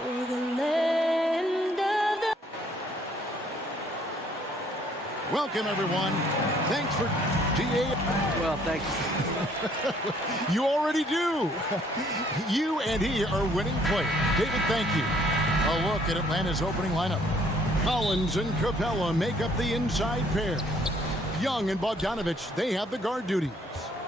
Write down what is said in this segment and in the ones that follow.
for the land of the... Welcome, everyone. Thanks for DA. Well, thanks. You already do. You and he are winning players. David, thank you. A look at Atlanta's opening lineup. Collins and Capella make up the inside pair. Young and Bogdanovich, they have the guard duties.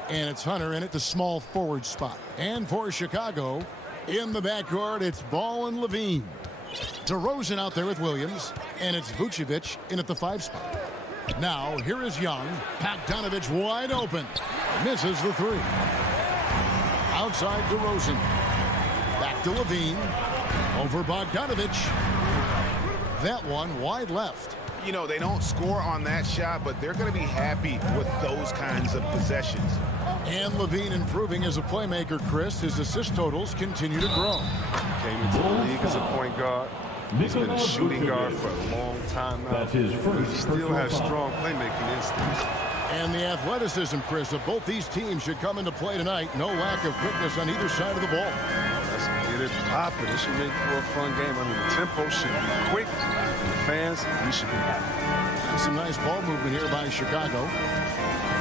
And it's Hunter in at the small forward spot. And for Chicago, in the backcourt, it's Ball and Levine. DeRozan out there with Williams. And it's Vucevic in at the 5 spot. Now, here is Young. Bogdanovich wide open. Misses the 3. Outside DeRozan. Back to Levine. Over Bogdanovich. That one wide left. You know, they don't score on that shot, but they're going to be happy with those kinds of possessions. And Levine improving as a playmaker, Chris. His assist totals continue to grow. Came into the league as a point guard. He's been a shooting guard for a long time now. He still has strong playmaking instincts. And the athleticism, Chris, of both these teams should come into play tonight. No lack of quickness on either side of the ball. Let's get it popping. It should make for a fun game. I mean, the tempo should be quick. The fans, we should be happy. Some nice ball movement here by Chicago.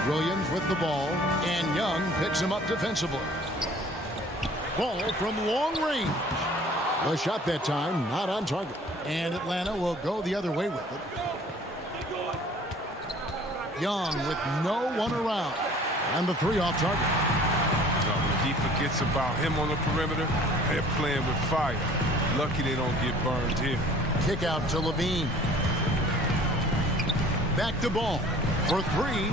Williams with the ball, and Young picks him up defensively. Ball from long range. The shot that time, not on target. And Atlanta will go the other way with it. Young with no one around. And the 3 off target. When he forgets about him on the perimeter, they're playing with fire. Lucky they don't get burned here. Kick out to Levine. Back to Ball for 3.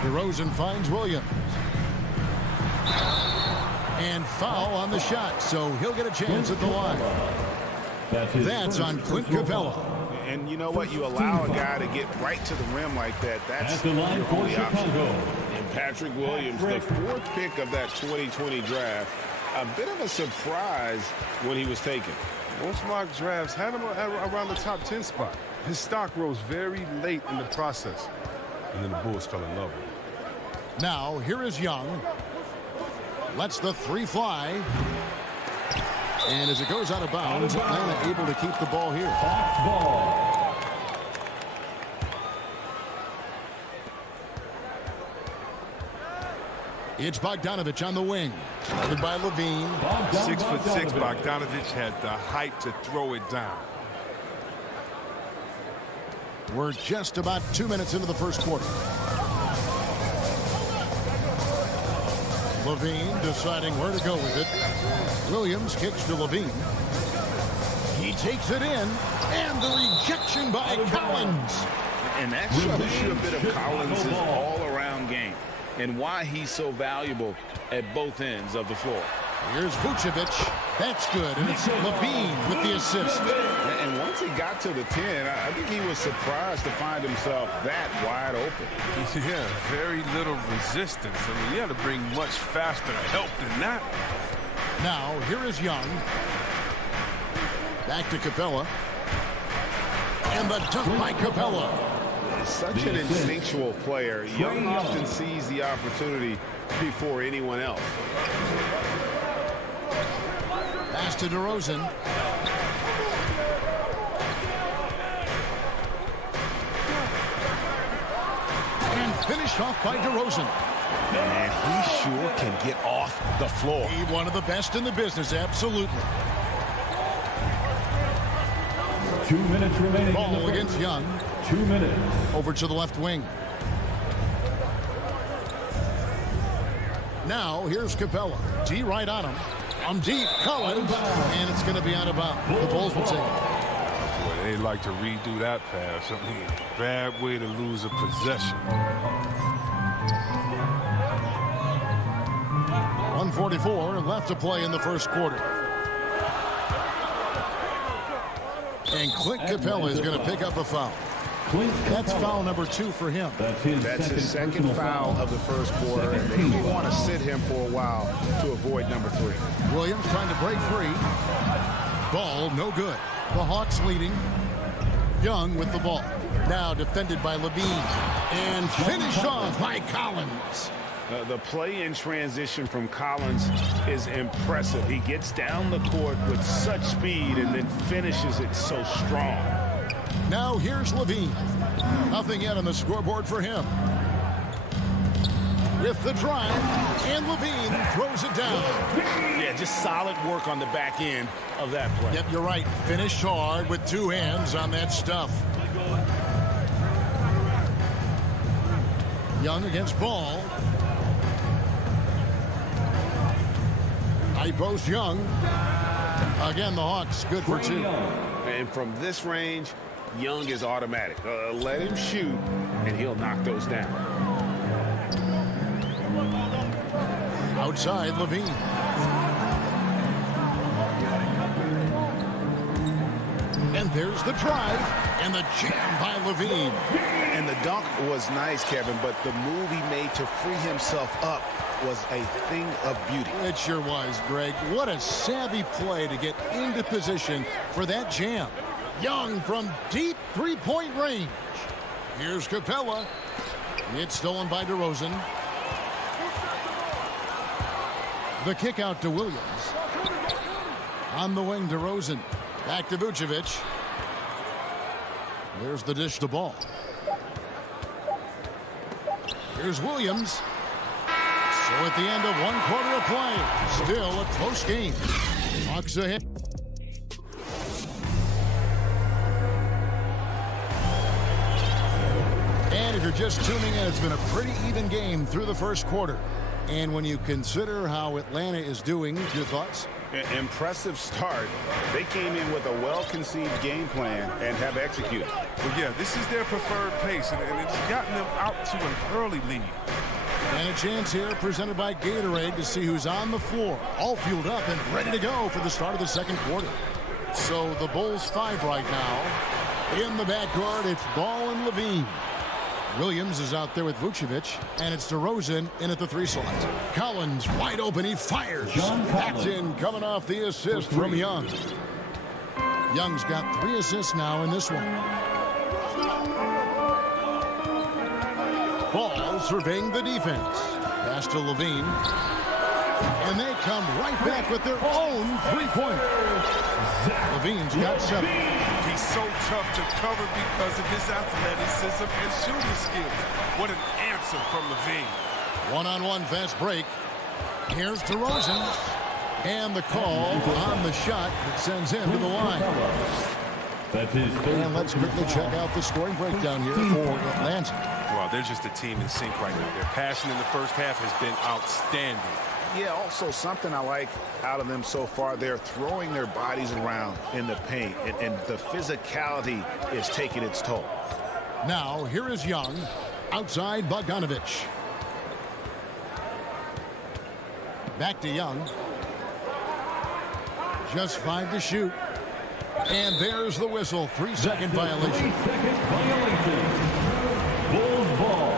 DeRozan finds Williams. And foul on the shot, so he'll get a chance at the line. That's on Clint Capella. And you know what? You allow a guy to get right to the rim like that. That's your only option. And Patrick Williams, the 4th pick of that 2020 draft, a bit of a surprise when he was taken. Most mock drafts had him around the top 10 spot. His stock rose very late in the process. And then the Bulls fell in love with him. Now, here is Young. Lets the 3 fly. And as it goes out of bounds, Atlanta able to keep the ball here. It's Bogdanovich on the wing. Started by Levine. 6'6", Bogdanovich had the height to throw it down. We're just about 2 minutes into the first quarter. Levine deciding where to go with it. Williams kicks to Levine. He takes it in. And the rejection by Collins. And that shows you a bit of Collins' all-around game and why he's so valuable at both ends of the floor. Here's Vucevic. That's good. And it's Levine with the assist. And once he got to the 10, I think he was surprised to find himself that wide open. Yeah, very little resistance. I mean, you had to bring much faster help than that. Now, here is Young. Back to Capella. And the dunk by Capella. Such an instinctual player. Young often sees the opportunity before anyone else. Pass to DeRozan. And finished off by DeRozan. Man, he sure can get off the floor. He one of the best in the business, absolutely. 2 minutes remaining. Ball against Young. 2 minutes. Over to the left wing. Now, here's Capella. D right on him. Deep, Collins. And it's going to be out of bounds. The Bulls will take it. Boy, they like to redo that pass. I mean, bad way to lose a possession. 1:44 left to play in the first quarter. And Clint Capella is going to pick up a foul. That's foul number 2 for him. That's his second foul of the first quarter, and they may want to sit him for a while to avoid number 3. Williams trying to break free. Ball no good. The Hawks leading. Young with the ball. Now defended by Levine. And finished off by Collins. The play in transition from Collins is impressive. He gets down the court with such speed and then finishes it so strong. Now here's Levine. Nothing yet on the scoreboard for him. With the drive, and Levine throws it down. Yeah, just solid work on the back end of that play. Yep, you're right. Finished hard with two hands on that stuff. Young against Ball. High post Young. Again, the Hawks good for two. And from this range, Young is automatic. Let him shoot, and he'll knock those down. Outside, Levine. And there's the drive and the jam by Levine. And the dunk was nice, Kevin, but the move he made to free himself up was a thing of beauty. It sure was, Greg. What a savvy play to get into position for that jam. Young from deep three-point range. Here's Capella. It's stolen by DeRozan. The kick out to Williams. On the wing, DeRozan. Back to Vucevic. There's the dish to Ball. Here's Williams. So at the end of one quarter of play, still a close game. Hawks ahead. And if you're just tuning in, it's been a pretty even game through the first quarter. And when you consider how Atlanta is doing, your thoughts? Impressive start. They came in with a well-conceived game plan and have executed. Well, yeah, this is their preferred pace, and it's gotten them out to an early lead. And a chance here presented by Gatorade to see who's on the floor, all fueled up and ready to go for the start of the second quarter. So the Bulls 5 right now. In the backcourt, it's Ball and Levine. Williams is out there with Vucevic, and it's DeRozan in at the 3 slot. Collins wide open, he fires. That's in, coming off the assist from Young. Young's got 3 assists now in this one. Ball surveying the defense. Pass to Levine. And they come right back with their own three-pointer. Levine's got 7. He's so tough to cover because of his athleticism and shooting skills. What an answer from Levine. One-on-one fast break. Here's DeRozan. And the call on the shot that sends him to the line. That's his third. And let's quickly check out the scoring breakdown here for Atlanta. Well, they're just a team in sync right now. Their passion in the first half has been outstanding. Yeah, also something I like out of them so far, they're throwing their bodies around in the paint, and the physicality is taking its toll. Now, here is Young, outside Bogdanovic. Back to Young. Just 5 to shoot. And there's the whistle, 3-second violation. 3-second violation. Bulls ball.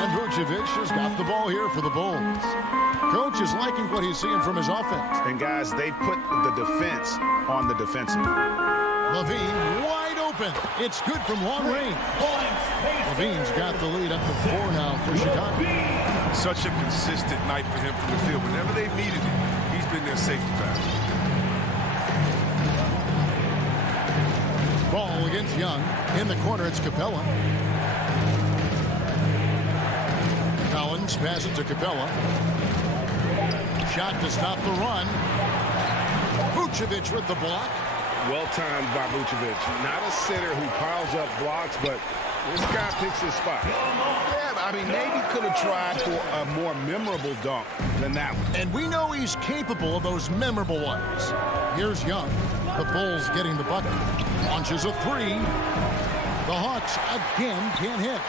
And Vucevic has got the ball here for the Bulls. Coach is liking what he's seeing from his offense. And guys, they've put the defense on the defensive. Levine wide open. It's good from long range. Levine's got the lead up to 4 now for Chicago. Such a consistent night for him from the field. Whenever they've needed him, he's been their safety valve. Ball against Young. In the corner, it's Capella. Collins passes it to Capella. Shot to stop the run. Vucevic with the block. Well timed by Vucevic. Not a sitter who piles up blocks, but this guy picks his spot. Yeah, I mean, maybe could have tried for a more memorable dunk than that one. And we know he's capable of those memorable ones. Here's Young. The Bulls getting the bucket. Launches a 3. The Hawks again can't hit.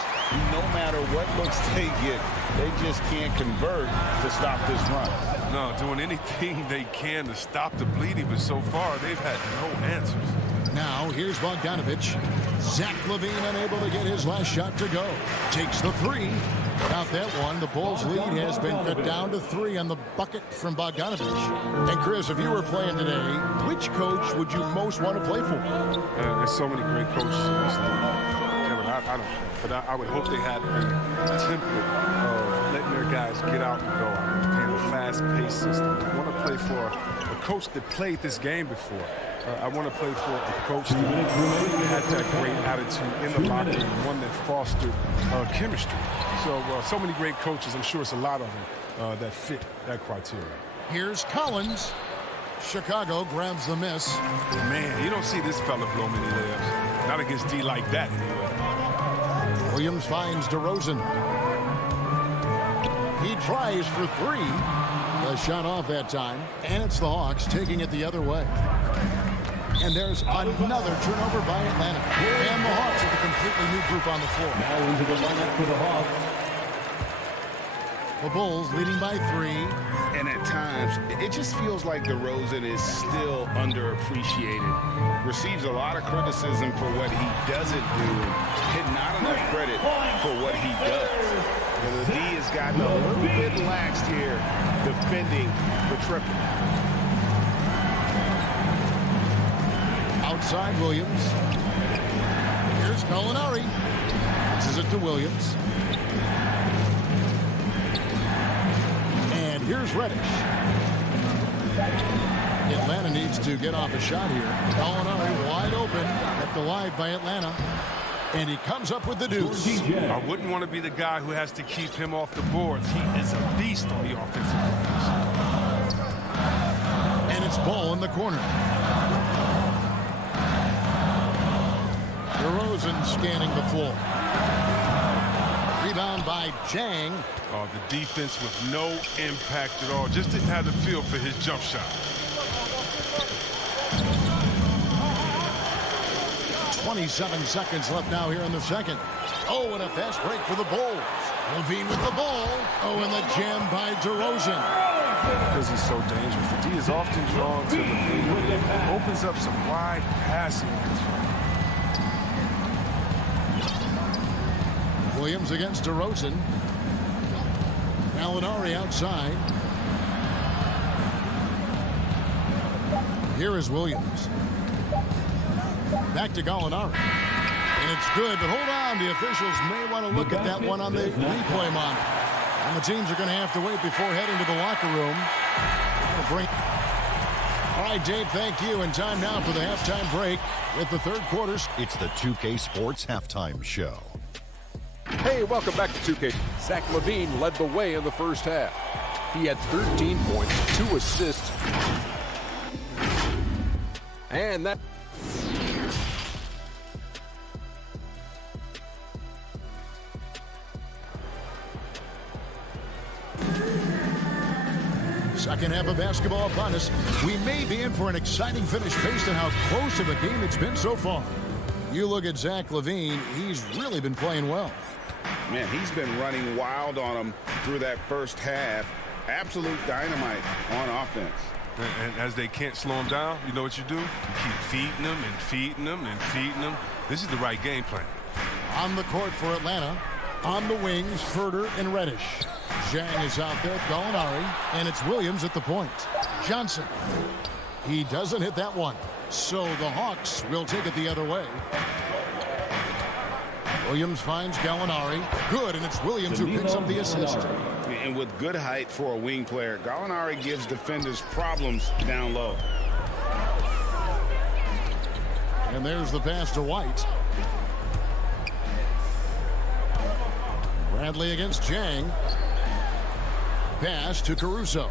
No matter what looks they get, they just can't convert to stop this run. No, doing anything they can to stop the bleeding, but so far they've had no answers. Now here's Bogdanovic. Zach LaVine unable to get his last shot to go. Takes the 3. Without that one, the Bulls' lead has been cut down to 3 on the bucket from Bogdanovic. And Chris, if you were playing today, which coach would you most want to play for? There's so many great coaches in this league. Kevin, I don't know, but I would hope they had a template guys get out and go. I play in a fast-paced system. I want to play for a coach that played this game before. I want to play for a coach that had that great attitude in the locker room, one that fostered chemistry. So many great coaches, I'm sure it's a lot of them that fit that criteria. Here's Collins. Chicago grabs the miss. Man, you don't see this fella blow many layups. Not against D like that, anyway. Williams finds DeRozan. He tries for three. The shot off that time. And it's the Hawks taking it the other way. And there's another turnover by Atlanta. And the Hawks with a completely new group on the floor. Now into the lineup for the Hawks. The Bulls leading by 3. And at times, it just feels like DeRozan is still underappreciated. Receives a lot of criticism for what he doesn't do, and not enough credit for what he does. And the D has gotten a little bit laxed here defending the triple. Outside Williams. Here's Gallinari. This is it to Williams. And here's Reddish. Atlanta needs to get off a shot here. Gallinari wide open. Kept alive by Atlanta. And he comes up with the deuce. I wouldn't want to be the guy who has to keep him off the boards. He is a beast on the offensive glass. And it's Ball in the corner. DeRozan scanning the floor. Rebound by Jang. Oh, the defense with no impact at all. Just didn't have the feel for his jump shot. 27 seconds left now here in the second. Oh, and a fast break for the Bulls. Levine with the ball. Oh, and the jam by DeRozan. Because he's so dangerous. The D is often drawn to Levine. It opens up some wide passing lanes. Williams against DeRozan. Gallinari outside. Here is Williams. Back to Gallinari. And it's good, but hold on. The officials may want to look at that one on the replay monitor. And the teams are going to have to wait before heading to the locker room. All right, Dave, thank you. And time now for the halftime break with the third quarter. It's the 2K Sports Halftime Show. Hey, welcome back to 2K. Zach LaVine led the way in the first half. He had 13 points, 2 assists. And that... Second half of basketball upon us. We may be in for an exciting finish based on how close of a game it's been so far. You look at Zach LaVine, he's really been playing well. Man, he's been running wild on him through that first half. Absolute dynamite on offense. And as they can't slow him down, you know what you do? You keep feeding them and feeding them and feeding them. This is the right game plan. On the court for Atlanta. On the wings, Herter and Reddish. Jang is out there, Gallinari, and it's Williams at the point. Johnson. He doesn't hit that one. So the Hawks will take it the other way. Williams finds Gallinari. Good, and it's Williams who picks up the assist. And with good height for a wing player, Gallinari gives defenders problems down low. And there's the pass to White. Bradley against Jang. Pass to Caruso.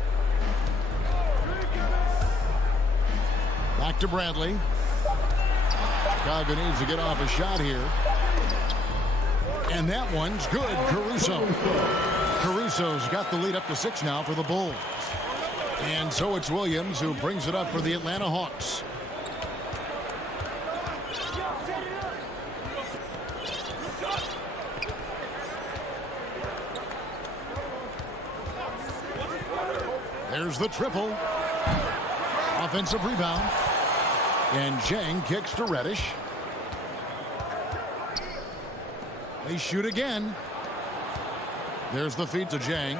Back to Bradley. Chicago needs to get off a shot here. And that one's good. Caruso's got the lead up to 6 now for the Bulls. And so it's Williams who brings it up for the Atlanta Hawks. There's the triple. Offensive rebound. And Jang kicks to Reddish. They shoot again. There's the feed to Jang.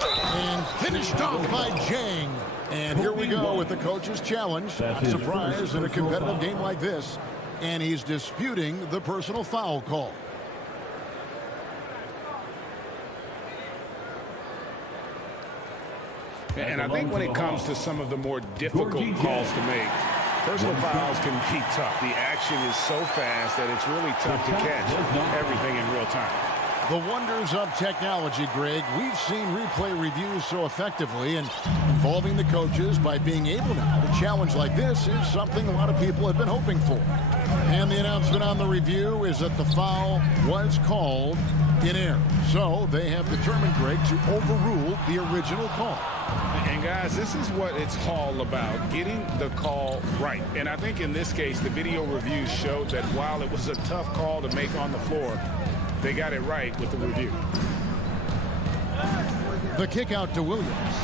And finished off by Jang. And here we go with the coach's challenge. Not surprised in a competitive game like this. And he's disputing the personal foul call. And I think when it comes to some of the more difficult calls to make, personal fouls can be tough. The action is so fast that it's really tough to catch everything in real time. The wonders of technology, Greg. We've seen replay reviews so effectively, and involving the coaches by being able now to challenge like this is something a lot of people have been hoping for. And the announcement on the review is that the foul was called in air. So they have determined, Greg, to overrule the original call. And guys, this is what it's all about, getting the call right. And I think in this case, the video reviews showed that while it was a tough call to make on the floor, they got it right with the review. The kick out to Williams.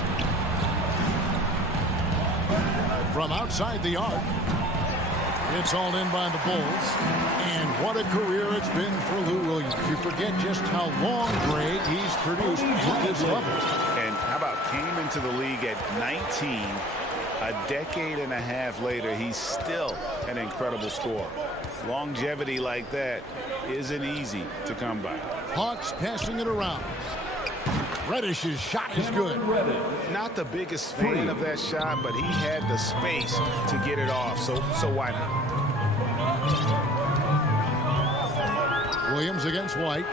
From outside the arc. It's all in by the Bulls. And what a career it's been for Lou Williams. You forget just how long, Greg, he's produced at this level. And how about came into the league at 19. A decade and a half later, he's still an incredible scorer. Longevity like that isn't easy to come by. Hawks passing it around. Reddish's shot is good. Not the biggest fan of that shot, but he had the space to get it off, so why not? Williams against White.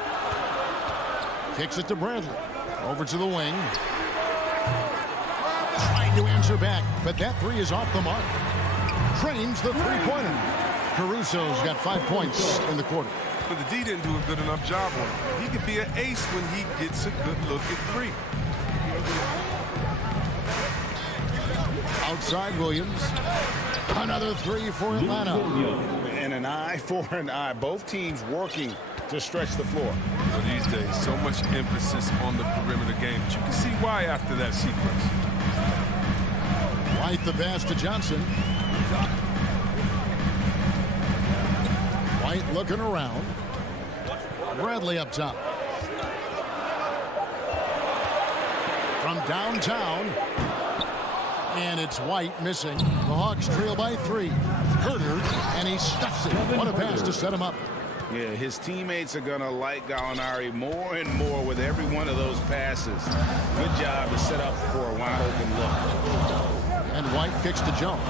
Kicks it to Bradley. Over to the wing. Trying to answer back, but that three is off the mark. Drains the three-pointer. Caruso's got 5 points in the quarter. But the D didn't do a good enough job on him. He could be an ace when he gets a good look at three. Outside Williams. Another three for Atlanta. And an eye for an eye. Both teams working to stretch the floor. Well, these days, so much emphasis on the perimeter game. But you can see why after that sequence. White the pass to Johnson. White looking around. Bradley up top. From downtown. And it's White missing. The Hawks trail by 3. Herder, and he stuffs it. What a pass to set him up. Yeah, his teammates are going to like Gallinari more and more with every one of those passes. Good job to set up for a wide open look. And White kicks to Jones.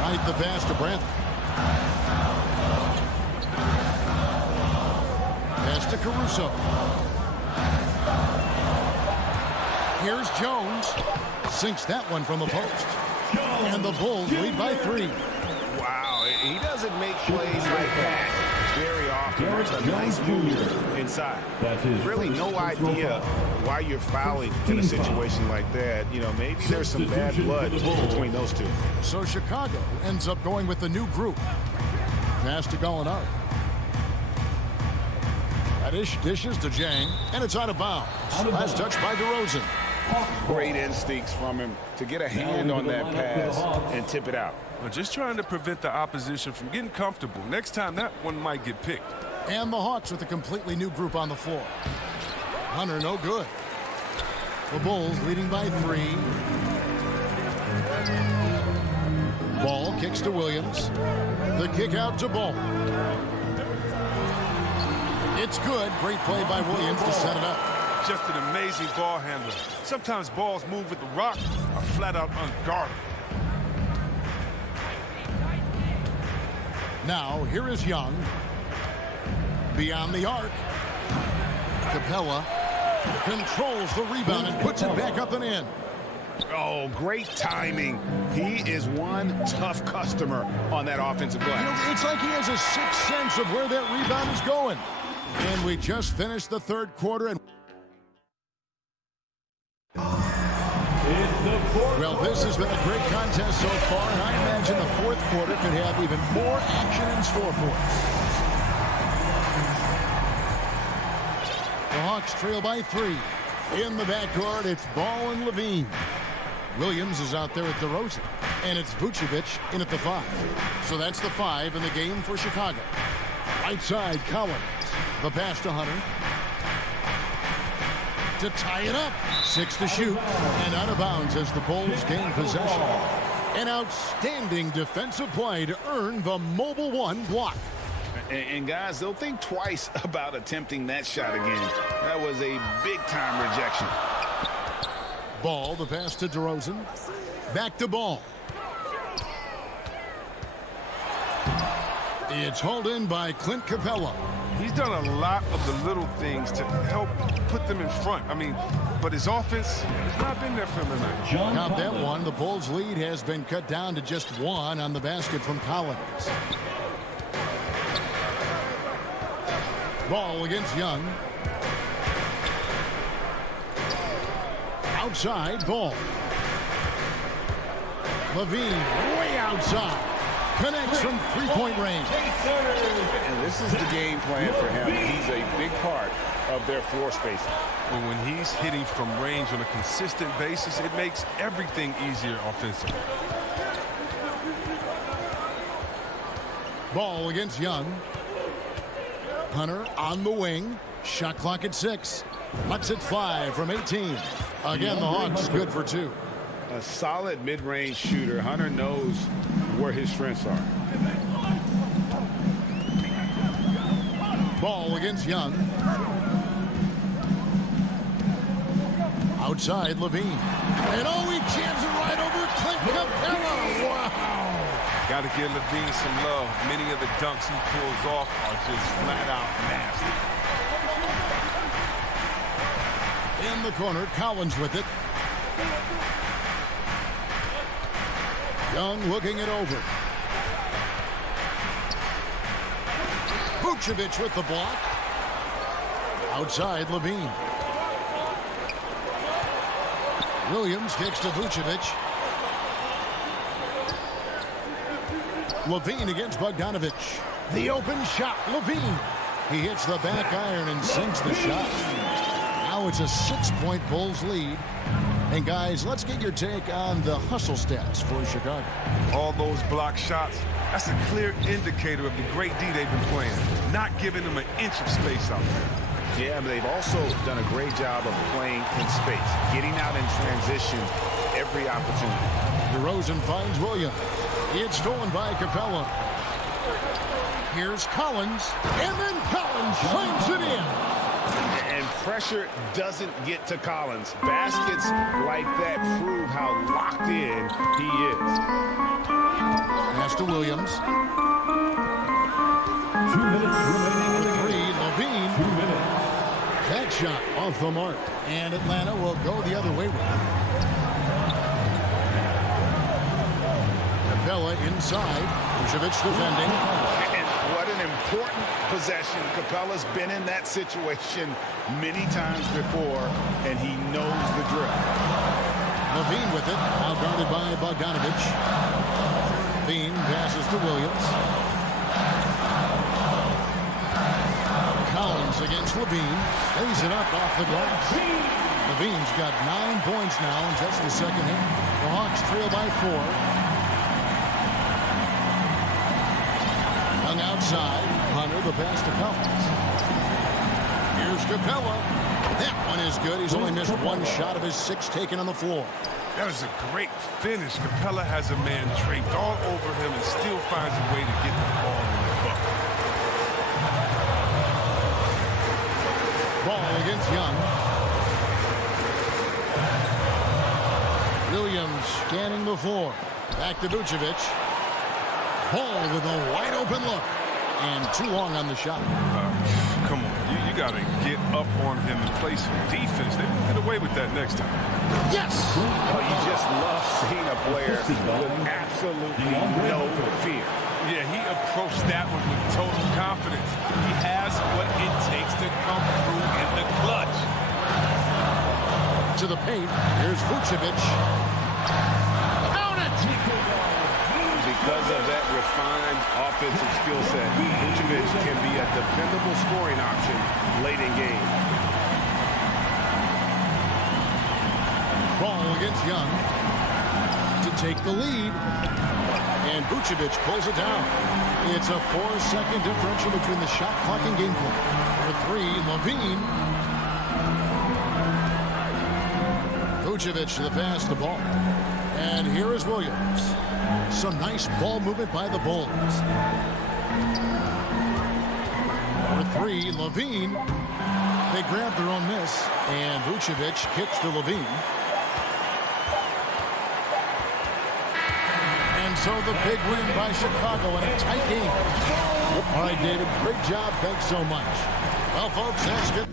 White the pass to Bradley. Pass to Caruso. Here's Jones. Sinks that one from the post. And the Bulls lead by 3. Wow, he doesn't make plays like that very often. There's a nice move inside. Really no idea why you're fouling in a situation like that. You know, maybe there's some bad blood between those two. So Chicago ends up going with the new group. Pass to Gallinari. Reddish dishes to Jang, and it's out of bounds. Last touch by DeRozan. Great instincts from him to get a hand on that pass and tip it out. Well, just trying to prevent the opposition from getting comfortable. Next time, that one might get picked. And the Hawks with a completely new group on the floor. Hunter, no good. The Bulls leading by 3. Ball kicks to Williams. The kick out to Ball. It's good. Great play by Williams to set it up. Just an amazing ball handler. Sometimes balls move with the rock are flat out unguarded. Now, here is Young. Beyond the arc. Capella controls the rebound and puts it back up and in. Oh, great timing. He is one tough customer on that offensive glass. You know, it's like he has a sixth sense of where that rebound is going. And we just finished the third quarter. And well, this has been a great contest so far, and I imagine the fourth quarter could have even more action in store for us. The Hawks trail by 3. In the backcourt, it's Ball and Levine. Williams is out there at DeRozan, and it's Vucevic in at the 5. So that's the 5 in the game for Chicago. Right side, Collins. The pass to Hunter. To tie it up. 6 to shoot. And out of bounds as the Bulls gain possession. An outstanding defensive play to earn the Mobile One block. And guys, they'll think twice about attempting that shot again. That was a big-time rejection. Ball, the pass to DeRozan. Back to Ball. It's hauled in by Clint Capella. He's done a lot of the little things to help put them in front. I mean, but his offense has not been there for him tonight. Count that one. The Bulls' lead has been cut down to just one on the basket from Collins. Ball against Young. Outside, Ball. Levine, way outside. Connects from three-point range. And this is the game plan for him. He's a big part of their floor spacing. But when he's hitting from range on a consistent basis, it makes everything easier offensively. Ball against Young. Hunter on the wing. Shot clock at 6. Lets it fly from 18. Again, the Hawks good for 2. A solid mid-range shooter. Hunter knows where his strengths are. Ball against Young. Outside, Levine. And he jams it right over Clint Capella. Wow. Got to give Levine some love. Many of the dunks he pulls off are just flat out nasty. In the corner, Collins with it. Young looking it over. Vucevic with the block. Outside, Levine. Williams kicks to Vucevic. Levine against Bogdanovich. The open shot, Levine. He hits the back iron and sinks the shot. Now it's a 6-point Bulls lead. And guys, let's get your take on the hustle stats for Chicago. All those block shots, that's a clear indicator of the great D they've been playing. Not giving them an inch of space out there. Yeah, but they've also done a great job of playing in space, getting out in transition every opportunity. DeRozan finds Williams. It's stolen by Capella. Here's Collins, and then Collins slams it in. And pressure doesn't get to Collins. Baskets like that prove how locked in he is. Pass to Williams. 2 minutes remaining in the game. Levine. 2 minutes. That shot off the mark. And Atlanta will go the other way with it. Capella inside. Vucevic defending. And what an important possession. Capella's been in that situation many times before, and he knows the drill. Levine with it. Now guarded by Bogdanovich. Levine passes to Williams. Collins against Levine. Lays it up off the glass. Levine's got 9 points now in just the second half. The Hawks trail by 4. Young outside. Hunter the pass to Collins. Here's Capella. That one is good. He's only missed 1 shot of his 6 taken on the floor. That was a great finish. Capella has a man draped all over him and still finds a way to get the ball in the bucket. Ball against Young. Williams scanning the floor. Back to Vucevic. Ball with a wide open look. And too long on the shot. Come on. You got to get up on him and play some defense. They won't get away with that next time. Yes! Oh, you just love seeing a player with absolutely no fear. Yeah, he approached that one with total confidence. He has what it takes to come through in the clutch. To the paint. Here's Vucevic. Count it! Because of that refined offensive skill set, Vucevic can be a dependable scoring option late in game. Ball against Young to take the lead. And Vucevic pulls it down. It's a 4-second differential between the shot clock and game clock. For 3, Levine. Vucevic to the pass, the ball. And here is Williams. Some nice ball movement by the Bulls. three, Levine. They grab their own miss, and Vucevic kicks to Levine. And so the big win by Chicago in a tight game. All right, David, great job. Thanks so much. Well, folks, that's good.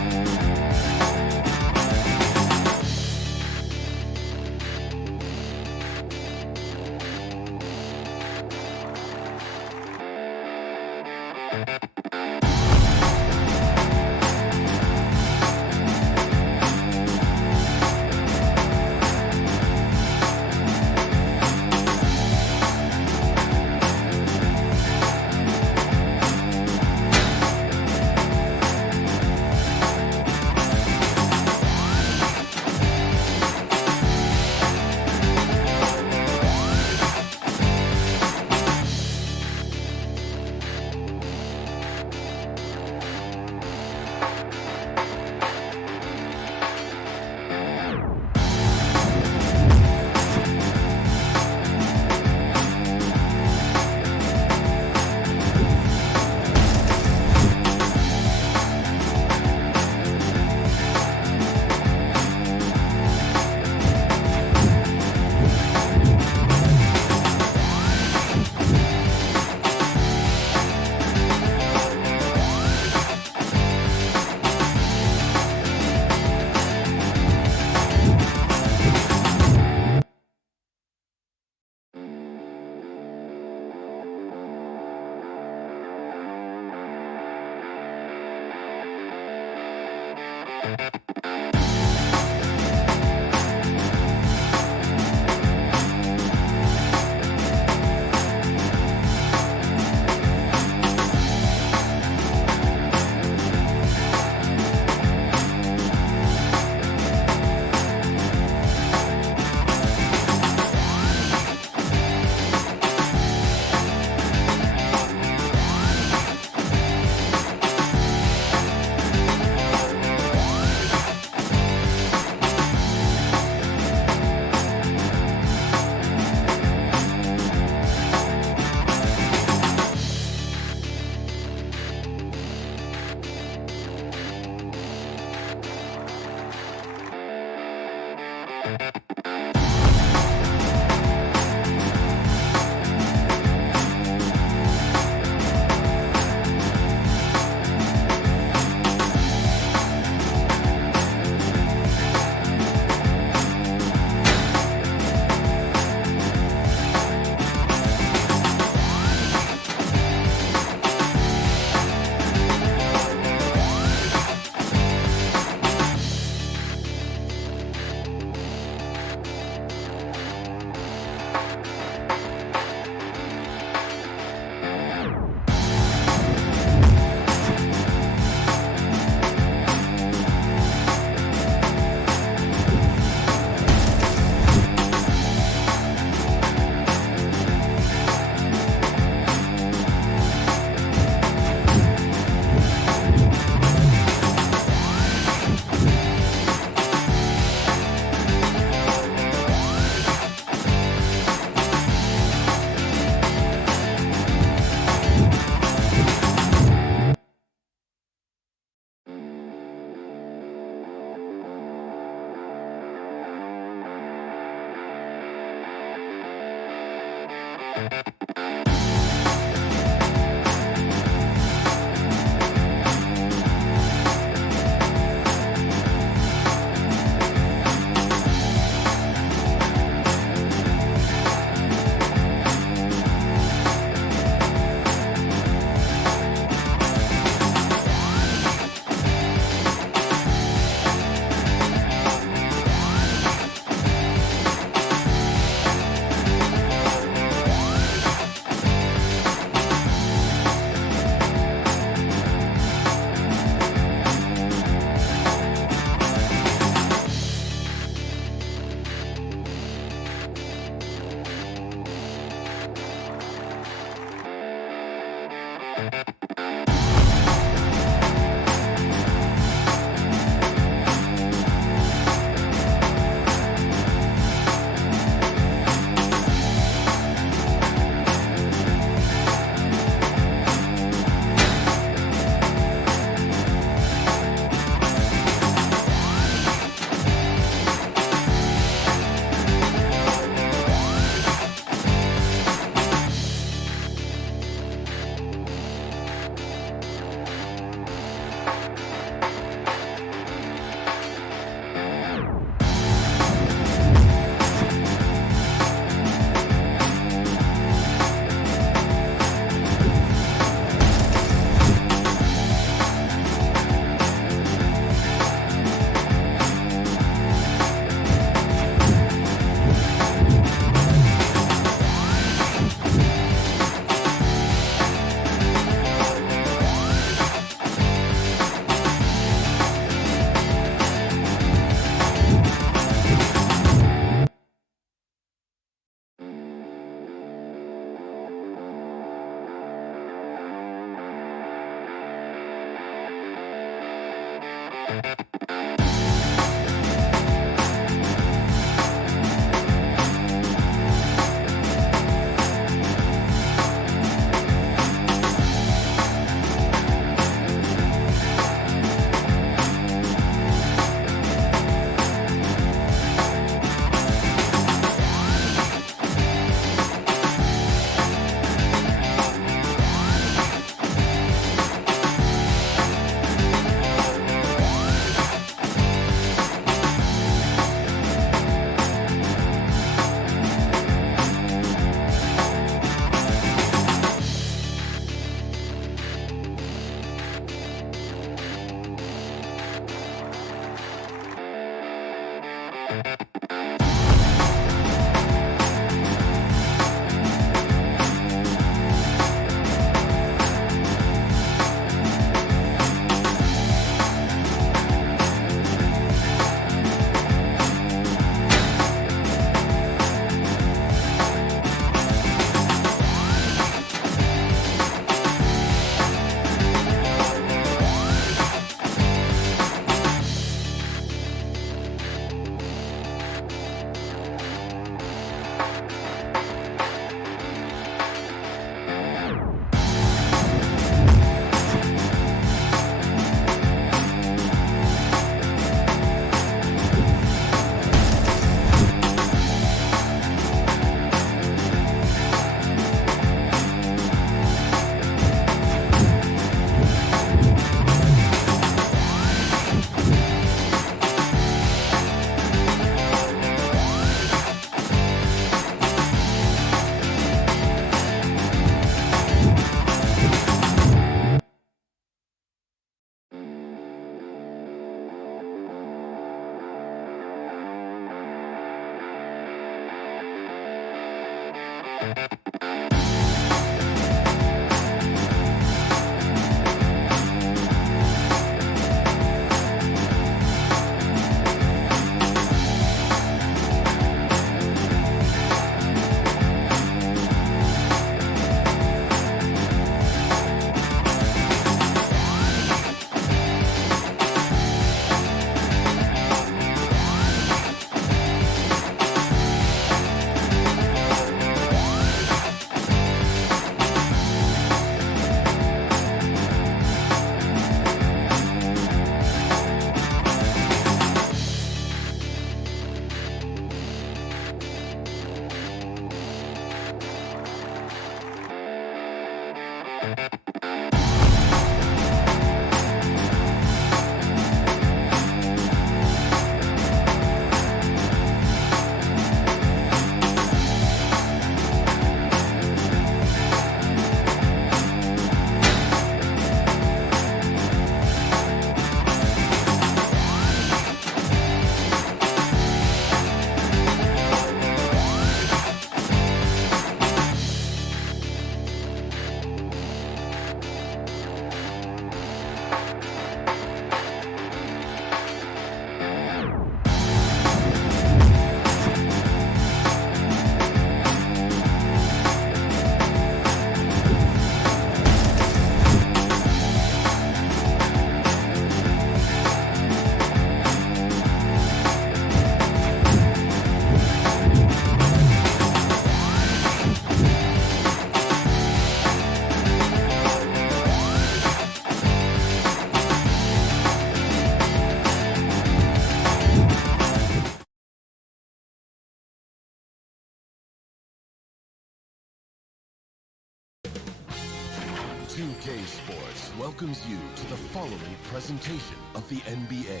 2K Sports welcomes you to the following presentation of the NBA.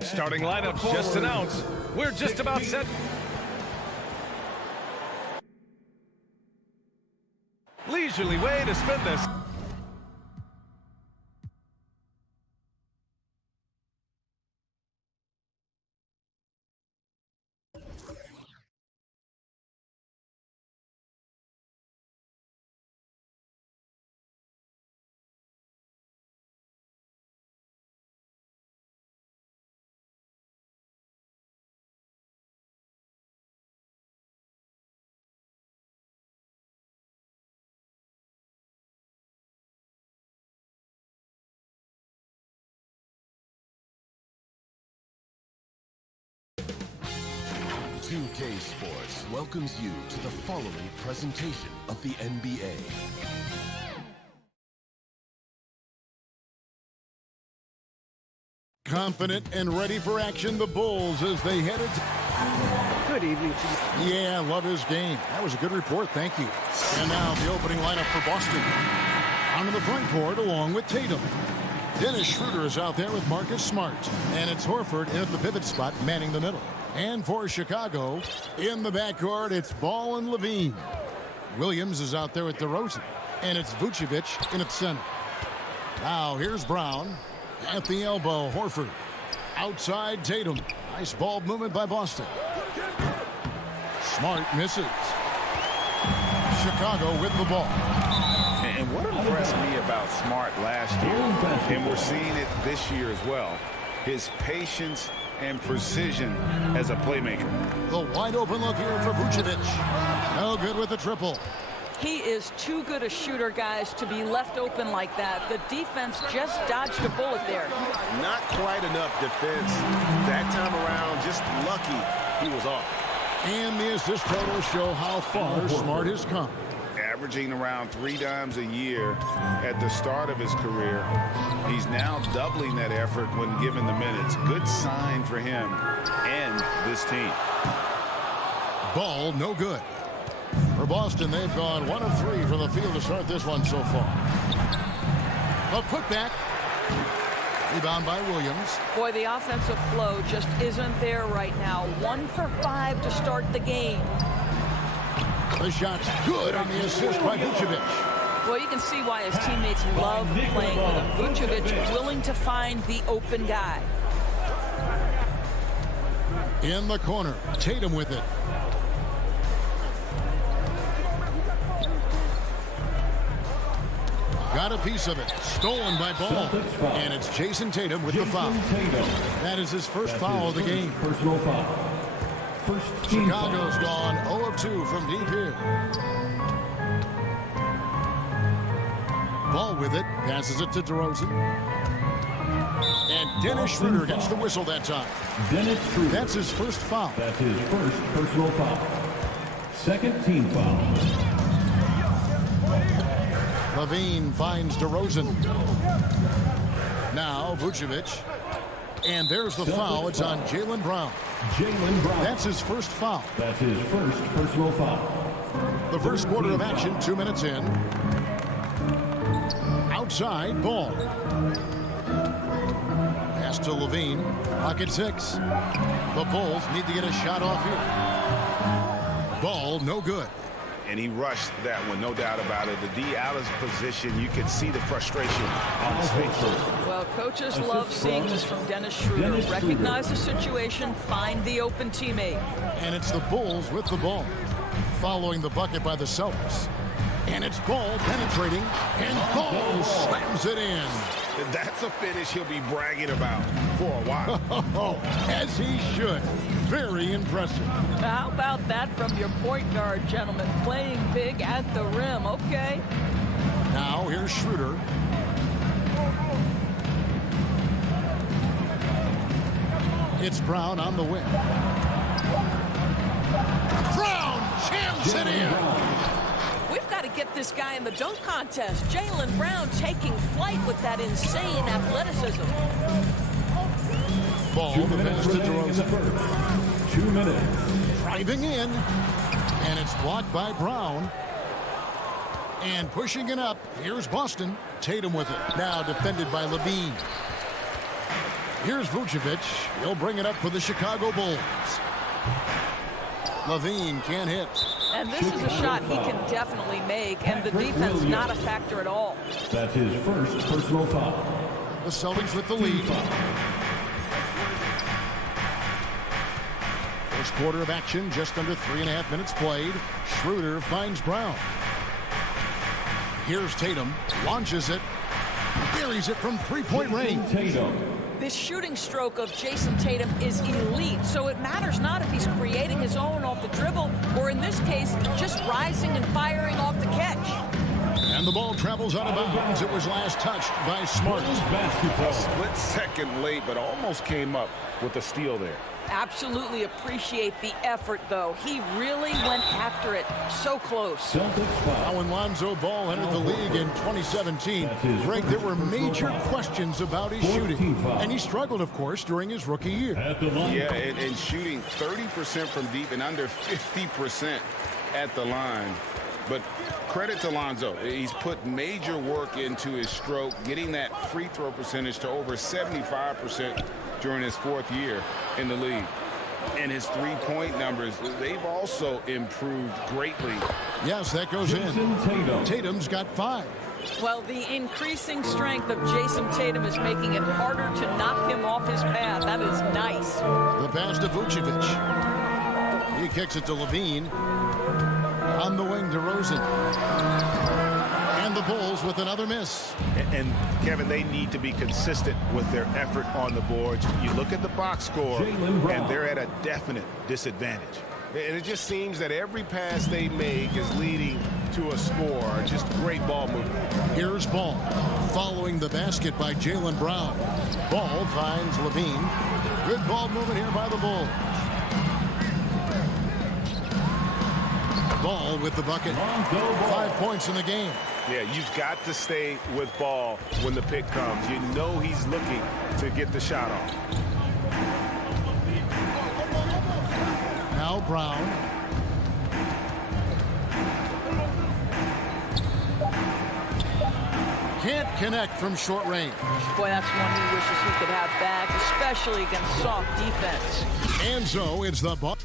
Starting lineup just announced. We're just about set. Leisurely way to spend this. 2K Sports welcomes you to the following presentation of the NBA. Confident and ready for action, the Bulls as they headed. Good evening to you. Yeah, love his game. That was a good report, thank you. And now the opening lineup for Boston. Onto the front court along with Tatum. Dennis Schroeder is out there with Marcus Smart. And it's Horford at the pivot spot, manning the middle. And for Chicago, in the backcourt, it's Ball and Levine. Williams is out there with DeRozan. And it's Vucevic in at center. Now here's Brown. At the elbow, Horford. Outside, Tatum. Nice ball movement by Boston. Smart misses. Chicago with the ball. And what impressed me about Smart last year, and we're seeing it this year as well, his patience and precision as a playmaker. The wide open look here for Vucevic. No good with the triple. He is too good a shooter, guys, to be left open like that. The defense just dodged a bullet there. Not quite enough defense that time around. Just lucky he was off. And the assist totals show how far Smart has come. Averaging around 3 dimes a year at the start of his career. He's now doubling that effort when given the minutes. Good sign for him and this team. Ball no good. For Boston, they've gone 1 of 3 from the field to start this one so far. A putback. Rebound by Williams. Boy, the offensive flow just isn't there right now. 1 for 5 to start the game. The shot's good on the assist by Vucevic. Well, you can see why his teammates love playing with him. Vucevic willing to find the open guy. In the corner, Tatum with it. Got a piece of it. Stolen by Ball. And it's Jason Tatum with the foul. That is his first foul of the game. Personal foul. Chicago's gone 0 of 2 from deep here. Ball with it. Passes it to DeRozan. And Dennis Schroeder gets the whistle that time. Dennis Schroeder. That's his first foul. That's his first personal foul. Second team foul. Levine finds DeRozan. Now Vucevic. And there's the foul. It's on Jaylen Brown. Jaylen Brown. That's his first foul. That's his first personal foul. The first quarter of action, 2 minutes in. Outside, Ball. Pass to Levine. Pocket 6. The Bulls need to get a shot off here. Ball, no good. And he rushed that one, no doubt about it. The D out of position, you can see the frustration on his face. Well, coaches love seeing this from Dennis Schroeder. Recognize the situation, find the open teammate. And it's the Bulls with the ball. Following the bucket by the Celtics. And it's Ball penetrating. And Ball slams it in. That's a finish he'll be bragging about for a while. As he should. Very impressive. How about that from your point guard, gentlemen? Playing big at the rim, okay. Now here's Schroeder. It's Brown on the wing. Brown jams it in. We've got to get this guy in the dunk contest. Jaylen Brown taking flight with that insane athleticism. Ball, the pass to DeRozan. 2 minutes. Driving in. And it's blocked by Brown. And pushing it up. Here's Boston. Tatum with it. Now defended by Levine. Here's Vucevic. He'll bring it up for the Chicago Bulls. Levine can't hit. And this is a shot he can definitely make, and the defense not a factor at all. That's his first personal foul. The Celtics with the lead. First quarter of action, just under 3.5 minutes played. Schroeder finds Brown. Here's Tatum, launches it, buries it from three-point range. This shooting stroke of Jason Tatum is elite, so it matters not if he's creating his own off the dribble, or in this case, just rising and firing off the catch. And the ball travels out of bounds. It was last touched by Smart. A split second late, but almost came up with a steal there. Absolutely appreciate the effort, though. He really went after it so close. Now, when Lonzo Ball entered the league in 2017, Greg, there were major questions about his shooting. And he struggled, of course, during his rookie year. Yeah, and shooting 30% from deep and under 50% at the line. But credit to Lonzo. He's put major work into his stroke, getting that free throw percentage to over 75% during his 4th year in the league. And his three-point numbers, they've also improved greatly. Yes, that goes in. Tatum's got 5. Well, the increasing strength of Jason Tatum is making it harder to knock him off his path. That is nice. The pass to Vucevic. He kicks it to Levine. On the wing to Rosen. And the Bulls with another miss. And Kevin, they need to be consistent with their effort on the boards. You look at the box score, and they're at a definite disadvantage. And it just seems that every pass they make is leading to a score. Just great ball movement. Here's Ball. Following the basket by Jaylen Brown. Ball finds Levine. Good ball movement here by the Bulls. Ball with the bucket. 5 points in the game. Yeah, you've got to stay with Ball when the pick comes. You know he's looking to get the shot off. Now Brown. Can't connect from short range. Boy, that's one he wishes he could have back, especially against soft defense. And so it's the ball.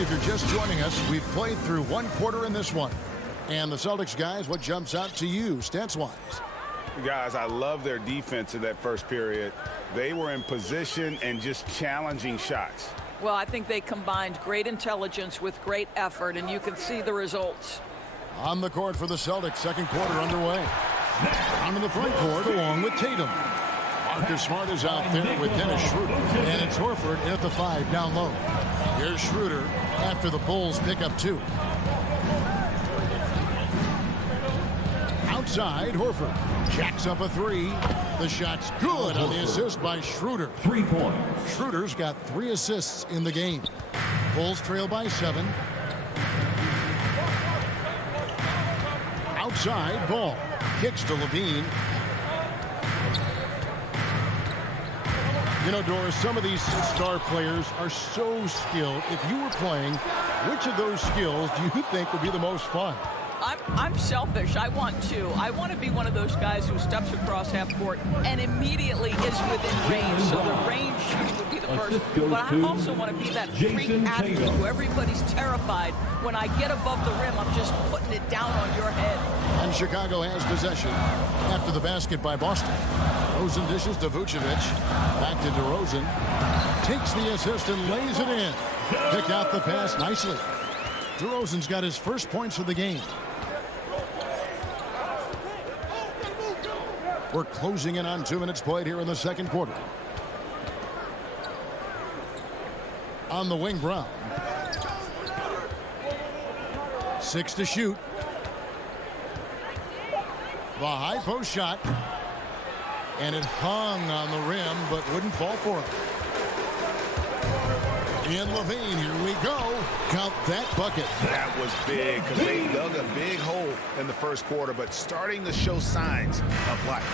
If you're just joining us, we've played through 1 quarter in this one. And the Celtics guys, what jumps out to you, stats-wise? Guys, I love their defense in that first period. They were in position and just challenging shots. Well, I think they combined great intelligence with great effort, and you can see the results. On the court for the Celtics, second quarter underway. On in the front court along with Tatum. Marcus Smart is out there with Dennis Schroeder. And it's Horford at the 5 down low. Here's Schroeder after the Bulls pick up 2. Outside, Horford jacks up a 3. The shot's good on the assist by Schroeder. 3 points. Schroeder's got 3 assists in the game. Bulls trail by 7. Outside, Ball kicks to Levine. You know, Doris, some of these star players are so skilled. If you were playing, which of those skills do you think would be the most fun? I'm selfish. I want to be one of those guys who steps across half court and immediately is within range. So the range shooting would be the first. But I also want to be that freak athlete who everybody's terrified. When I get above the rim, I'm just putting it down on your head. And Chicago has possession after the basket by Boston. Rosen dishes to Vucevic. Back to DeRozan. Takes the assist and lays it in. Pick out the pass nicely. DeRozan's got his first points of the game. We're closing in on 2 minutes played here in the second quarter. On the wing, Brown. 6 to shoot. The high post shot. And it hung on the rim, but wouldn't fall for him. In Levine, here we go. Count that bucket. That was big because they dug a big hole in the first quarter, but starting to show signs of life.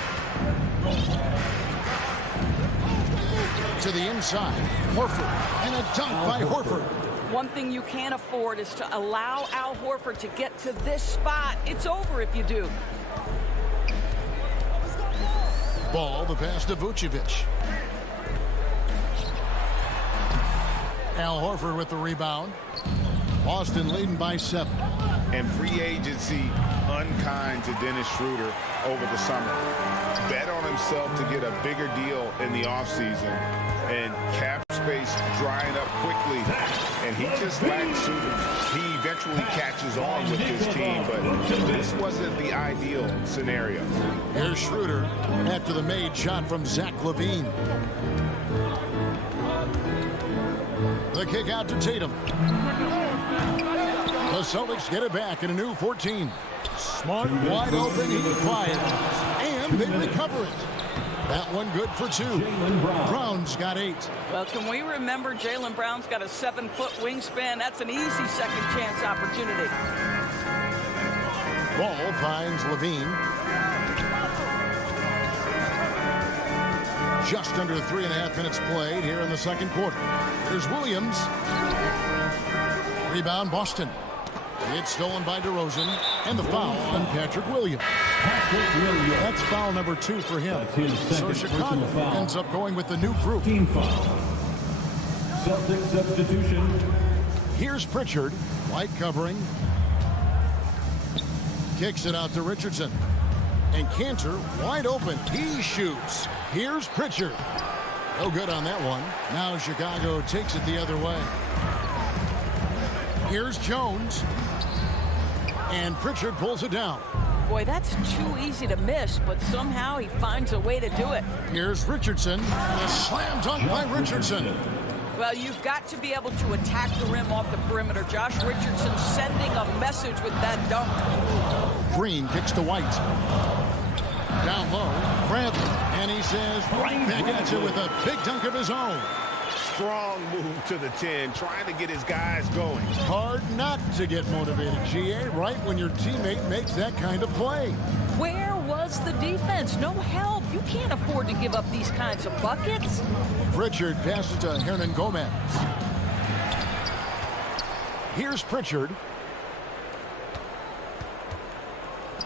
To the inside, Horford, and a dunk by Horford. One thing you can't afford is to allow Al Horford to get to this spot. It's over if you do. Ball, the pass to Vucevic. Al Horford with the rebound. Boston leading by 7. And free agency unkind to Dennis Schroeder over the summer. Bet on himself to get a bigger deal in the offseason. And cap space drying up quickly. And he just lacks shooters. He eventually catches on with his team, but this wasn't the ideal scenario. Here's Schroeder after the made shot from Zach LaVine. The kick out to Tatum. The Celtics get it back in a new 14. Smart, wide open, he fires. And and they recover it. That one good for 2. Brown's got 8. Well, can we remember Jaylen Brown's got a 7-foot wingspan? That's an easy second chance opportunity. Ball finds Levine. Just under 3.5 minutes played here in the second quarter. Here's Williams. Rebound, Boston. It's stolen by DeRozan, and the foul on Patrick Williams. That's foul number 2 for him. So Chicago ends up going with the new group. Team foul. Celtics substitution. Here's Pritchard, white covering. Kicks it out to Richardson. And Cantor wide open. He shoots. Here's Pritchard. No good on that one. Now Chicago takes it the other way. Here's Jones. And Pritchard pulls it down. Boy, that's too easy to miss, but somehow he finds a way to do it. Here's Richardson. A slam dunk by Richardson. Well, you've got to be able to attack the rim off the perimeter. Josh Richardson sending a message with that dunk. Green kicks to White. Down low, Bradley. And he says, right back at you with a big dunk of his own. Strong move to the 10, trying to get his guys going. Hard not to get motivated, GA, right when your teammate makes that kind of play. Where was the defense? No help. You can't afford to give up these kinds of buckets. Pritchard passes to Hernan Gomez. Here's Pritchard.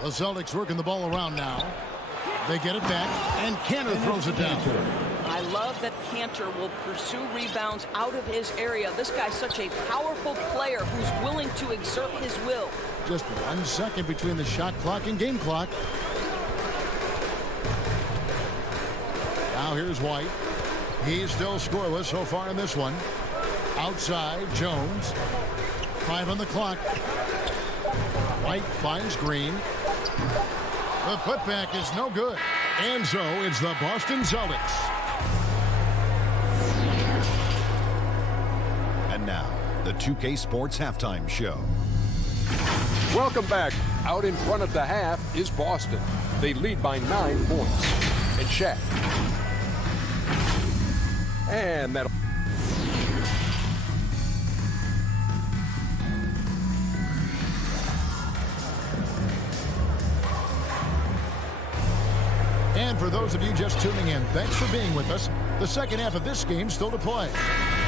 The Celtics working the ball around now. They get it back, and Cantor throws it down. I love that Cantor will pursue rebounds out of his area. This guy's such a powerful player who's willing to exert his will. Just 1 second between the shot clock and game clock. Now here's White. He's still scoreless so far in this one. Outside, Jones. 5 on the clock. White finds Green. The putback is no good. And so it's the Boston Celtics. And now, the 2K Sports Halftime Show. Welcome back. Out in front of the half is Boston. They lead by 9 points. And Shaq. And that'll... And for those of you just tuning in, thanks for being with us. The second half of this game still to play.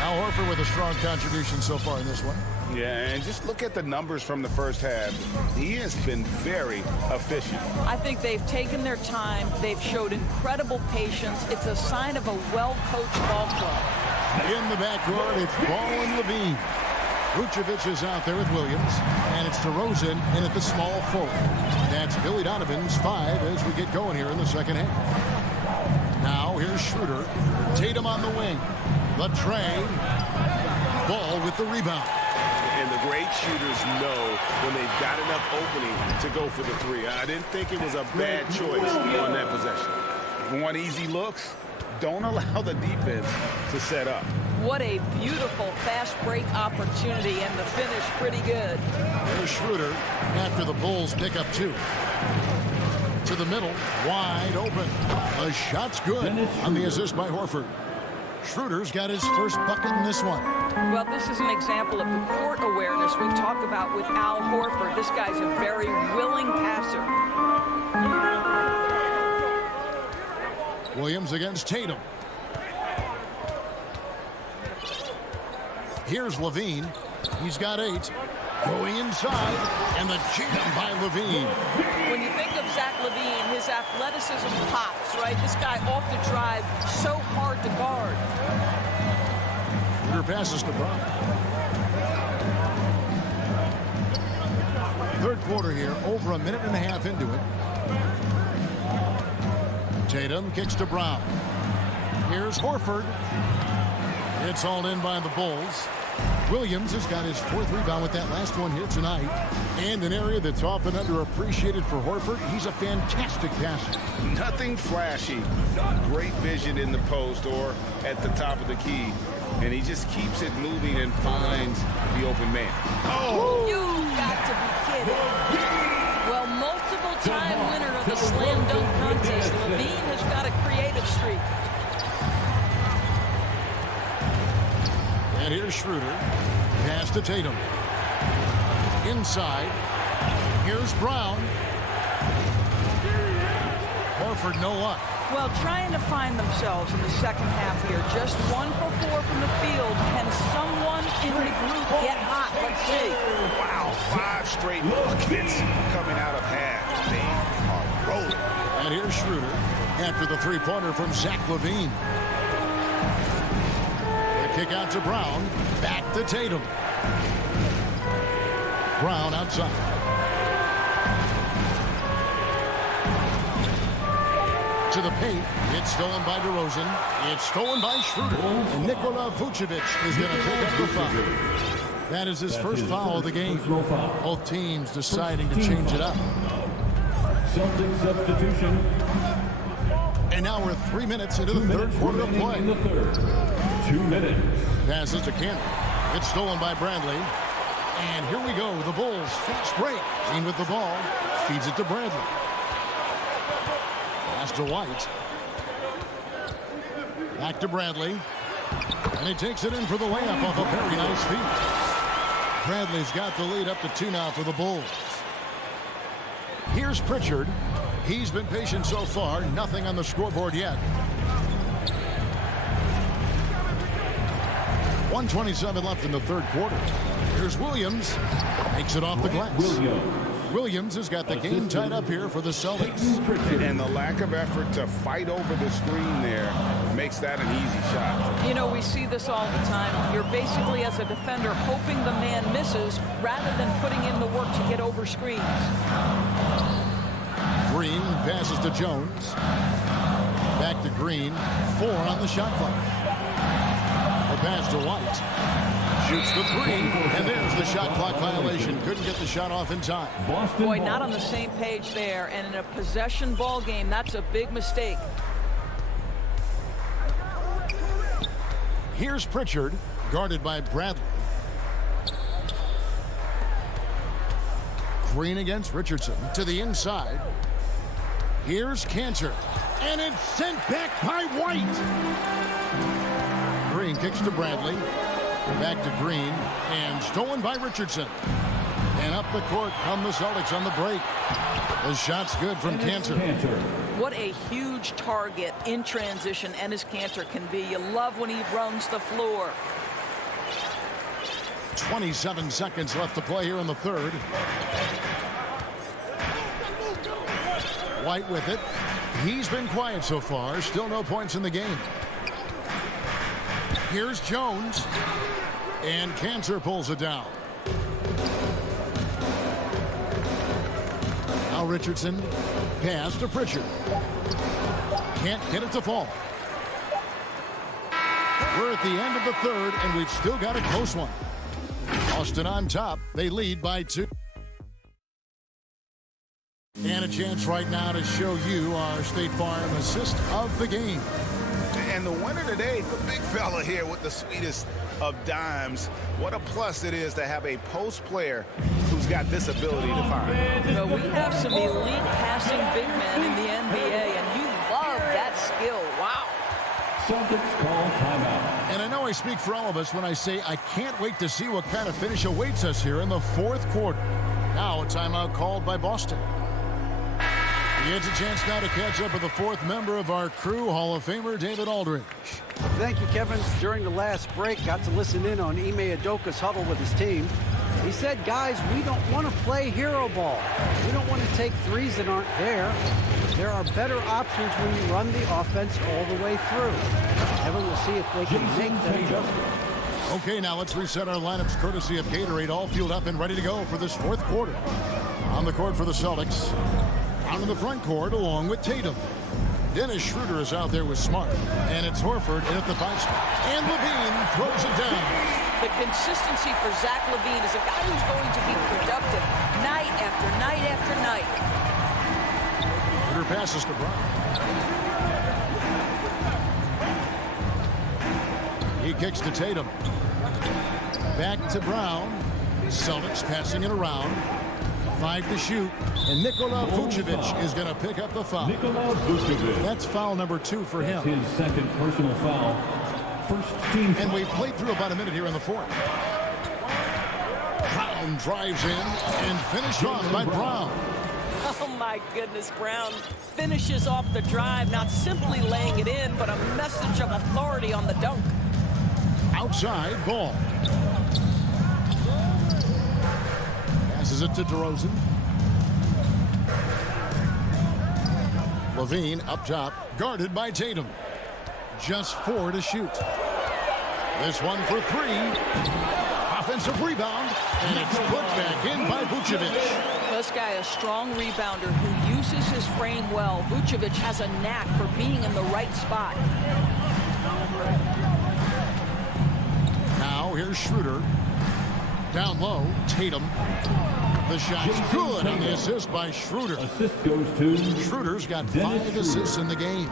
Al Horford with a strong contribution so far in this one. Yeah, and just look at the numbers from the first half. He has been very efficient. I think they've taken their time. They've showed incredible patience. It's a sign of a well-coached ball club. In the backcourt, it's Ball and Levine. Vucevic is out there with Williams, and it's DeRozan in at the small forward. That's Billy Donovan's 5 as we get going here in the second half. Now here's Schroeder. Tatum on the wing. Latrey. Ball with the rebound. And the great shooters know when they've got enough opening to go for the 3. I didn't think it was a bad choice on that possession. Want easy looks? Don't allow the defense to set up. What a beautiful fast break opportunity, and the finish pretty good. There's Schroeder after the Bulls pick up 2. To the middle, wide open. The shot's good on the assist by Horford. Schroeder's got his first bucket in this one. Well, this is an example of the court awareness we talk about with Al Horford. This guy's a very willing passer. Williams against Tatum. Here's Levine. He's got 8. Going inside, and the jam by Levine. When you think of Zach Levine, his athleticism pops, right? This guy off the drive, so hard to guard. Schroeder passes to Brown. Third quarter here, over 1.5 minutes into it. Tatum kicks to Brown. Here's Horford. It's all in by the Bulls. Williams has got his 4th rebound with that last one here tonight. And an area that's often underappreciated for Horford, he's a fantastic passer. Nothing flashy. Great vision in the post or at the top of the key. And he just keeps it moving and finds the open man. Oh! You got to be kidding. Well, multiple-time winner of the slam dunk contest. Levine has got a creative streak. And here's Schroeder. Pass to Tatum. Inside. Here's Brown. Horford, no luck. Well, trying to find themselves in the second half here. Just 1 for 4 from the field. Can someone in the group get hot? Let's see. Wow, 5 straight buckets coming out of half. They are rolling. And here's Schroeder after the three-pointer from Zach LaVine. The kick out to Brown. Back to Tatum. Brown outside. To the paint. It's stolen by DeRozan. It's stolen by Schroeder. Nikola Vucevic is going to pick up the foul. That is his first foul of the game. Both teams deciding to change it up. Celtics substitution. And now we're 3 minutes into the third quarter of play. 2 minutes. Passes to Cannon. It's stolen by Bradley. And here we go. The Bulls fast break. Green with the ball. Feeds it to Bradley. Pass to White. Back to Bradley. And he takes it in for the layup off a very nice feed. Bradley's got the lead up to 2 now for the Bulls. Here's Pritchard. He's been patient so far. Nothing on the scoreboard yet. 1:27 left in the third quarter. Here's Williams. Makes it off the glass. Williams has got the game tied up here for the Celtics. And the lack of effort to fight over the screen there makes that an easy shot. You know, we see this all the time. You're basically, as a defender, hoping the man misses rather than putting in the work to get over screens. Green passes to Jones. Back to Green. 4 on the shot clock. A pass to White. Shoots the 3, and there's the shot clock violation. Couldn't get the shot off in time. Boy, not on the same page there. And in a possession ball game, that's a big mistake. Here's Pritchard, guarded by Bradley. Green against Richardson to the inside. Here's Cantor, and it's sent back by White. Green kicks to Bradley. Back to Green, and stolen by Richardson. And up the court come the Celtics on the break. The shot's good from Cantor. What a huge target in transition Enes Kanter can be. You love when he runs the floor. 27 seconds left to play here in the third. White with it. He's been quiet so far. Still no points in the game. Here's Jones. And Cantor pulls it down. Now Richardson. Pass to Pritchard. Can't get it to fall. We're at the end of the third, and we've still got a close one. Austin on top. They lead by 2. And a chance right now to show you our State Farm assist of the game. And the winner today, the big fella here with the sweetest of dimes. What a plus it is to have a post player who's got this ability to find. Well, we have some elite passing big men in the NBA, and you love that skill. Wow. Celtics call timeout. And I know I speak for all of us when I say I can't wait to see what kind of finish awaits us here in the fourth quarter. Now a timeout called by Boston. He gets a chance now to catch up with the fourth member of our crew, Hall of Famer David Aldridge. Thank you, Kevin. During the last break, got to listen in on Ime Udoka's huddle with his team. He said, guys, we don't want to play hero ball. We don't want to take threes that aren't there. There are better options when you run the offense all the way through. Kevin, we'll see if they can make that adjustment. Okay, now let's reset our lineups courtesy of Gatorade, all fueled up and ready to go for this fourth quarter. On the court for the Celtics. Out in the front court along with Tatum. Dennis Schroeder is out there with Smart. And it's Horford in at the 5 spot. And LaVine throws it down. The consistency for Zach LaVine is a guy who's going to be productive night after night after night. Schroeder passes to Brown. He kicks to Tatum. Back to Brown. Celtics passing it around. 5 to shoot, and Nikola Vucevic is going to pick up the foul. That's foul number 2 for him. His second personal foul. First team. And we've played through about a minute here in the fourth. Brown drives in and finished off by Brown. Oh, my goodness, Brown finishes off the drive, not simply laying it in, but a message of authority on the dunk. Outside ball. Passes it to DeRozan. Levine up top, guarded by Tatum. Just 4 to shoot. This one for 3. Offensive rebound, and it's put back in by Vucevic. This guy, a strong rebounder who uses his frame well. Vucevic has a knack for being in the right spot. Now here's Schroeder. Down low, Tatum. The shot's good on the assist by Schroeder. Assist goes to Schroeder's got 5 assists in the game.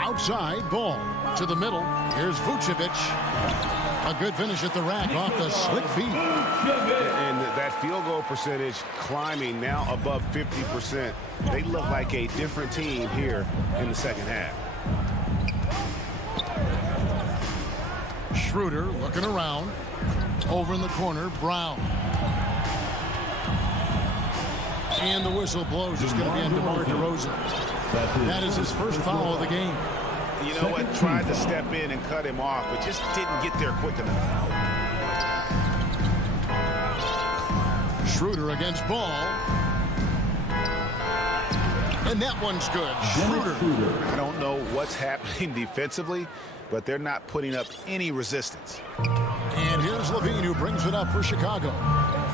Outside ball to the middle. Here's Vucevic. A good finish at the rack off the slick feet. And that field goal percentage climbing now above 50%. They look like a different team here in the second half. Schroeder looking around. Over in the corner, Brown. And the whistle blows. It's going to be on DeMar DeRozan. That is his first foul of the game. You know what? Tried to step in and cut him off, but just didn't get there quick enough. Schroeder against Ball. And that one's good. Schroeder. I don't know what's happening defensively, but they're not putting up any resistance. And here's Levine, who brings it up for Chicago.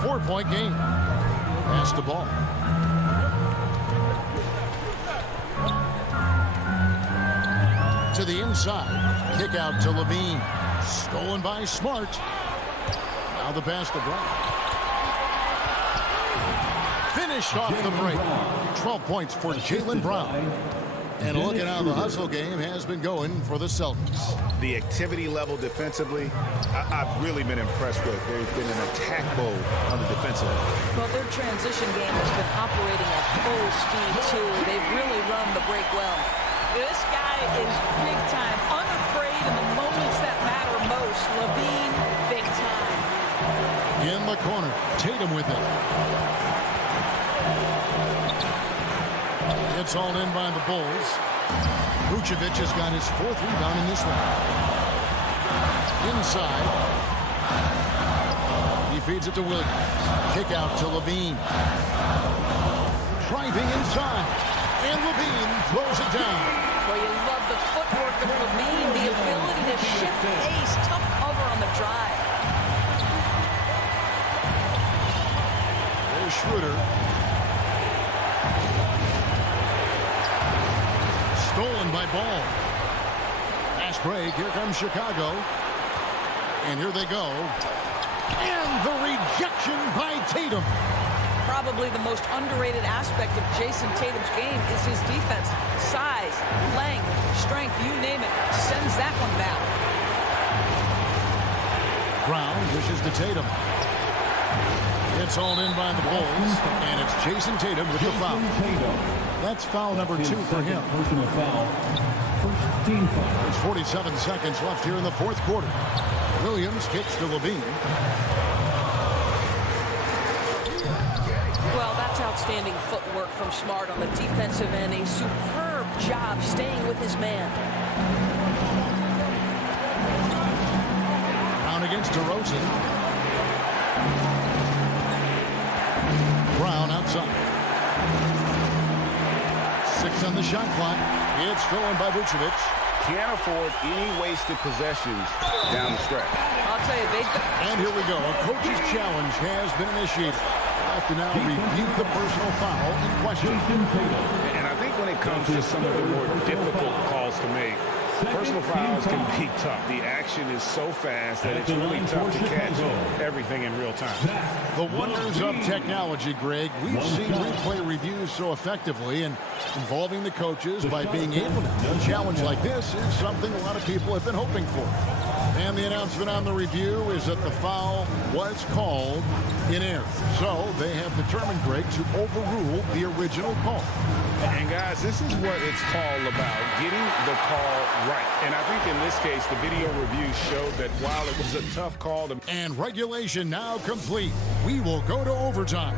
4-point game. Pass the ball. To the inside. Kick out to Levine. Stolen by Smart. Now the pass to Brown. Finished off the break. 12 points for Jaylen Brown. And look at how the hustle game has been going for the Celtics. The activity level defensively, I've really been impressed with. There's been an attack mode on the defensive end. Well, their transition game has been operating at full speed, too. They've really run the break well. This guy is big time, unafraid in the moments that matter most. Levine, big time. In the corner, Tatum with it. It's all in by the Bulls. Vucevic has got his 4th rebound in this one. Inside. He feeds it to Williams. Kick out to Levine. Driving inside. And Levine throws it down. Well, you love the footwork of Levine, the ability to shift pace, tough cover on the drive. There's Schroeder. Stolen by Ball. Fast break. Here comes Chicago. And here they go. And the rejection by Tatum. Probably the most underrated aspect of Jason Tatum's game is his defense. Size, length, strength, you name it, sends that one down. Brown dishes to Tatum. It's all in by the Bulls, and it's Jason Tatum with the foul. That's foul number 2 for him. Personal foul. First team foul. There's 47 seconds left here in the fourth quarter. Williams kicks to Levine. Well, that's outstanding footwork from Smart on the defensive end. A superb job staying with his man. Brown against DeRozan. Brown outside. 6 on the shot clock. It's stolen by Vucevic. Can't afford any wasted possessions down the stretch. I'll tell you, and here we go. A coach's challenge has been initiated. We'll have to now review the personal foul in question. And I think when it comes to some of the more difficult calls to make, personal fouls can be tough. The action is so fast that it's really tough to catch everything in real time. The wonders of technology, Greg. We've seen replay reviews so effectively, and involving the coaches by being able to do a challenge like this is something a lot of people have been hoping for. And the announcement on the review is that the foul was called in error. So they have determined, Greg, to overrule the original call. And guys, this is what it's all about, getting the call right. And I think in this case, the video review showed that while it was a tough call to... And regulation now complete. We will go to overtime.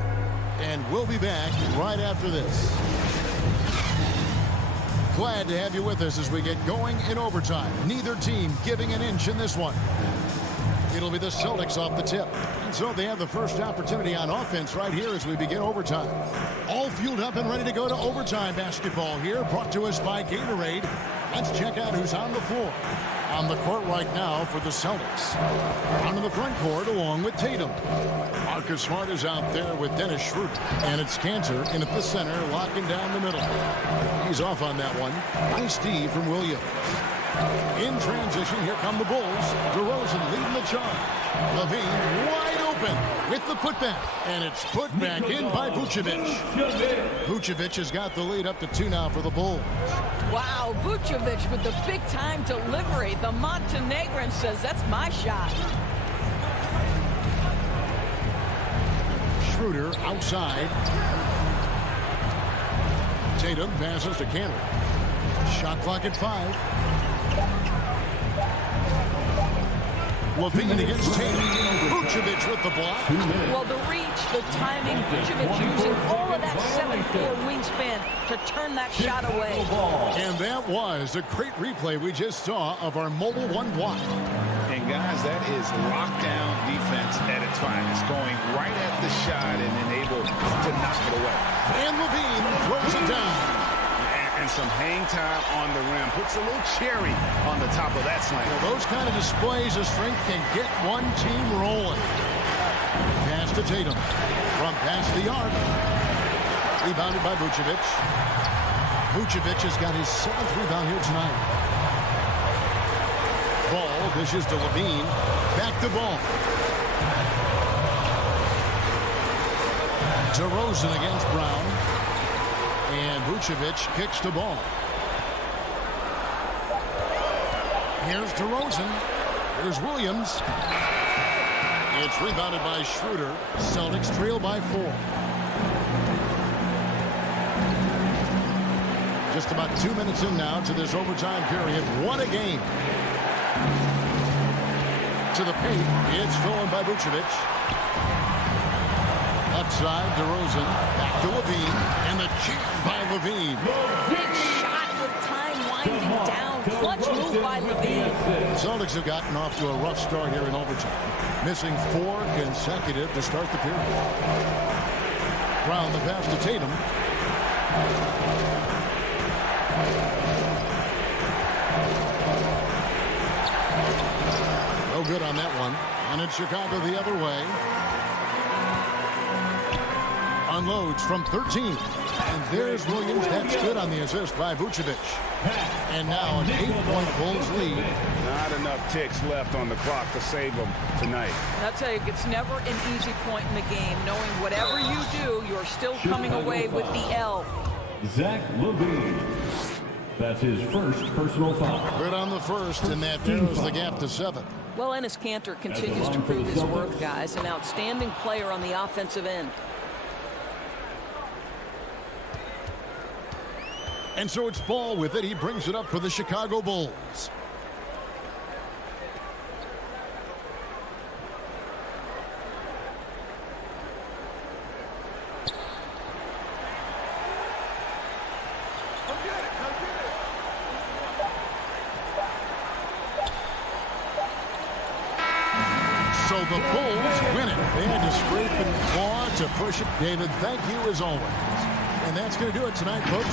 And we'll be back right after this. Glad to have you with us as we get going in overtime. Neither team giving an inch in this one. It'll be the Celtics off the tip. And so they have the first opportunity on offense right here as we begin overtime. All fueled up and ready to go to overtime basketball here, brought to us by Gatorade. Let's check out who's on the floor. On the court right now for the Celtics. Onto the front court along with Tatum. Marcus Smart is out there with Dennis Schroeder. And it's Cantor in at the center, locking down the middle. He's off on that one. Nice D from Williams. In transition, here come the Bulls. DeRozan leading the charge. Levine wide open with the putback. And it's put back in by Vucevic. Vucevic has got the lead up to 2 now for the Bulls. Wow, Vucevic with the big-time delivery. The Montenegrin says, that's my shot. Schroeder outside. Tatum passes to Cantor. Shot clock at 5. Levine against Tatum. Vucevic with the block. Well, the reach, the timing, Vucevic using all of that 7'4" wingspan to turn that shot away. And that was a great replay we just saw of our Mobile One block. And guys, that is lockdown defense at its finest. Going right at the shot and then able to knock it away. And Levine throws it down. And some hang time on the rim. Puts a little cherry on the top of that slam. Well, those kind of displays of strength can get one team rolling. Pass to Tatum. From past the arc. Rebounded by Vucevic. Vucevic has got his 7th rebound here tonight. Ball dishes to Levine. Back to Ball. DeRozan against Brown. And Vucevic kicks to Ball. Here's DeRozan. Here's Williams. It's rebounded by Schroeder. Celtics trail by 4. Just about 2 minutes in now to this overtime period. What a game. To the paint. It's stolen by Vucevic. Left side, DeRozan. Back to Levine. And the cheat by Levine. Big shot with time winding down. Clutch move by Levine. The Celtics have gotten off to a rough start here in overtime. Missing 4 consecutive to start the period. Brown the pass to Tatum. No good on that one. And it's Chicago the other way. Unloads from 13. And there's Williams. That's good on the assist by Vucevic. And now an 8-point Bulls lead. Not enough ticks left on the clock to save them tonight. And I'll tell you, it's never an easy point in the game, knowing whatever you do, you're still coming away with the L. Zach LaVine. That's his first personal foul. Good on the first, and that narrows the gap to 7. Well, Enes Kanter continues to prove his worth, guys. An outstanding player on the offensive end. And so it's Ball with it. He brings it up for the Chicago Bulls. So the Bulls win it. They had to scrape and claw to push it. David, thank you as always. And that's going to do it tonight, folks.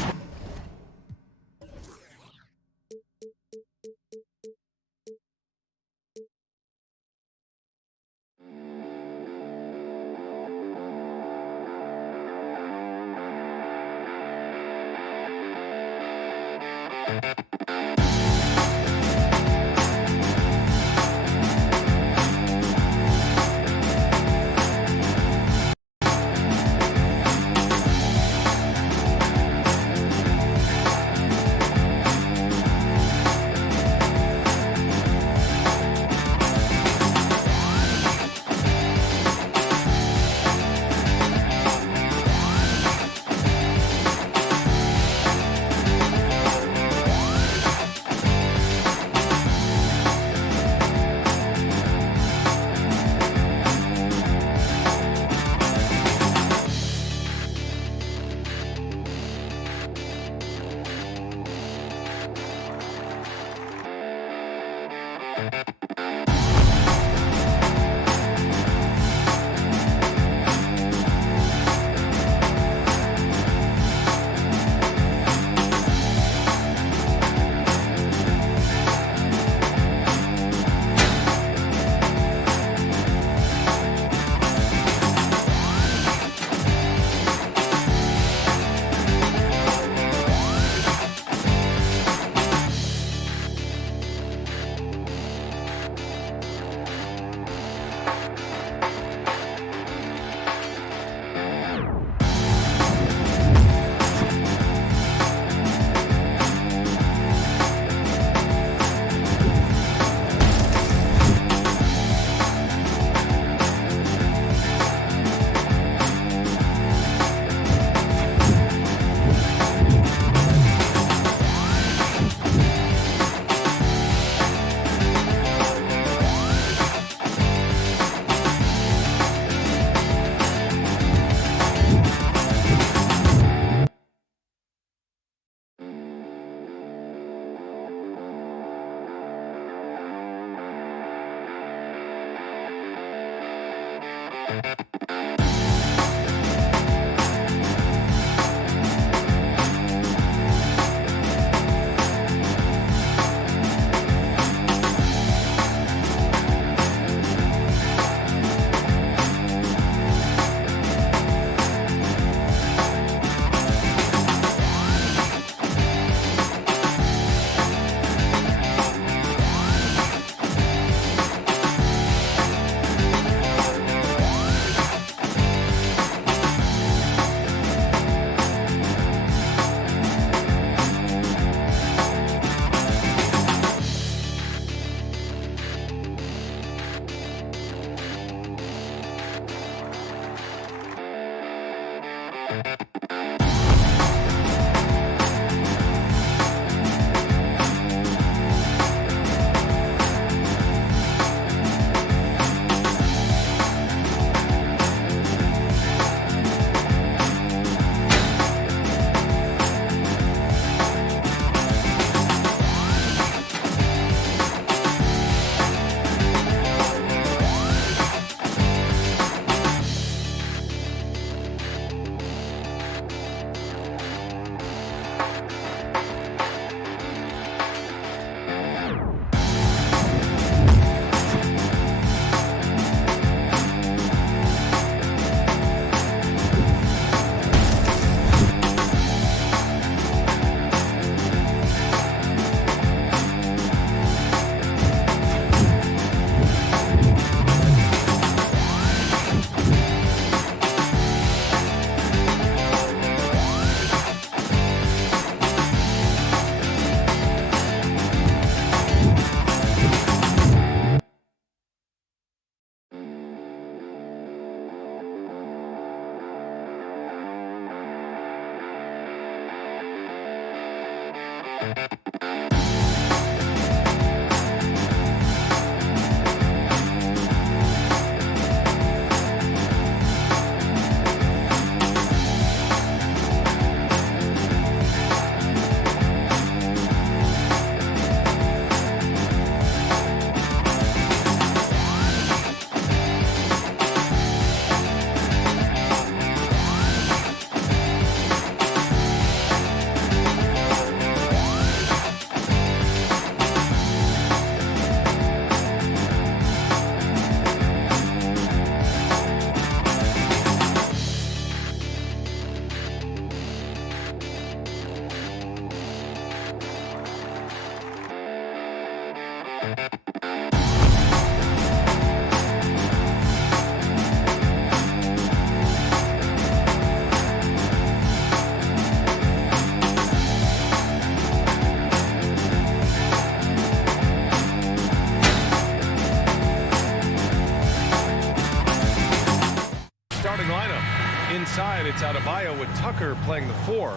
Inside, it's Adebayo with Tucker playing the 4.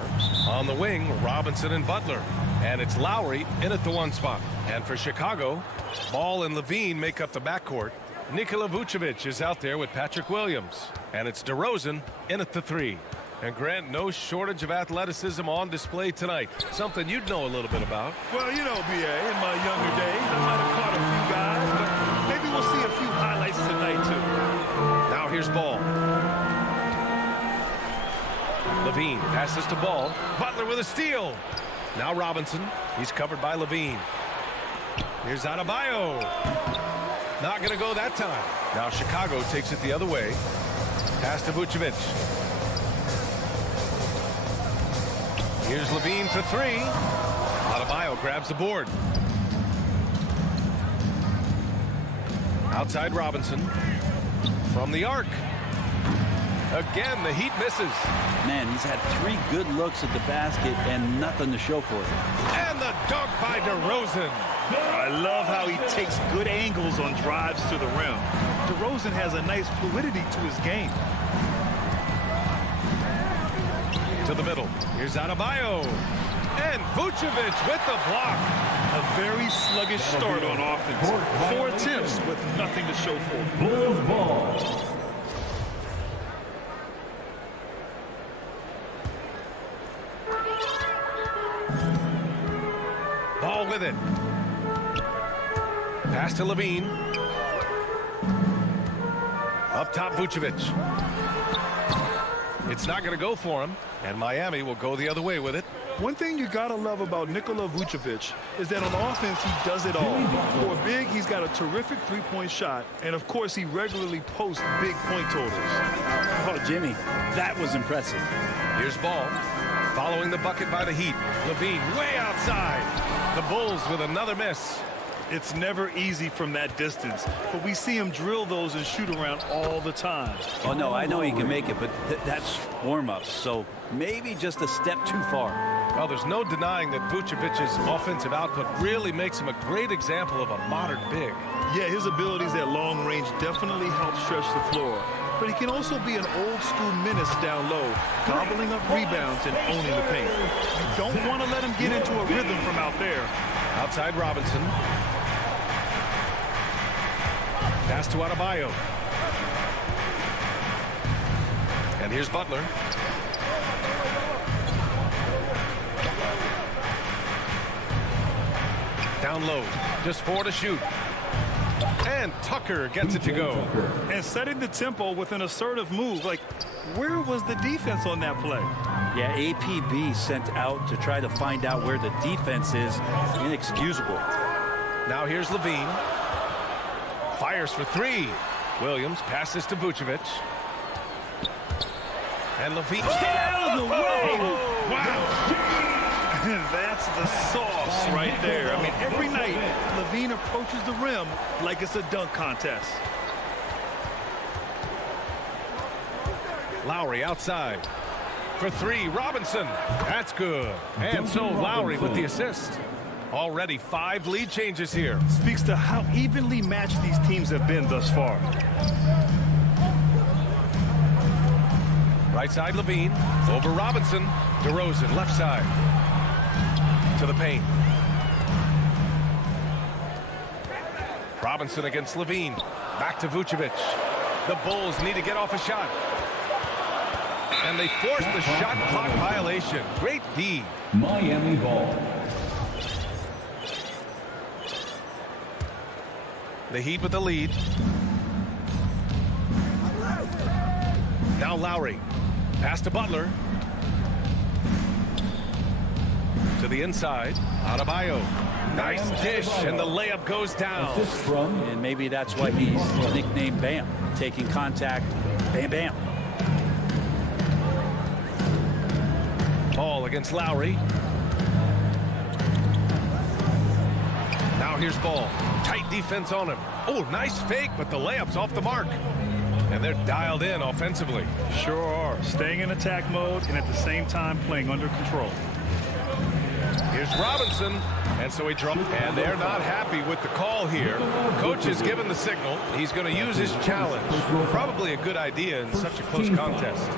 On the wing, Robinson and Butler. And it's Lowry in at the 1 spot. And for Chicago, Ball and Levine make up the backcourt. Nikola Vucevic is out there with Patrick Williams. And it's DeRozan in at the 3. And Grant, no shortage of athleticism on display tonight. Something you'd know a little bit about. Well, you know, B.A., in my younger days, I might have caught a few guys, but maybe we'll see a few highlights tonight, too. Now here's Ball. Levine passes to Ball. Butler with a steal. Now Robinson. He's covered by Levine. Here's Adebayo. Not going to go that time. Now Chicago takes it the other way. Pass to Vucevic. Here's Levine for 3. Adebayo grabs the board. Outside Robinson. From the arc. Again, the Heat misses. Man, he's had 3 good looks at the basket and nothing to show for it. And the dunk by DeRozan. I love how he takes good angles on drives to the rim. DeRozan has a nice fluidity to his game. To the middle. Here's Adebayo. And Vucevic with the block. A very sluggish start on offense. 4 attempts with nothing to show for it. Bulls ball. Ball with it. Pass to Levine. Up top, Vucevic. It's not going to go for him, and Miami will go the other way with it. One thing you got to love about Nikola Vucevic is that on offense, he does it all. For a big, he's got a terrific three-point shot, and of course, he regularly posts big point totals. Oh, Jimmy, that was impressive. Here's Ball. Following the bucket by the Heat. Levine way outside. The Bulls with another miss. It's never easy from that distance, but we see him drill those and shoot around all the time. Oh, no, I know he can make it, but that's warm-ups, so maybe just a step too far. Well, there's no denying that Vucevic's offensive output really makes him a great example of a modern big. Yeah, his abilities at long range definitely help stretch the floor. but he can also be an old-school menace down low, gobbling up rebounds and owning the paint. You don't want to let him get into a rhythm from out there. Outside Robinson. Pass to Adebayo. And here's Butler. Down low. Just 4 to shoot. And Tucker gets it to go. And setting the tempo with an assertive move. Like, where was the defense on that play? Yeah, APB sent out to try to find out where the defense is. Inexcusable. Now here's Levine. Fires for 3. Williams passes to Vucevic. And Levine. Stay out of the way! Wow! That's the sauce right there. I mean, every night, Levine approaches the rim like it's a dunk contest. Lowry outside. For 3, Robinson. That's good. And so Lowry with the assist. Already 5 lead changes here. Speaks to how evenly matched these teams have been thus far. Right side Levine. Over Robinson. DeRozan left side. To the paint. Robinson against Levine. Back to Vucevic. The Bulls need to get off a shot. And they force the shot clock violation. Great D. Miami ball. The Heat with the lead. Now Lowry. Pass to Butler. To the inside. Adebayo. Nice dish, and the layup goes down. And maybe that's why he's nicknamed Bam. Taking contact. Bam, bam. Ball against Lowry. Now here's Ball. Tight defense on him. Oh, nice fake, but the layup's off the mark. And they're dialed in offensively. Sure are. Staying in attack mode and at the same time playing under control. Here's Robinson. And so he dropped. And they're not happy with the call here. Coach has given the signal. He's going to use his challenge. Probably a good idea in such a close contest.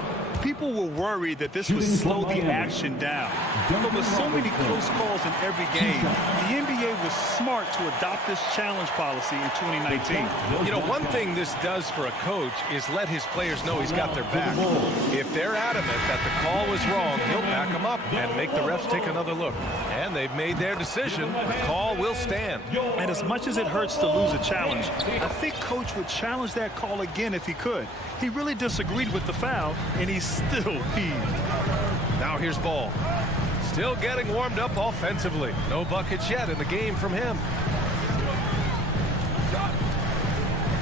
People were worried that this would slow the action down. But with so many close calls in every game, the NBA was smart to adopt this challenge policy in 2019. You know, one thing this does for a coach is let his players know he's got their back. If they're adamant that the call was wrong, he'll back them up and make the refs take another look. And they've made their decision. The call will stand. And as much as it hurts to lose a challenge, I think Coach would challenge that call again if he could. He really disagreed with the foul, and he's still peeved. Now here's Ball. Still getting warmed up offensively. No buckets yet in the game from him.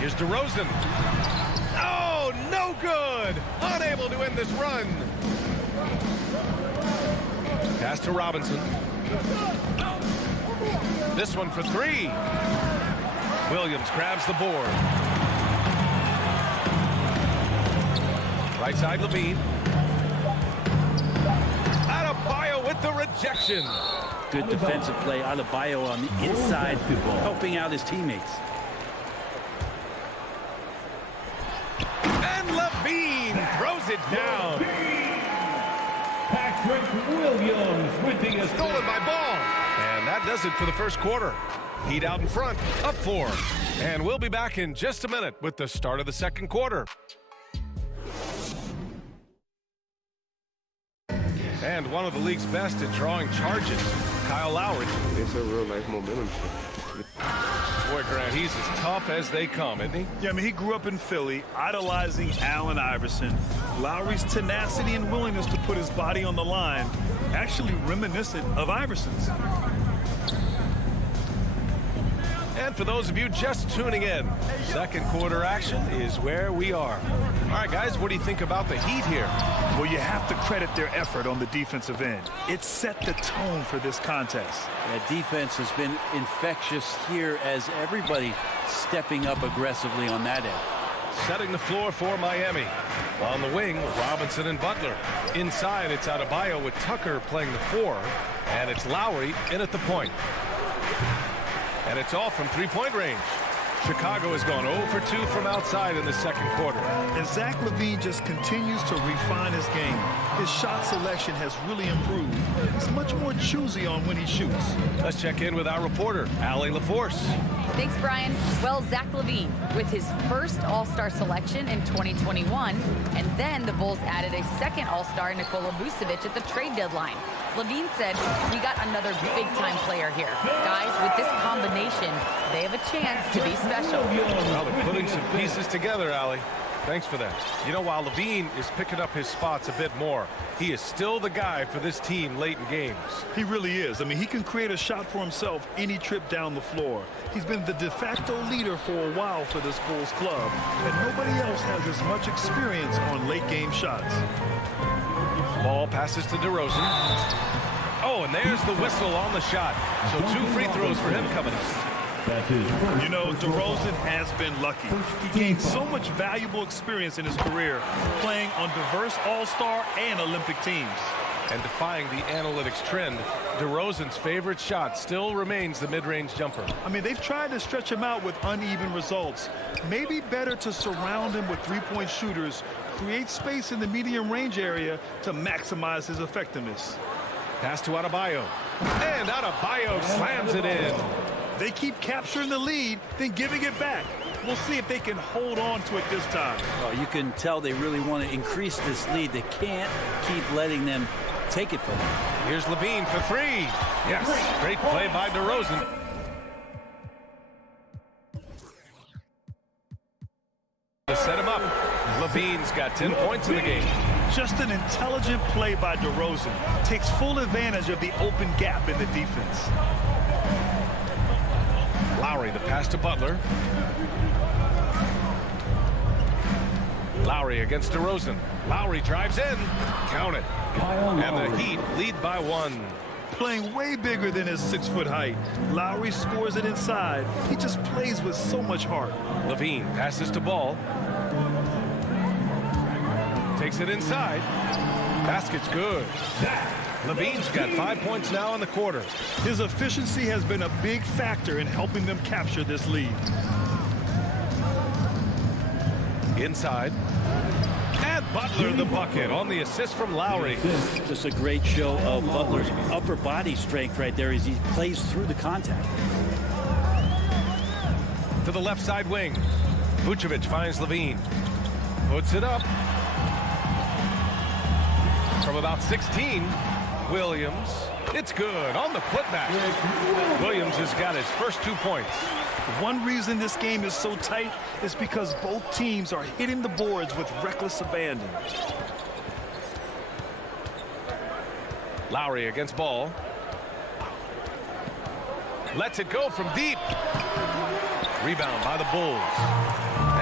Here's DeRozan. Oh, no good. Unable to end this run. Pass to Robinson. This one for 3. Williams grabs the board. Right side Levine. Adebayo with the rejection. Good defensive play. Adebayo on the inside, helping out his teammates. And Levine throws it down. Patrick Williams with the assist. Stolen by Ball. And that does it for the first quarter. Heat out in front, up 4. And we'll be back in just a minute with the start of the second quarter. And one of the league's best at drawing charges, Kyle Lowry. It's a real nice momentum shift. Boy, Grant, he's as tough as they come, isn't he? Yeah, I mean, he grew up in Philly, idolizing Allen Iverson. Lowry's tenacity and willingness to put his body on the line, actually reminiscent of Iverson's. And for those of you just tuning in, second quarter action is where we are. All right, guys, what do you think about the Heat here? Well, you have to credit their effort on the defensive end. It set the tone for this contest. Yeah, defense has been infectious here as everybody stepping up aggressively on that end. Setting the floor for Miami. On the wing, Robinson and Butler. Inside, it's Adebayo with Tucker playing the 4. And it's Lowry in at the point. And it's off from 3-point range. Chicago has gone 0 for 2 from outside in the second quarter. And Zach LaVine just continues to refine his game. His shot selection has really improved. He's much more choosy on when he shoots. Let's check in with our reporter, Allie LaForce. Thanks, Brian. Well, Zach LaVine with his first All-Star selection in 2021, and then the Bulls added a second All-Star, Nikola Vucevic, at the trade deadline. LaVine said, "We got another big-time player here. Guys, with this combination, they have a chance to be special." Well, they're putting some pieces together, Allie. Thanks for that. You know, while LaVine is picking up his spots a bit more, he is still the guy for this team late in games. He really is. I mean, he can create a shot for himself any trip down the floor. He's been the de facto leader for a while for this Bulls club, and nobody else has as much experience on late-game shots. Ball passes to DeRozan. Oh, and there's the whistle on the shot. So 2 free throws for him coming up. You know, DeRozan has been lucky. He gained so much valuable experience in his career playing on diverse All-Star and Olympic teams. And defying the analytics trend, DeRozan's favorite shot still remains the mid-range jumper. I mean, they've tried to stretch him out with uneven results. Maybe better to surround him with three-point shooters, create space in the medium range area to maximize his effectiveness. Pass to Adebayo. And Adebayo slams it in. They keep capturing the lead, then giving it back. We'll see if they can hold on to it this time. Well, you can tell they really want to increase this lead. They can't keep letting them take it from them. Here's LaVine for 3. Yes, great play by DeRozan. To set him up. LaVine's got 10 points in the game. Just an intelligent play by DeRozan. Takes full advantage of the open gap in the defense. Lowry, the pass to Butler. Lowry against DeRozan. Lowry drives in. Count it. And the Heat lead by 1. Playing way bigger than his 6-foot height. Lowry scores it inside. He just plays with so much heart. LaVine passes to Ball. Takes it inside. Basket's good. LaVine's got 5 points now in the quarter. His efficiency has been a big factor in helping them capture this lead. Inside. And Butler the bucket on the assist from Lowry. Just a great show of Butler's upper body strength right there as he plays through the contact. To the left side wing. Vucevic finds LaVine. Puts it up. From about 16. Williams, it's good on the putback. Williams has got his first 2 points. One reason this game is so tight is because both teams are hitting the boards with reckless abandon. Lowry against Ball. Lets it go from deep. Rebound by the Bulls.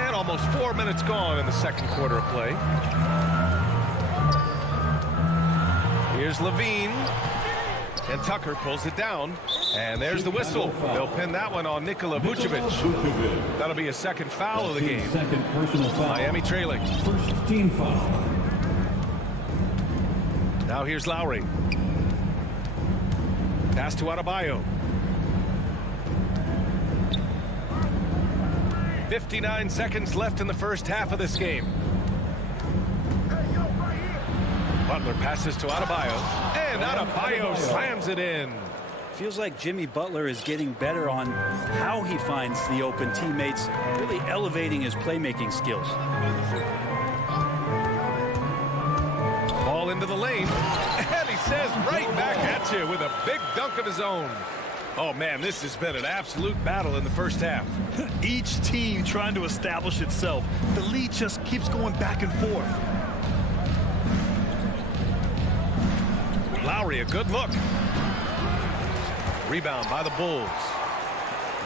And almost 4 minutes gone in the second quarter of play. Here's LaVine, and Tucker pulls it down, and there's the whistle. They'll pin that one on Nikola Vucevic. That'll be a second foul of the game. Second personal foul. Miami trailing. First team foul. Now here's Lowry. Pass to Adebayo. 59 seconds left in the first half of this game. Butler passes to Adebayo, and Adebayo slams it in. Feels like Jimmy Butler is getting better on how he finds the open teammates, really elevating his playmaking skills. Ball into the lane, and he says right back at you with a big dunk of his own. Oh, man, this has been an absolute battle in the first half. Each team trying to establish itself. The lead just keeps going back and forth. Lowry, a good look. Rebound by the Bulls.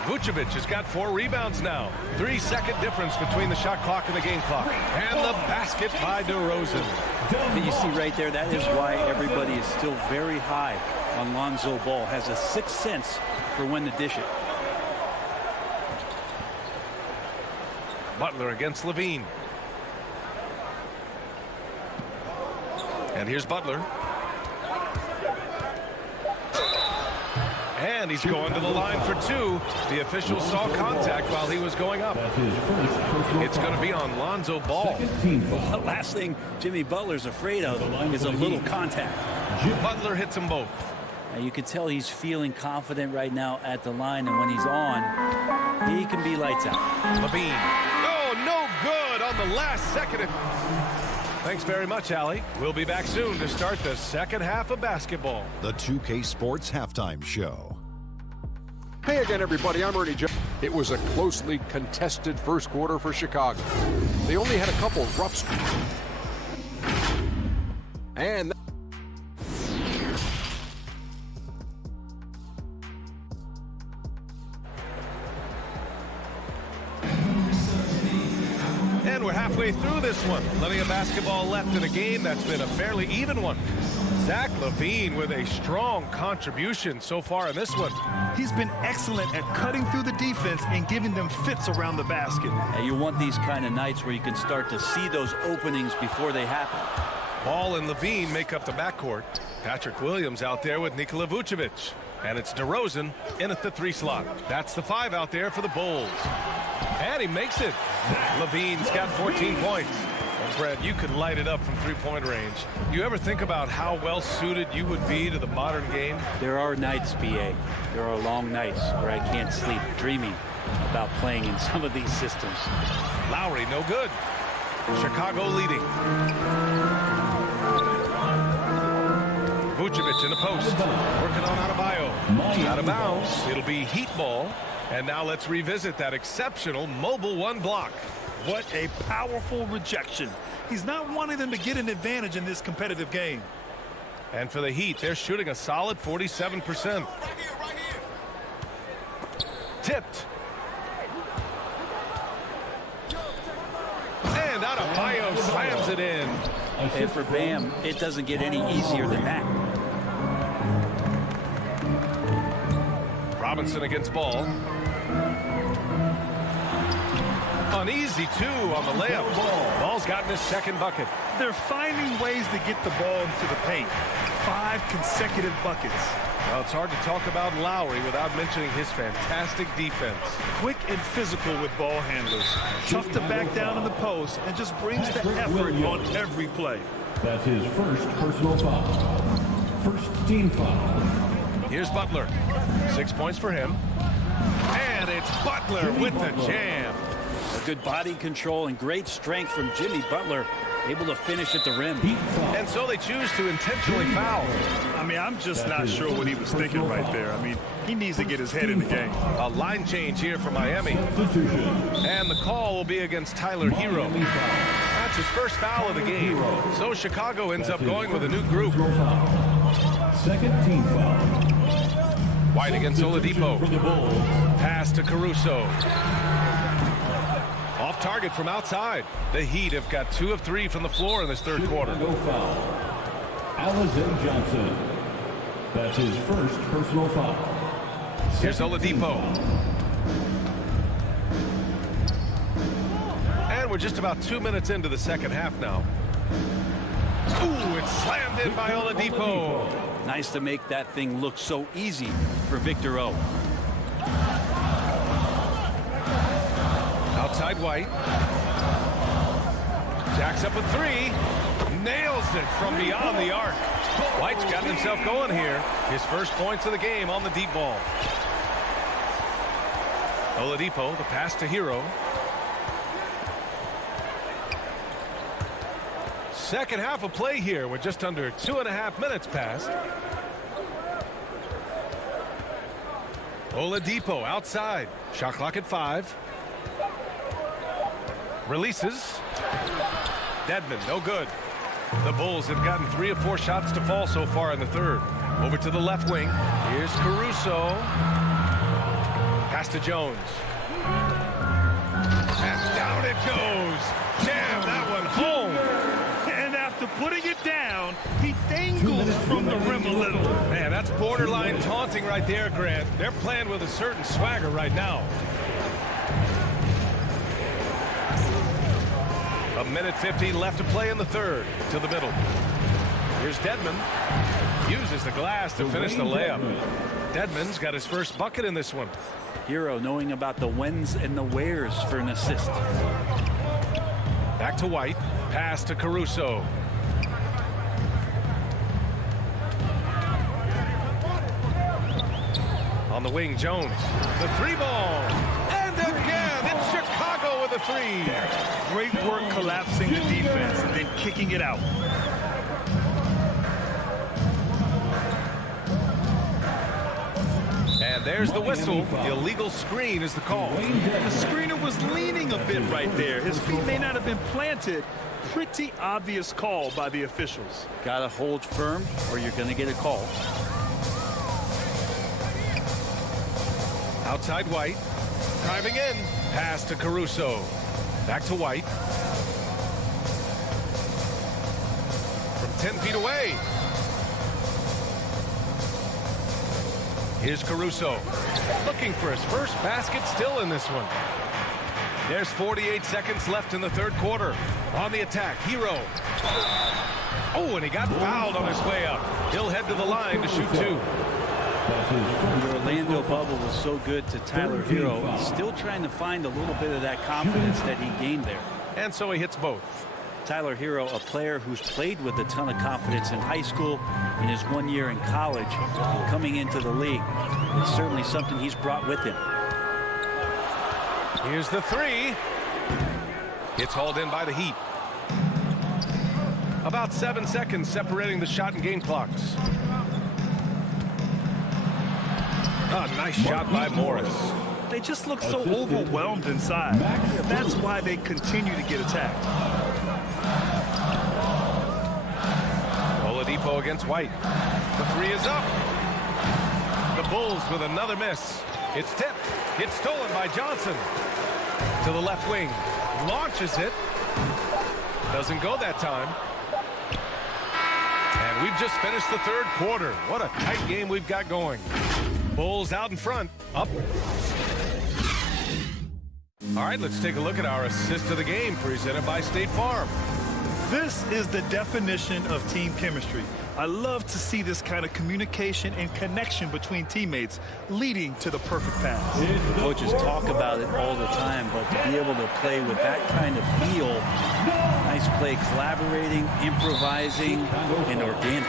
Vucevic has got 4 rebounds now. 3-second difference between the shot clock and the game clock. And the basket by DeRozan. You see right there, that is why everybody is still very high on Lonzo Ball. Has a sixth sense for when to dish it. Butler against LaVine. And here's Butler. And he's going to the line for two. The official saw contact while he was going up. It's going to be on Lonzo Ball. The last thing Jimmy Butler's afraid of is a little contact. Butler hits them both. Now you can tell he's feeling confident right now at the line, and when he's on, he can be lights out. Levine. Oh, no good on the last second. Thanks very much, Allie. We'll be back soon to start the second half of basketball. The 2K Sports Halftime Show. Hey again, everybody. I'm Ernie Jones. It was a closely contested first quarter for Chicago. They only had a couple rough. And we're halfway through this one. Plenty of basketball left in a game that's been a fairly even one. Zach LaVine with a strong contribution so far in this one. He's been excellent at cutting through the defense and giving them fits around the basket. Now you want these kind of nights where you can start to see those openings before they happen. Ball and LaVine make up the backcourt. Patrick Williams out there with Nikola Vucevic. And it's DeRozan in at the 3 slot. That's the 5 out there for the Bulls. And he makes it. LaVine's got 14 points. Well, Brad, you could light it up from three-point range. You ever think about how well suited you would be to the modern game? There are nights, BA. There are long nights where I can't sleep dreaming about playing in some of these systems. Lowry, no good. Chicago leading. Vucevic in the post. Working on Adebayo. Out of bounds. It'll be Heat ball. And now let's revisit that exceptional mobile 1 block. What a powerful rejection. He's not wanting them to get an advantage in this competitive game. And for the Heat, they're shooting a solid 47%. Tipped. And Adebayo slams it in. And for Bam, it doesn't get any easier than that. Robinson against Ball. Uneasy, too, on the layup. Ball's gotten his second bucket. They're finding ways to get the ball into the paint. 5 consecutive buckets. Well, it's hard to talk about Lowry without mentioning his fantastic defense. Quick and physical with ball handlers. Tough to back down in the post and just brings the effort on every play. That's his first personal foul. First team foul. Here's Butler. 6 points for him. And it's Butler with the jam. A good body control and great strength from Jimmy Butler, able to finish at the rim. And so they choose to intentionally foul. I mean, I'm just not sure what he was thinking right there. I mean, he needs to get his head in the game. A line change here for Miami. And the call will be against Tyler Hero. That's his first foul of the game. So Chicago ends up going with a new group. Second team foul. White against Oladipo. Pass to Caruso. Off target from outside. The Heat have got 2 of 3 from the floor in this third quarter. Foul. Alizé Johnson. That's his first personal foul. Here's Oladipo. And we're just about 2 minutes into the second half now. Ooh, it's slammed in by Oladipo. Nice to make that thing look so easy for Victor O. Outside White. Jacks up a 3. Nails it from beyond the arc. White's got himself going here. His first points of the game on the deep ball. Oladipo, the pass to Hero. Second half of play here with just under 2.5 minutes passed. Oladipo outside. Shot clock at 5. Releases. Dedmon, no good. The Bulls have gotten 3 of 4 shots to fall so far in the third. Over to the left wing. Here's Caruso. Pass to Jones. And down it goes. Jam that one home. And after putting it down, he dangles from the rim a little. Man, that's borderline taunting right there, Grant. They're playing with a certain swagger right now. A minute 15 left to play in the third. To the middle. Here's Dedmon. Uses the glass to finish the layup. Dedmon's got his first bucket in this one. Hero knowing about the whens and the wheres for an assist. Back to White. Pass to Caruso. On the wing, Jones. The three ball. And again, it's Chicago with a three. Great work collapsing the defense and then kicking it out. And there's the whistle. Illegal screen is the call. The screener was leaning a bit right there. His feet may not have been planted. Pretty obvious call by the officials. Got to hold firm or you're going to get a call. Outside White. Driving in. Pass to Caruso. Back to White. From 10 feet away. Here's Caruso. Looking for his first basket still in this one. There's 48 seconds left in the third quarter. On the attack, Hero. Oh, and he got fouled on his way up. He'll head to the line to shoot two. The Orlando bubble was so good to Tyler Hero. He's still trying to find a little bit of that confidence that he gained there. And so he hits both. Tyler Hero, a player who's played with a ton of confidence in high school and his 1 year in college, coming into the league. It's certainly something he's brought with him. Here's the three. It's hauled in by the Heat. About 7 seconds separating the shot and game clocks. A nice shot by Morris. They just look so overwhelmed inside. That's why they continue to get attacked. Oladipo against White. The three is up. The Bulls with another miss. It's tipped. It's stolen by Johnson. To the left wing. Launches it. Doesn't go that time. And we've just finished the third quarter. What a tight game we've got going. Bulls out in front. Up. All right, let's take a look at our assist of the game presented by State Farm. This is the definition of team chemistry. I love to see this kind of communication and connection between teammates leading to the perfect pass. Coaches talk about it all the time, but to be able to play with that kind of feel, nice play, collaborating, improvising, and organic.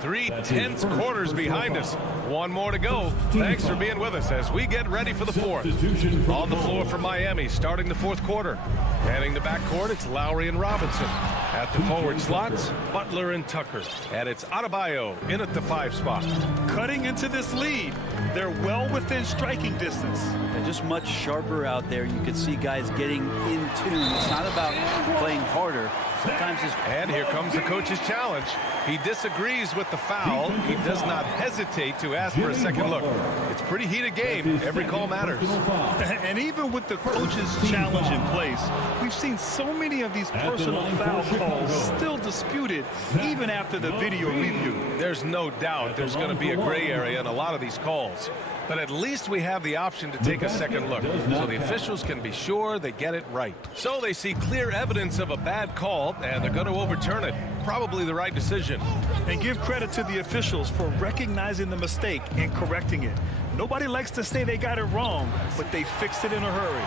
3 tense quarters behind us. One more to go. Thanks for being with us as we get ready for the fourth. On the floor for Miami, starting the fourth quarter. Heading the backcourt, it's Lowry and Robinson. At the forward slots, Butler and Tucker. And it's Adebayo in at the 5 spot. Cutting into this lead. They're well within striking distance. They're just much sharper out there. You can see guys getting in tune. It's not about playing harder. Sometimes it's... And here comes the coach's challenge. He disagrees with the foul. He does not hesitate to ask for a second look. It's a pretty heated game. Every call matters. And even with the coach's challenge in place, we've seen so many of these personal foul calls still disputed even after the video review. There's no doubt there's going to be a gray area in a lot of these calls. But at least we have the option to take a second look, so the officials can be sure they get it right. So they see clear evidence of a bad call, and they're going to overturn it. Probably the right decision. And give credit to the officials for recognizing the mistake and correcting it. Nobody likes to say they got it wrong, but they fixed it in a hurry.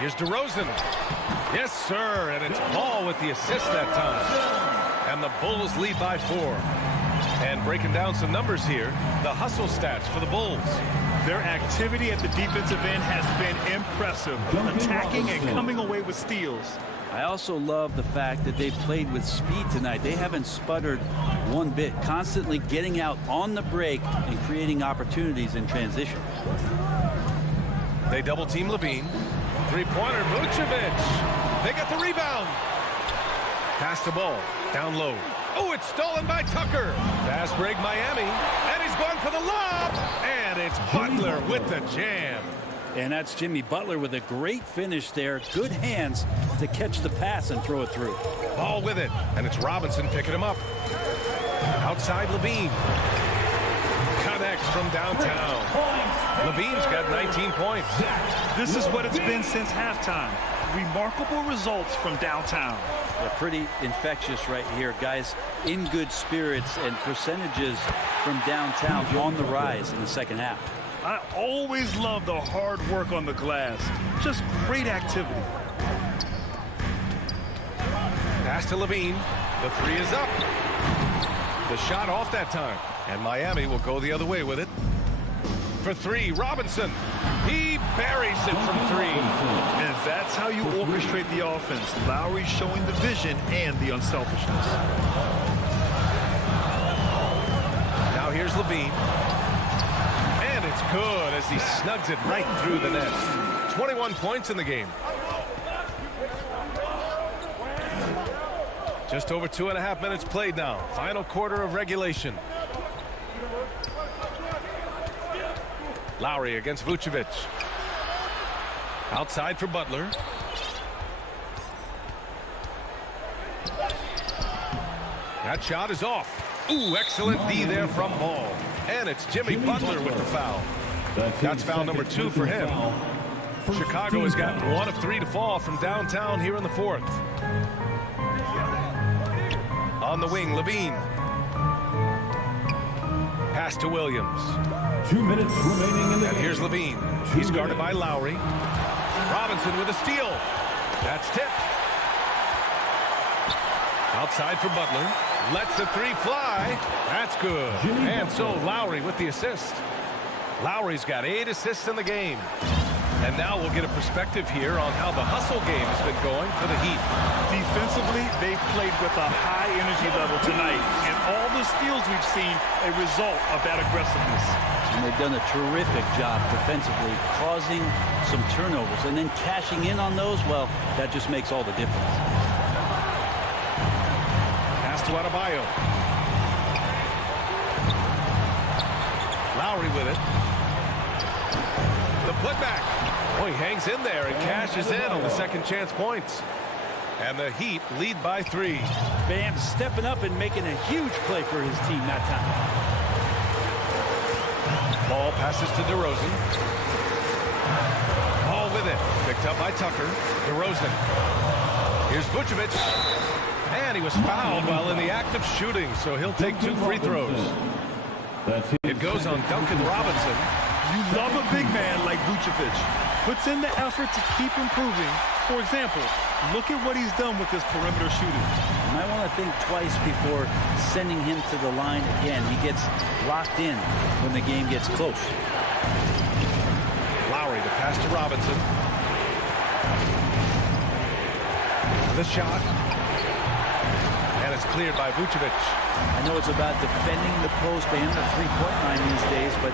Here's DeRozan. Yes, sir, and it's Ball with the assist that time. And the Bulls lead by 4. And breaking down some numbers here, the hustle stats for the Bulls. Their activity at the defensive end has been impressive, attacking and coming away with steals. I also love the fact that they've played with speed tonight. They haven't sputtered one bit, constantly getting out on the break and creating opportunities in transition. They double team Levine. Three-pointer, Vucevic. They get the rebound. Pass the ball, down low. Oh, it's stolen by Tucker. Fast break Miami, and he's going for the lob. And it's Butler with the jam. And that's Jimmy Butler with a great finish there. Good hands to catch the pass and throw it through. Ball with it, and it's Robinson picking him up. Outside Levine. Connects from downtown. Levine's got 19 points. This is what it's been since halftime. remarkable results from downtown. Yeah, pretty infectious right here. Guys in good spirits and percentages from downtown on the rise in the second half. I always love the hard work on the glass. Just great activity. Pass to Levine. The three is up. The shot off that time. And Miami will go the other way with it. For three, Robinson. He buries it from three. And that's how you orchestrate the offense. Lowry showing the vision and the unselfishness. Now here's Levine. And it's good as he snugs it right through the net. 21 points in the game. Just over 2.5 minutes played now. Final quarter of regulation. Lowry against Vucevic. Outside for Butler. That shot is off. Ooh, excellent D there from Ball. And it's Jimmy Butler with the foul. That's foul number 2 for him. Chicago has got 1 of 3 to fall from downtown here in the fourth. On the wing, Levine. Pass to Williams. 2 minutes remaining in the game. And here's Levine. He's guarded by Lowry. Robinson with a steal. That's tipped. Outside for Butler. Lets the three fly. That's good. And so Lowry with the assist. Lowry's got 8 assists in the game. And now we'll get a perspective here on how the hustle game has been going for the Heat. Defensively, they've played with a high energy level tonight. And all the steals we've seen, a result of that aggressiveness. And they've done a terrific job defensively, causing some turnovers. And then cashing in on those, well, that just makes all the difference. Pass to Adebayo. Lowry with it. The putback. Oh, he hangs in there and cashes in on the second chance points. And the Heat lead by 3. Bam stepping up and making a huge play for his team that time. Ball passes to DeRozan. Ball with it. Picked up by Tucker. DeRozan. Here's Vucevic. And he was fouled while in the act of shooting, so he'll take 2 free throws. It goes on Duncan Robinson. You love a big man like Vucevic. Puts in the effort to keep improving. For example, look at what he's done with his perimeter shooting. You might want to think twice before sending him to the line again. He gets locked in when the game gets close. Lowry, the pass to Robinson. The shot. And it's cleared by Vucevic. I know it's about defending the post and the three-point line these days, but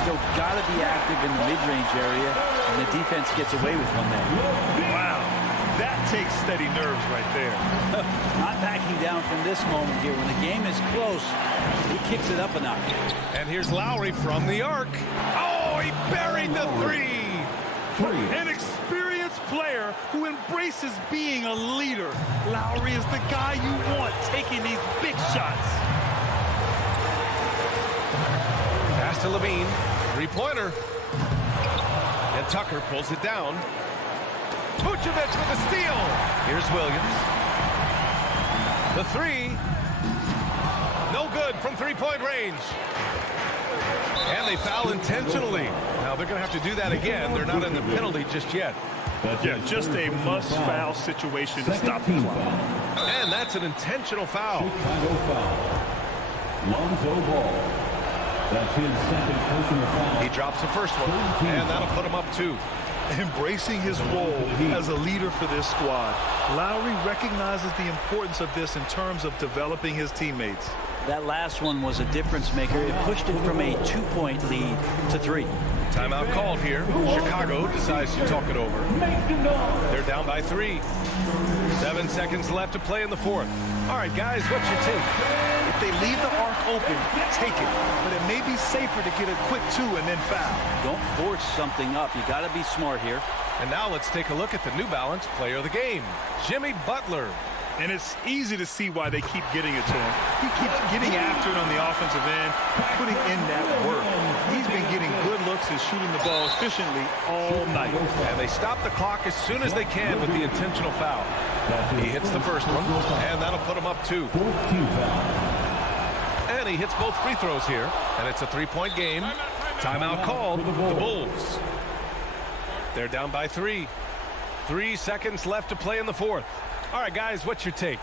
still got to be active in the mid-range area, and the defense gets away with one there. Wow, that takes steady nerves right there. Not backing down from this moment here. When the game is close, he kicks it up a notch. And here's Lowry from the arc. Oh, he buried the three. An experienced player who embraces being a leader. Lowry is the guy you want taking these big shots. Pass to Levine. Three-pointer. And Tucker pulls it down. Vucevic with a steal. Here's Williams. The three. No good from three-point range. And they foul intentionally. Now they're going to have to do that again. They're not in the penalty just yet. Yeah, just a must-foul situation to stop the clock. And that's an intentional foul. Chicago foul. Lonzo Ball. That's his second personal foul. He drops the first one, and that'll put him up 2. Embracing his role as a leader for this squad. Lowry recognizes the importance of this in terms of developing his teammates. That last one was a difference maker. It pushed it from a 2-point lead to 3. Timeout called here. Chicago decides to talk it over. They're down by 3. 7 seconds left to play in the fourth. All right, guys, what's your take? If they leave the arc open, take it. But it may be safer to get a quick 2 and then foul. Don't force something up. You got to be smart here. And now let's take a look at the New Balance player of the game, Jimmy Butler. And it's easy to see why they keep getting it to him. He keeps getting after it on the offensive end, putting in that work. He's been getting good looks and shooting the ball efficiently all night. And they stop the clock as soon as they can with the intentional foul. He hits the first one, and that'll put him up 2. And he hits both free throws here, and it's a 3-point game. Timeout called, the Bulls. They're down by 3. 3 seconds left to play in the fourth. All right, guys, what's your take?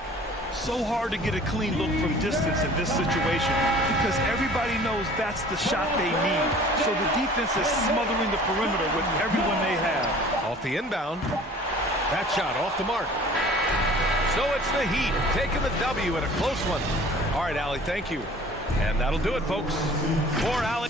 So hard to get a clean look from distance in this situation because everybody knows that's the shot they need. So the defense is smothering the perimeter with everyone they have. Off the inbound. That shot off the mark. So it's the Heat taking the W in a close one. All right, Allie, thank you. And that'll do it, folks. For Allie.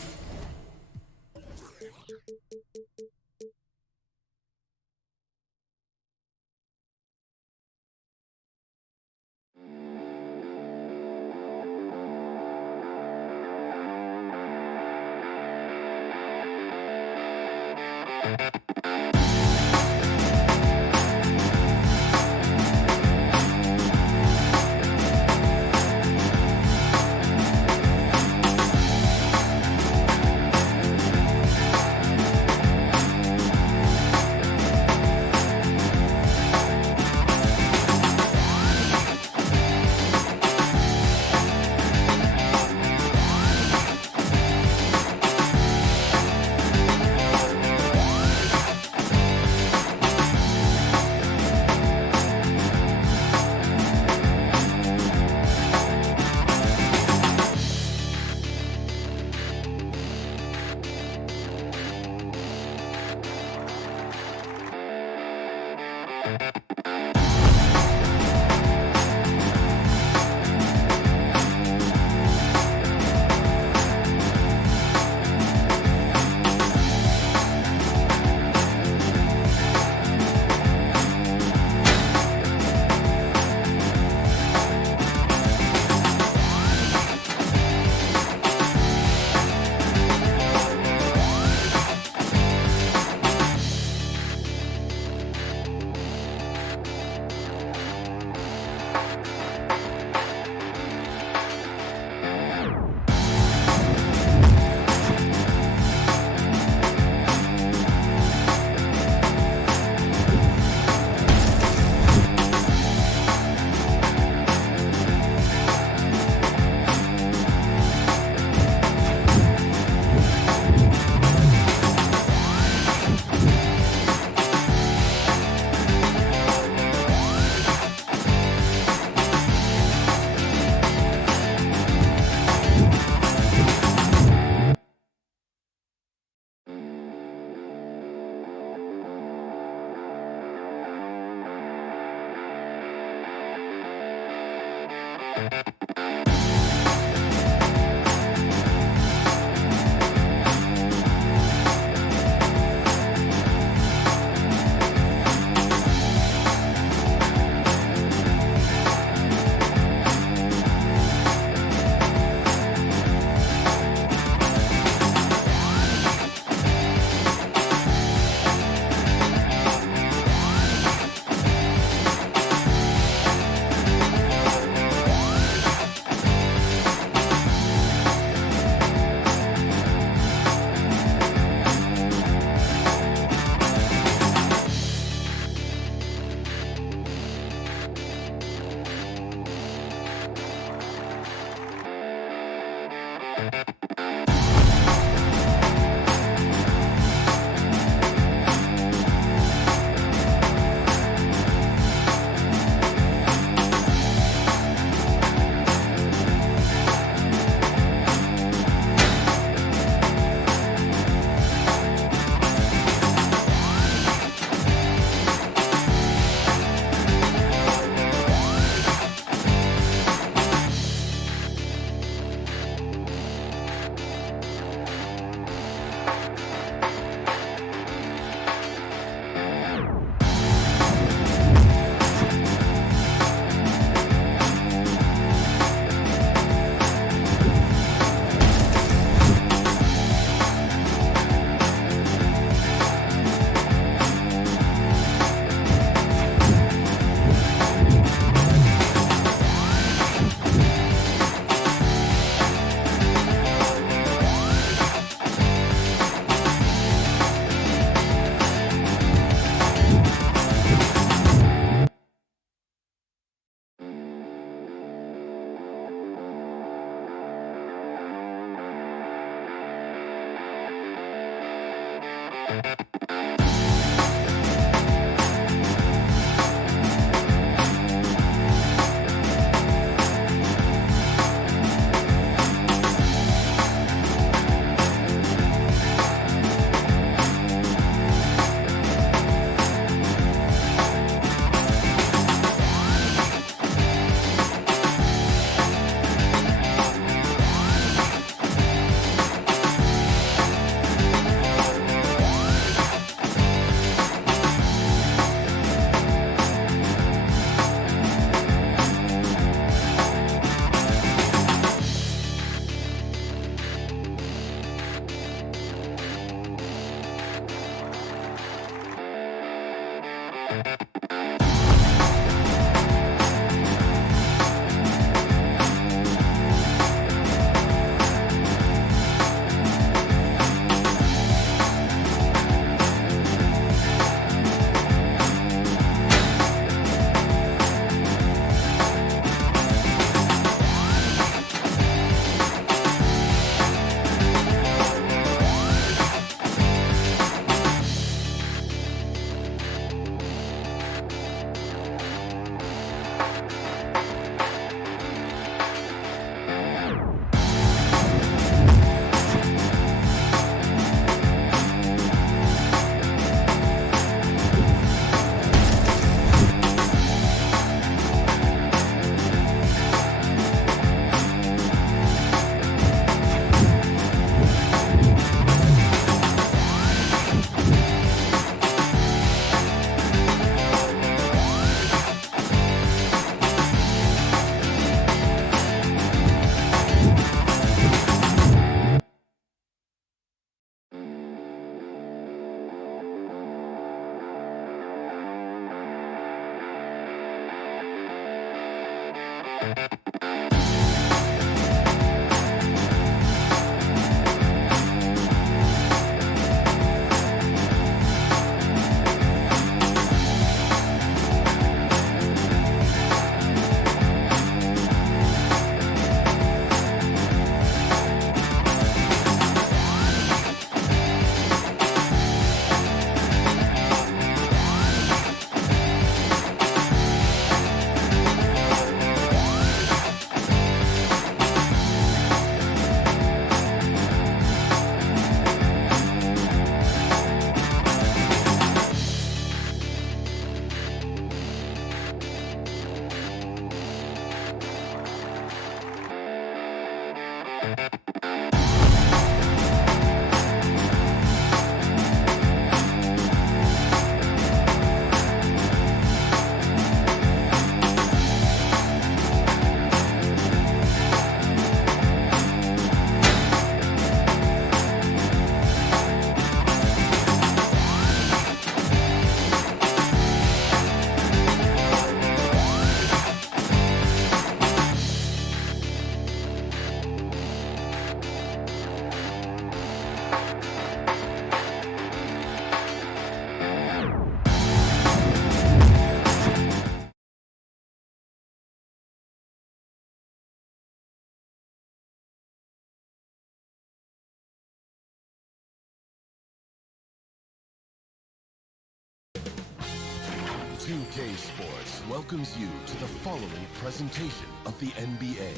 2K Sports welcomes you to the following presentation of the NBA.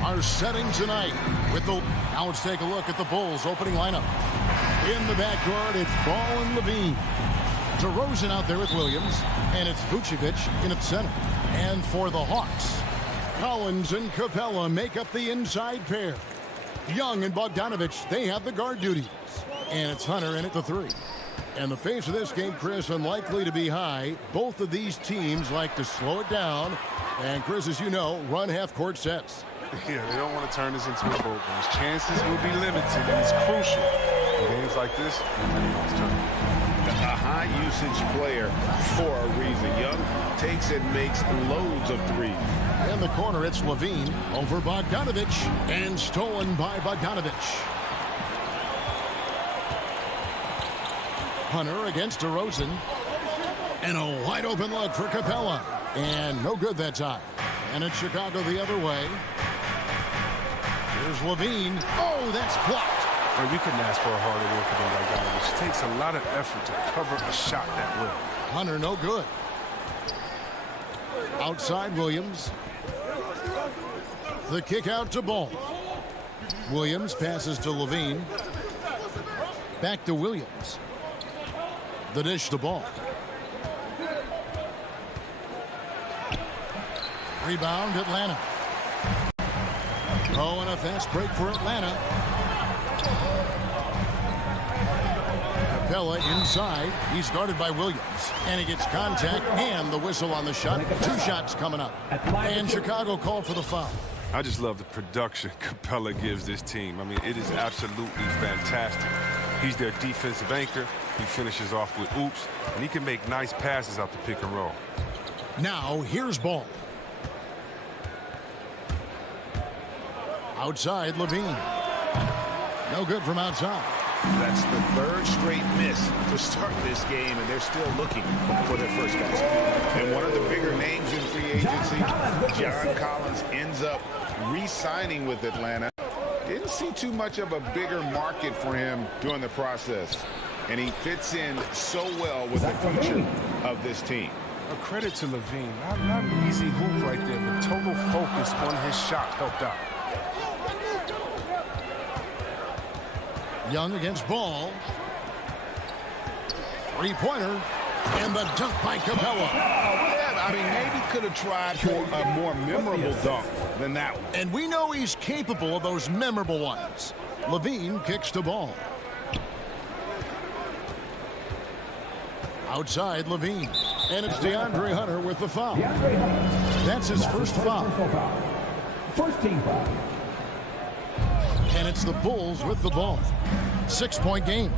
Our setting tonight with the... Now let's take a look at the Bulls opening lineup. In the backcourt, it's Ball and Levine. DeRozan out there with Williams, and it's Vucevic in at center. And for the Hawks, Collins and Capella make up the inside pair. Young and Bogdanovich, they have the guard duties. And it's Hunter in at the three. And the pace of this game, Chris, unlikely to be high. Both of these teams like to slow it down. And Chris, as you know, run half-court sets. Yeah, they don't want to turn this into a boat race. Chances will be limited, and it's crucial. In games like this, anyone's turn. A high-usage player for a reason. Young takes and makes loads of threes. In the corner, it's Levine over Bogdanovich, and stolen by Bogdanovich. Hunter against DeRozan, and a wide-open look for Capella. And no good that time. And it's Chicago the other way. Here's Levine. Oh, that's blocked. Well, you couldn't ask for a harder worker than that guy, which takes a lot of effort to cover a shot that way. Hunter, no good. Outside Williams. The kick out to Ball. Williams passes to Levine. Back to Williams. The dish to Ball. Rebound, Atlanta. Oh, and a fast break for Atlanta. Capella inside. He's guarded by Williams. And he gets contact and the whistle on the shot. 2 shots coming up. And Chicago called for the foul. I just love the production Capella gives this team. I mean, it is absolutely fantastic. He's their defensive anchor. He finishes off with oops, and he can make nice passes out the pick and roll. Now, here's Ball. Outside, Levine. No good from outside. That's the 3rd straight miss to start this game, and they're still looking for their first basket. And one of the bigger names in free agency, John Collins, ends up re-signing with Atlanta. Didn't see too much of a bigger market for him during the process. And he fits in so well with the future of this team. A credit to Levine. Not an easy hoop right there, but total focus on his shot helped out. Young against Ball. 3-pointer. And the dunk by Capella. I mean, maybe could have tried for a more memorable dunk than that one. And we know he's capable of those memorable ones. Levine kicks to Ball. Outside, Levine. And it's DeAndre Hunter with the foul. That's his first foul. First team foul. And it's the Bulls with the ball. 6-point game.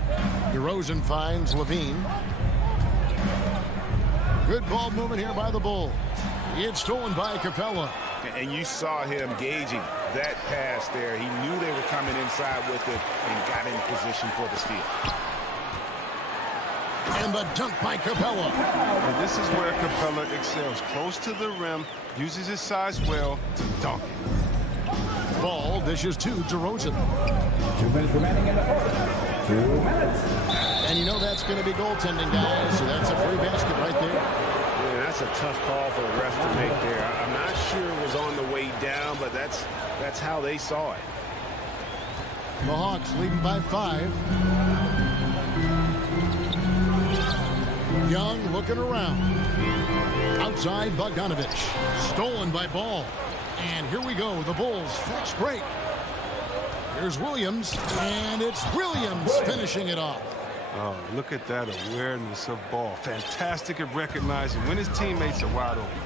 DeRozan finds Levine. Good ball movement here by the Bulls. It's stolen by Capella. And you saw him gauging that pass there. He knew they were coming inside with it and got in position for the steal. And the dunk by Capella. And this is where Capella excels. Close to the rim, uses his size well to dunk it. Ball dishes to DeRozan. 2 minutes remaining in the first. 2 minutes. And you know that's going to be goaltending, guys. So that's a free basket right there. Yeah, that's a tough call for the ref to make there. I'm not sure it was on the way down, but that's how they saw it. The Hawks leading by 5. Young looking around. Outside, Bogdanovich. Stolen by Ball. And here we go. The Bulls fast break. Here's Williams. And it's Williams finishing it off. Oh, look at that awareness of Ball. Fantastic at recognizing when his teammates are wide open.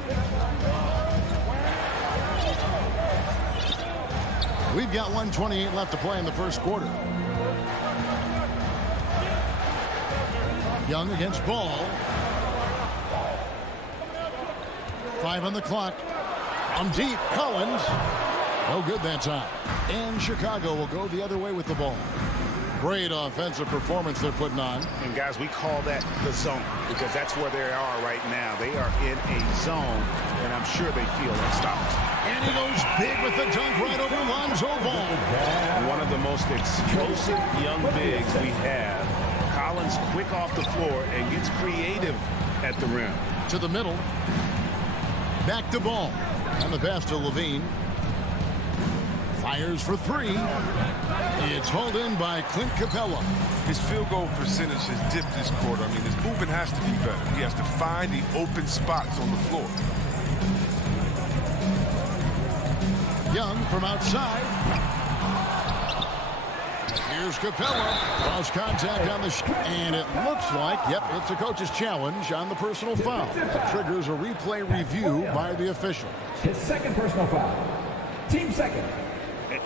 We've got 1:28 left to play in the first quarter. Young against Ball. 5 on the clock. From deep, Collins. No good that time. And Chicago will go the other way with the ball. Great offensive performance they're putting on. And guys, we call that the zone because that's where they are right now. They are in a zone, and I'm sure they feel unstoppable. And he goes big with the dunk right over Lonzo Ball. One of the most explosive young bigs we have. Collins quick off the floor and gets creative at the rim. To the middle. Back to Ball. And the pass to Levine. Fires for 3. It's hauled in by Clint Capella. His field goal percentage has dipped this quarter. I mean, his movement has to be better. He has to find the open spots on the floor. Young from outside. Here's Capella. Lost contact on the shot. And it looks like, yep, it's a coach's challenge on the personal foul. Triggers a replay review by the official. His second personal foul. Team second.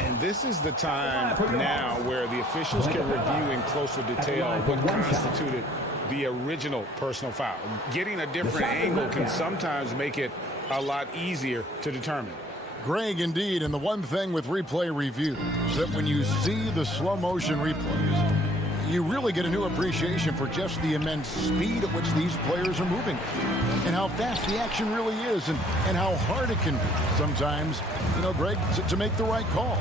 And this is the time now where the officials can review in closer detail what constituted the original personal foul. Getting a different angle can sometimes make it a lot easier to determine. Greg, indeed, and the one thing with replay review is that when you see the slow motion replays, you really get a new appreciation for just the immense speed at which these players are moving and how fast the action really is and how hard it can sometimes, you know, Greg, to make the right call.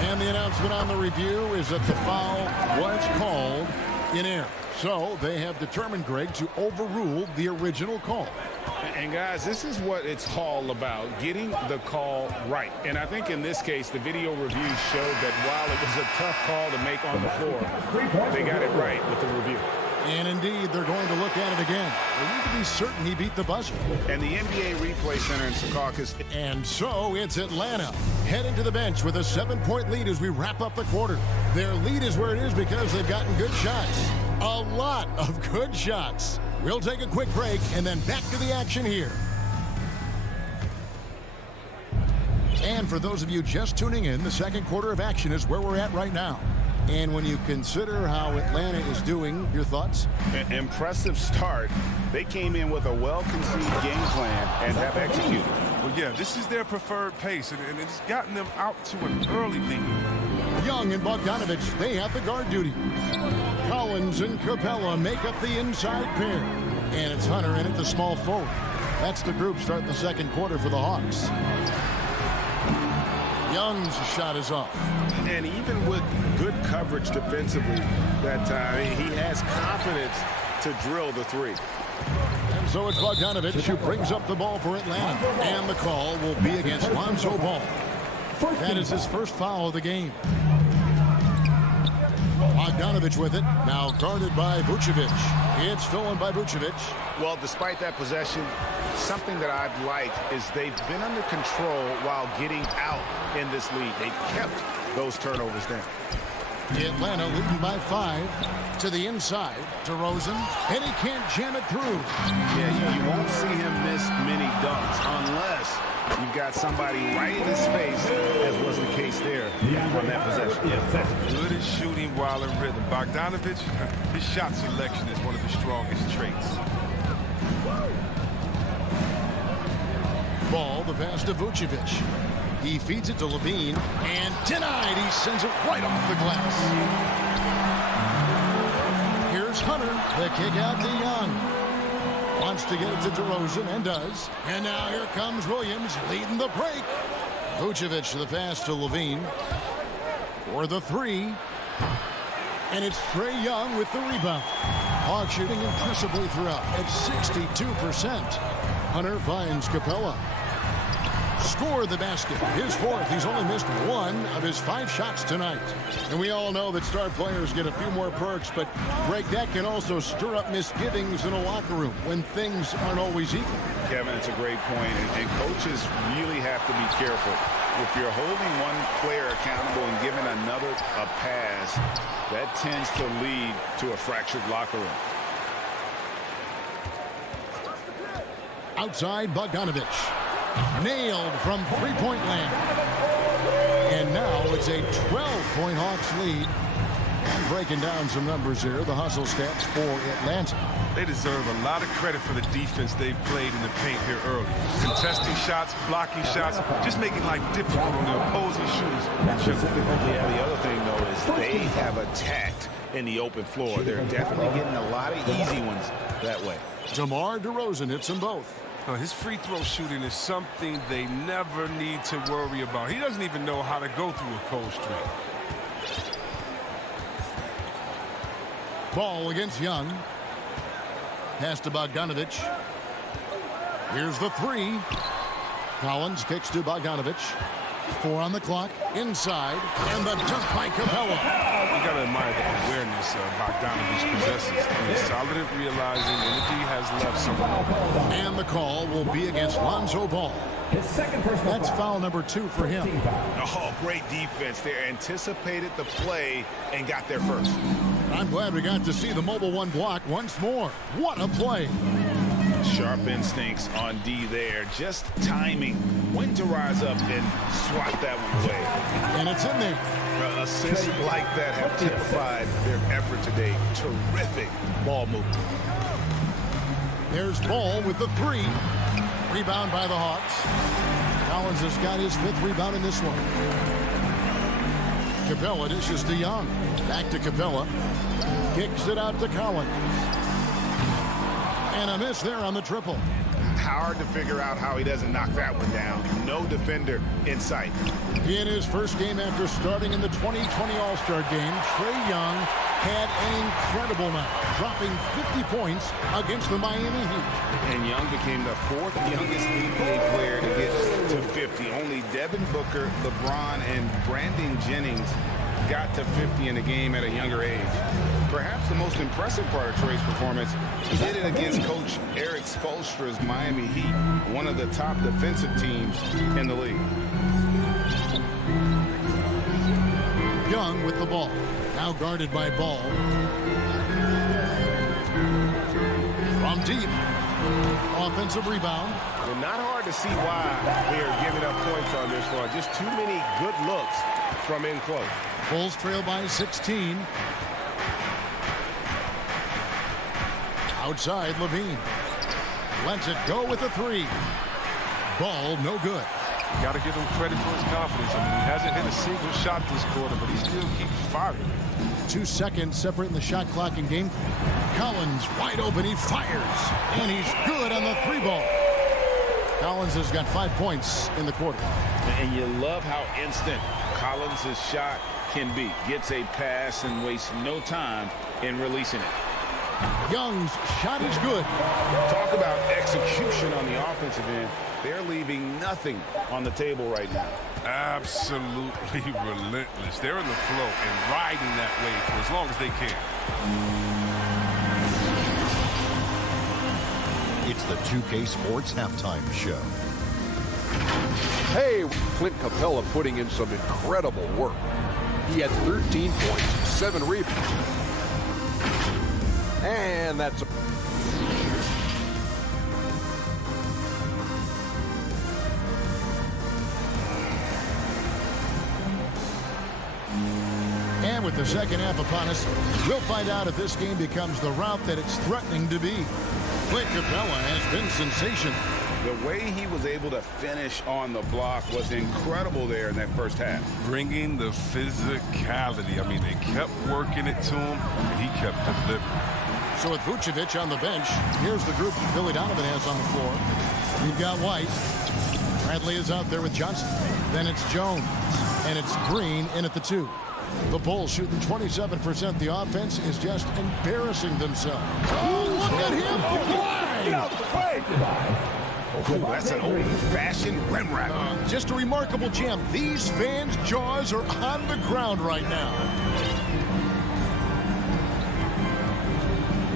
And the announcement on the review is that the foul was called in air. So they have determined, Greg, to overrule the original call. And guys, this is what it's all about, getting the call right. And I think in this case, the video review showed that while it was a tough call to make on the floor, they got it right with the review. And indeed, they're going to look at it again. They need to be certain he beat the buzzer. And the NBA Replay Center in Secaucus. And so it's Atlanta heading to the bench with a 7-point lead as we wrap up the quarter. Their lead is where it is because they've gotten good shots. A lot of good shots. We'll take a quick break and then back to the action here. And for those of you just tuning in, the second quarter of action is where we're at right now. And when you consider how Atlanta is doing, your thoughts? An impressive start. They came in with a well-conceived game plan and have executed. Well, yeah, this is their preferred pace, and it's gotten them out to an early lead. Young and Bogdanovich, they have the guard duty. Collins and Capella make up the inside pair. And it's Hunter in at the small forward. That's the group starting the second quarter for the Hawks. Young's shot is off. And even with good coverage defensively that time, he has confidence to drill the three. And so it's Bogdanovich who brings up the ball for Atlanta. And the call will be against Lonzo Ball. That is his first foul of the game. Bogdanovich with it, now guarded by Vucevic. It's stolen by Vucevic. Well, despite that possession, something that I've liked is they've been under control while getting out in this lead. They've kept those turnovers down. Atlanta leading by 5 to the inside to Rosen, and he can't jam it through. Yeah, you won't see him miss many dunks unless you've got somebody right in his face, as was the case there on that possession. Good at shooting while in rhythm. Bogdanovich, his shot selection is one of his strongest traits. Ball, the pass to Vucevic. He feeds it to Levine, and denied. He sends it right off the glass. Here's Hunter, the kick out to Young. Wants to get it to DeRozan, and does. And now here comes Williams leading the break. Vucevic, the pass to Levine for the three. And it's Trae Young with the rebound. Hawks shooting impressively throughout at 62%. Hunter finds Capella. Scored the basket. His fourth. He's only missed 1 of his 5 shots tonight. And we all know that star players get a few more perks, but Greg, that can also stir up misgivings in a locker room when things aren't always equal. Kevin, it's a great point, and coaches really have to be careful. If you're holding one player accountable and giving another a pass, that tends to lead to a fractured locker room. Outside, Bogdanovich. Nailed from three-point land. And now it's a 12-point Hawks lead. And breaking down some numbers here, the hustle stats for Atlanta. They deserve a lot of credit for the defense they've played in the paint here early. Contesting shots, blocking shots, just making life difficult on the opposing shooters. The other thing, though, is they have attacked in the open floor. They're definitely getting a lot of easy ones that way. DeMar DeRozan hits them both. His free throw shooting is something they never need to worry about. He doesn't even know how to go through a cold streak. Ball against Young. Pass to Bogdanovich. Here's the three. Collins kicks to Bogdanovich. 4 on the clock. Inside. And the dunk by Capella. You got to admire the awareness Bogdanovich possesses. And he's solid at realizing energy has left somewhere. And the call will be against Lonzo Ball. That's foul number 2 for him. Oh, great defense there. Anticipated the play and got there first. I'm glad we got to see the mobile 1 block once more. What a play. Sharp instincts on D there. Just timing. When to rise up and swat that one away. And it's in there. Assists like that have typified their effort today. Terrific ball movement. There's Ball with the 3. Rebound by the Hawks. Collins has got his 5th rebound in this one. Capella dishes to Young. Back to Capella. Kicks it out to Collins. And a miss there on the triple. hard to figure out how he doesn't knock that one down. No defender in sight. In his first game after starting in the 2020 All-Star game, Trae Young had an incredible night, dropping 50 points against the Miami Heat. And Young became the fourth youngest NBA player to get to 50. Only Devin Booker, LeBron, and Brandon Jennings got to 50 in a game at a younger age. Perhaps the most impressive part of Trae's performance, he did it against Coach Eric Spoelstra's Miami Heat, one of the top defensive teams in the league. Young with the ball, now guarded by Ball. From deep, offensive rebound. And not hard to see why they are giving up points on this one. Just too many good looks from in close. Bulls trail by 16. Outside, Levine. Lets it go with a three. Ball, no good. You got to give him credit for his confidence. I mean, he hasn't hit a single shot this quarter, but he still keeps firing. 2 seconds separating the shot clock in game. Collins wide open. He fires. And he's good on the 3-ball. Collins has got 5 points in the quarter. And you love how instant Collins' shot can be. Gets a pass and wastes no time in releasing it. Young's shot is good. Talk about execution on the offensive end. They're leaving nothing on the table right now. Absolutely relentless. They're in the flow and riding that wave for as long as they can. It's the 2K Sports Halftime Show. Hey, Clint Capella putting in some incredible work. He had 13 points, 7 rebounds. And that's a... And with the second half upon us, we'll find out if this game becomes the route that it's threatening to be. Clint Capella has been sensational. The way he was able to finish on the block was incredible there in that first half. Bringing the physicality. I mean, they kept working it to him, and he kept delivering. So with Vucevic on the bench, here's the group Billy Donovan has on the floor. We've got White. Bradley is out there with Johnson. Then it's Jones. And it's Green in at the 2. The Bulls shooting 27%. The offense is just embarrassing themselves. Oh, look at him! Get out the way! That's an old-fashioned rim wrap. Just a remarkable jam. These fans' jaws are on the ground right now.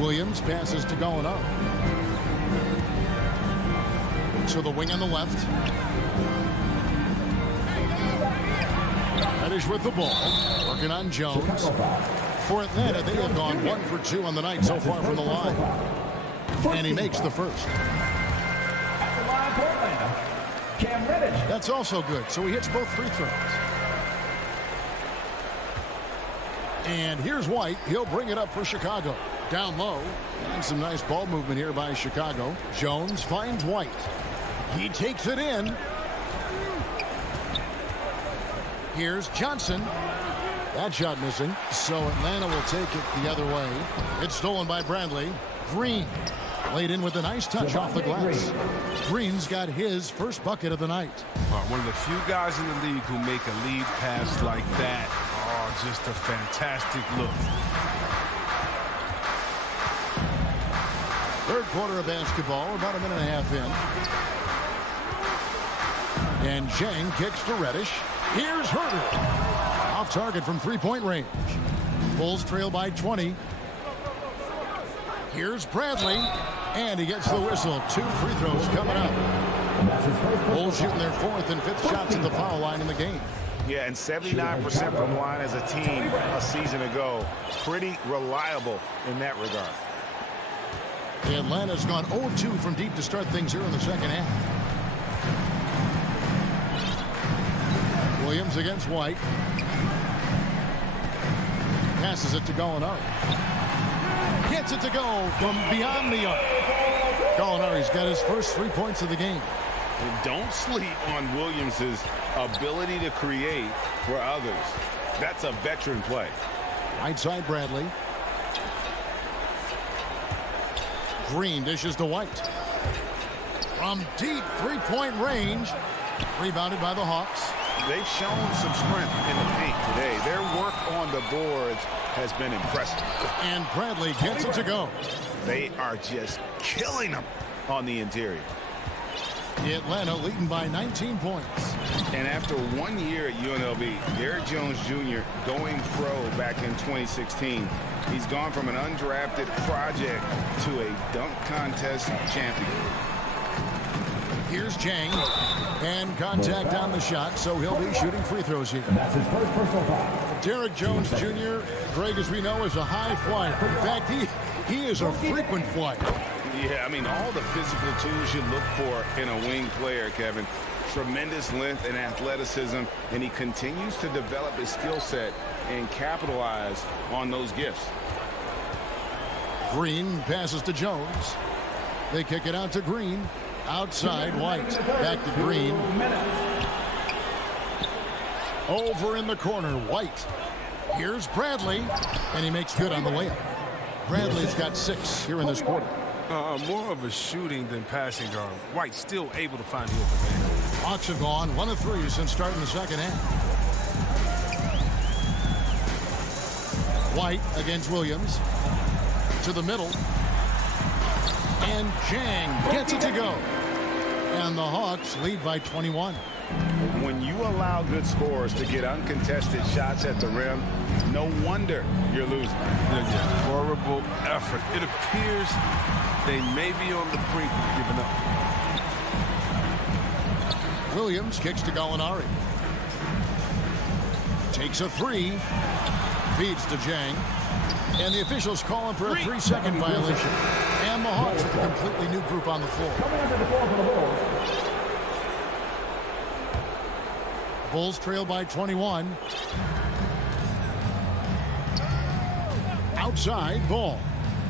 Williams passes to Gallinari. So the wing on the left. Reddish with the ball. Working on Jones. For Atlanta, they have gone 1 for 2 on the night so far from the line. And he makes the first. That's also good. So he hits both free throws. And here's White. He'll bring it up for Chicago. Down low. And some nice ball movement here by Chicago. Jones finds White. He takes it in. Here's Johnson. That shot missing. So Atlanta will take it the other way. It's stolen by Bradley. Green laid in with a nice touch off the glass. Green's got his first bucket of the night. One of the few guys in the league who make a lead pass like that. Oh, just a fantastic look. Third quarter of basketball, about a minute and a half in. And Zhang kicks to Reddish. Here's Herter. Off target from three-point range. Bulls trail by 20. Here's Bradley. And he gets the whistle. 2 free throws coming up. Bulls shooting their 4th and 5th shots at the foul line in the game. Yeah, and 79% from line as a team a season ago. Pretty reliable in that regard. Atlanta's gone 0-2 from deep to start things here in the second half. Williams against White. Passes it to Gallinari. Gets it to go from beyond the arc. Gallinari's got his first 3 points of the game. And don't sleep on Williams's ability to create for others. That's a veteran play. Right side Bradley. Green dishes to White. From deep three-point range. Rebounded by the Hawks. They've shown some strength in the paint today. Their work on the boards has been impressive. And Bradley gets it to go. They are just killing them on the interior. Atlanta leading by 19 points. And after 1 year at UNLV, Derrick Jones Jr. going pro back in 2016. He's gone from an undrafted project to a dunk contest champion. Here's Chang. And contact on the shot, so he'll be shooting free throws here. That's his first personal foul. Derrick Jones Jr., Greg, as we know, is a high flyer. In fact, he is a frequent flyer. Yeah, I mean, all the physical tools you look for in a wing player, Kevin. Tremendous length and athleticism, and he continues to develop his skill set and capitalize on those gifts. Green passes to Jones. They kick it out to Green. Outside, White. Back to Green. Over in the corner, White. Here's Bradley, and he makes good on the layup. Bradley's got 6 here in this quarter. More of a shooting than passing guard. White still able to find the open man. Hawks have gone 1 of 3 since starting the second half. White against Williams. To the middle. And Chang gets it to go. And the Hawks lead by 21. When you allow good scorers to get uncontested shots at the rim, no wonder you're losing. Horrible effort. It appears they may be on the brink of giving up. Williams kicks to Gallinari. Takes a 3. Feeds to Chang. And the officials call him for a 3-second violation. And the Hawks with a completely new group on the floor. Bulls trail by 21. Outside, ball.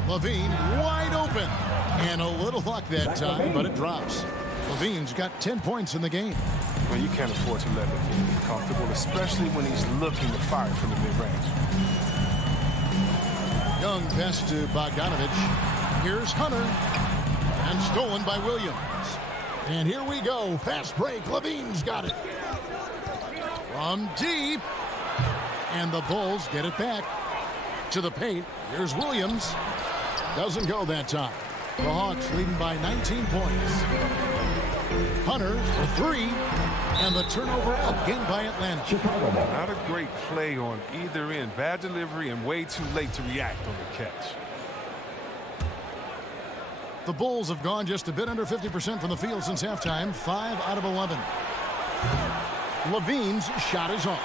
Levine wide open. And a little luck that time, but it drops. Levine's got 10 points in the game. Well, you can't afford to let Levine be comfortable, especially when he's looking to fire from the mid-range. Young pass to Bogdanovich. Here's Hunter. And stolen by Williams. And here we go. Fast break. Levine's got it. From deep. And the Bulls get it back to the paint. Here's Williams. Doesn't go that time. The Hawks leading by 19 points. Hunter for 3. And the turnover again by Atlanta. Not a great play on either end. Bad delivery and way too late to react on the catch. The Bulls have gone just a bit under 50% from the field since halftime. 5 out of 11. Levine's shot is off.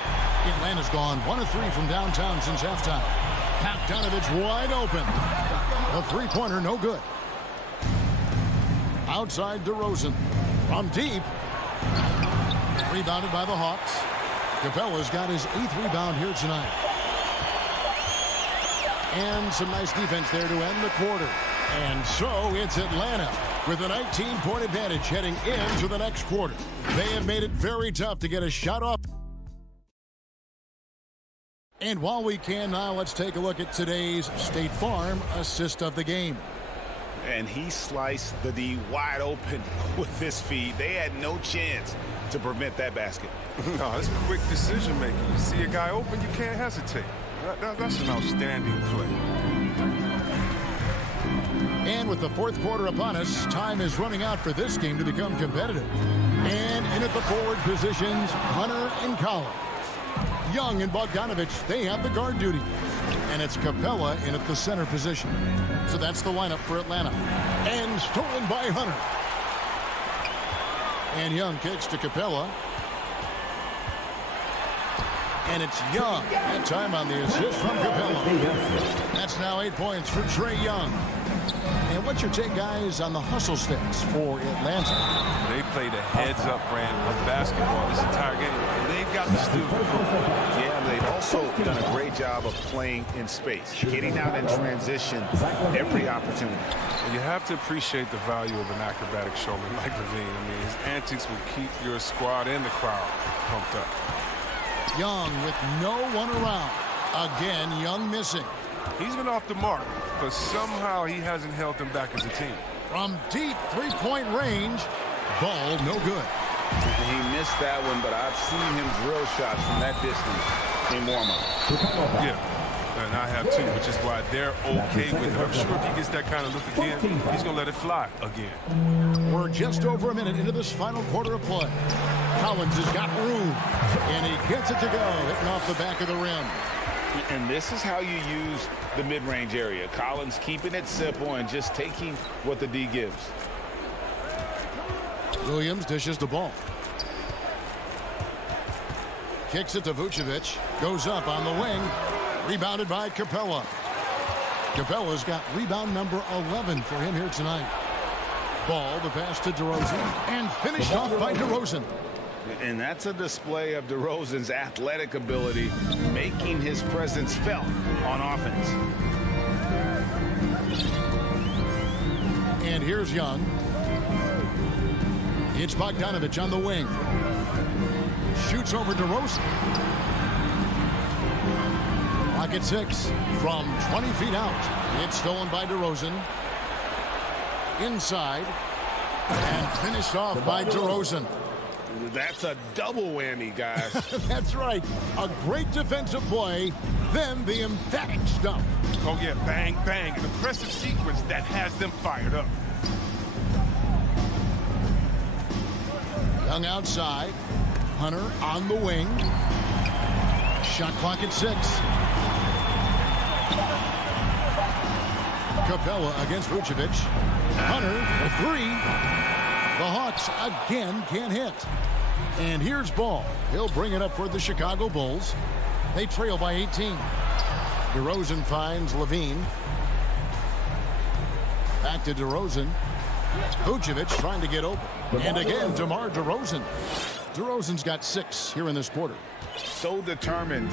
Atlanta's gone 1 of 3 from downtown since halftime. Bogdanovich wide open. The three-pointer no good. Outside DeRozan. From deep. Rebounded by the Hawks. Capella's got his 8th rebound here tonight. And some nice defense there to end the quarter. And so it's Atlanta with a 19-point advantage heading into the next quarter. They have made it very tough to get a shot off. And while we can now, let's take a look at today's State Farm assist of the game. And he sliced the D wide open with his feed. They had no chance to prevent that basket. No, it's quick decision making. You see a guy open, you can't hesitate. That's an outstanding play. And with the fourth quarter upon us, time is running out for this game to become competitive. And in at the forward positions, Hunter and Collins. Young and Bogdanovich, they have the guard duty. And it's Capella in at the center position. So that's the lineup for Atlanta. And stolen by Hunter. And Young kicks to Capella. And it's Young. That time on the assist from Capella. That's now 8 points for Trae Young. And what's your take, guys, on the hustle sticks for Atlanta? They played a heads-up brand of basketball this entire game, and they've got the steal. Yeah, they've also done a great job of playing in space, getting out in transition every opportunity. You have to appreciate the value of an acrobatic showman like Levine. I mean, his antics will keep your squad and the crowd pumped up. Young with no one around. Again, Young missing. He's been off the mark, but somehow he hasn't held them back as a team. From deep three-point range. Ball no good. He missed that one, but I've seen him drill shots from that distance in warm-up. Yeah, and I have too, which is why they're okay with it. I'm sure if he gets that kind of look again, he's going to let it fly again. We're just over a minute into this final quarter of play. Collins has got room, and he gets it to go, hitting off the back of the rim. And this is how you use the mid-range area. Collins keeping it simple and just taking what the D gives. Williams dishes the ball. Kicks it to Vucevic. Goes up on the wing. Rebounded by Capella. Capella's got rebound number 11 for him here tonight. Ball, the pass to DeRozan. And finished off by DeRozan. And that's a display of DeRozan's athletic ability, making his presence felt on offense. And here's Young. It's Bogdanovich on the wing. Shoots over DeRozan. Clock at 6 from 20 feet out. It's stolen by DeRozan. Inside. And finished off by DeRozan. That's a double whammy, guys. That's right. A great defensive play, then the emphatic stuff. Oh, yeah, bang, bang. An impressive sequence that has them fired up. Young outside. Hunter on the wing. Shot clock at 6. Capella against Vucevic. Hunter for 3. The Hawks again can't hit. And here's Ball. He'll bring it up for the Chicago Bulls. They trail by 18. DeRozan finds Levine. Back to DeRozan. Vucevic trying to get open. And again, DeMar DeRozan. DeRozan's got 6 here in this quarter. So determined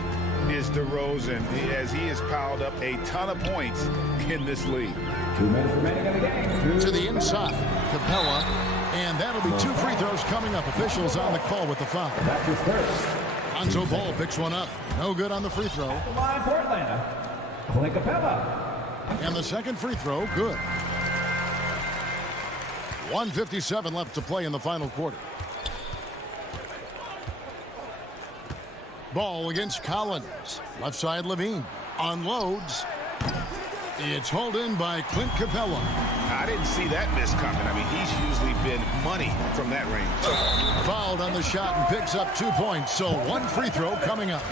is DeRozan as he has piled up a ton of points in this league. 2 minutes remaining in the game. To the inside. Capella. And that'll be 2 free throws coming up. Officials on the call with the foul. That's his first. Lonzo Ball picks one up. No good on the free throw. At the line for Atlanta, Clint Capella. And the second free throw, good. 1:57 left to play in the final quarter. Ball against Collins. Left side Levine. Unloads. It's hauled in by Clint Capella. I didn't see that miss coming. I mean, he's usually been money from that range. Fouled on the shot and picks up 2 points. So 1 free throw coming up.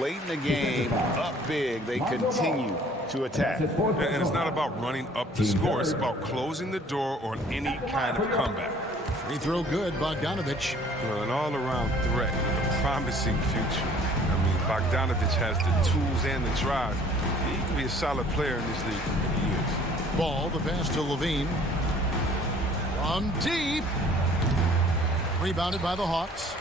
Late in the game, up big, they continue to attack. And it's not about running up the score. It's about closing the door on any kind of comeback. Free throw good, Bogdanovich. You know, an all-around threat with a promising future. I mean, Bogdanovich has the tools and the drive. He can be a solid player in this league for many years. Ball, the pass to Levine. From deep. Rebounded by the Hawks.